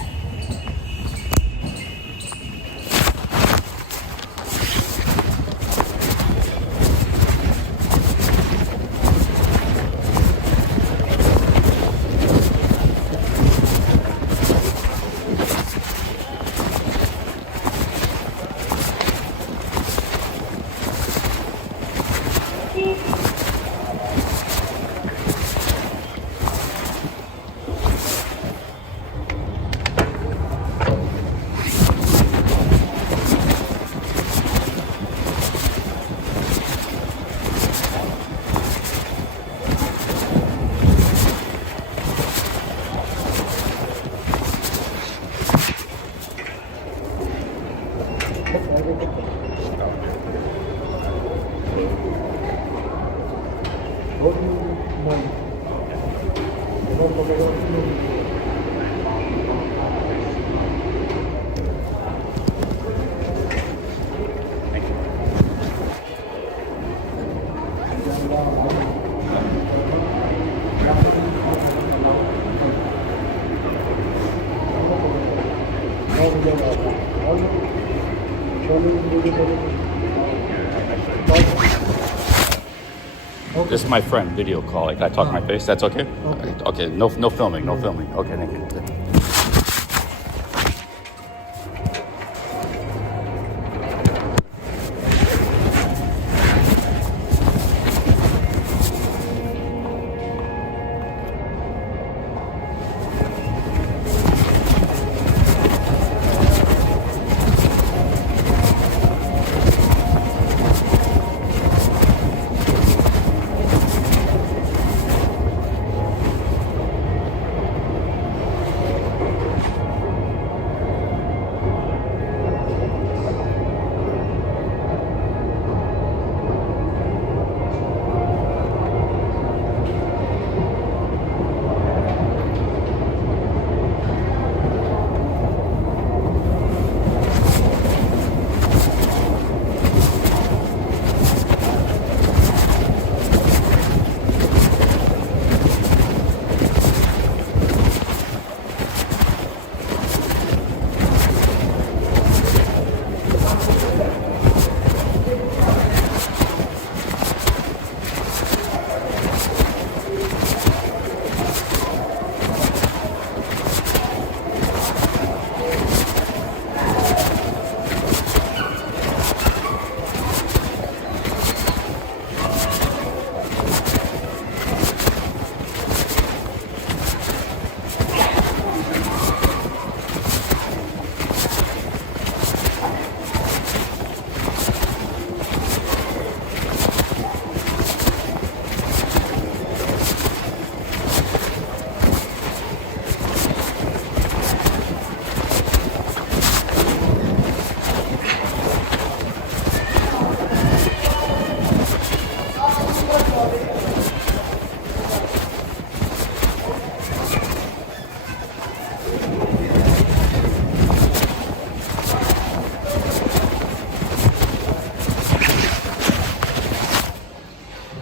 This is my friend video call. Like, I talk my face. That's okay? Okay. Okay, no filming, no filming. Okay, thank you.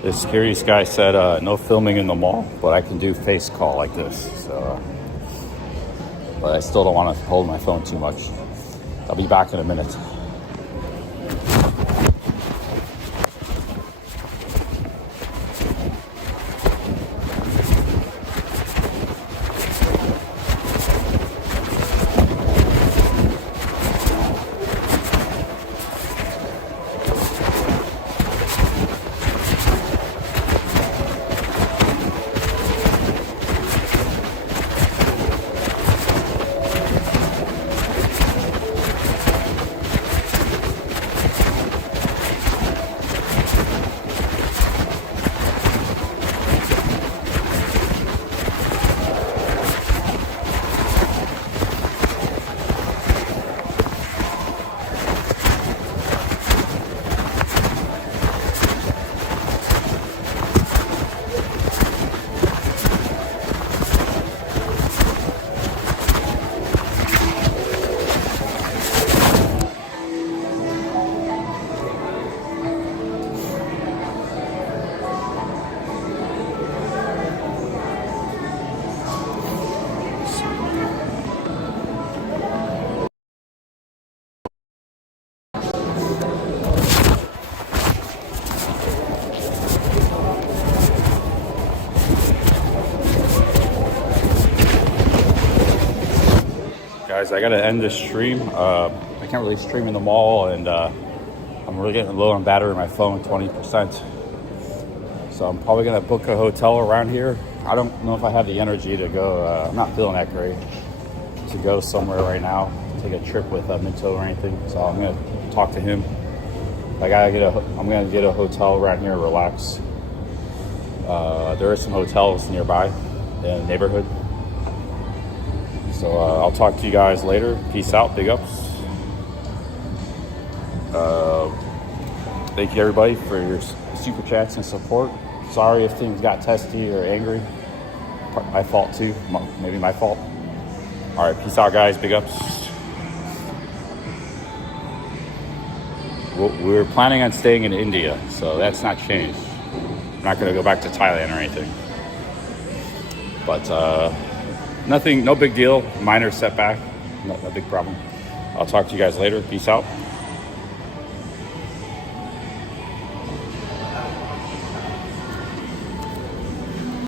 The security guy said no filming in the mall, but I can do face call like this. So, but I still don't want to hold my phone too much. I'll be back in a minute. Guys, I gotta end this stream. I can't really stream in the mall, and I'm really getting low on battery on my phone, 20%. So I'm probably gonna book a hotel around here. I don't know if I have the energy to go. I'm not feeling that great to go somewhere right now, take a trip with Minto or anything. So I'm gonna talk to him. I'm gonna get a hotel around here, relax. There are some hotels nearby in the neighborhood. So I'll talk to you guys later. Peace out. Big ups. Thank you everybody for your super chats and support. Sorry if things got testy or angry. My fault too. Maybe my fault. All right. Peace out, guys. Big ups. We're planning on staying in India, so that's not changed. I'm not going to go back to Thailand or anything. But nothing, no big deal. Minor setback. No big problem. I'll talk to you guys later. Peace out.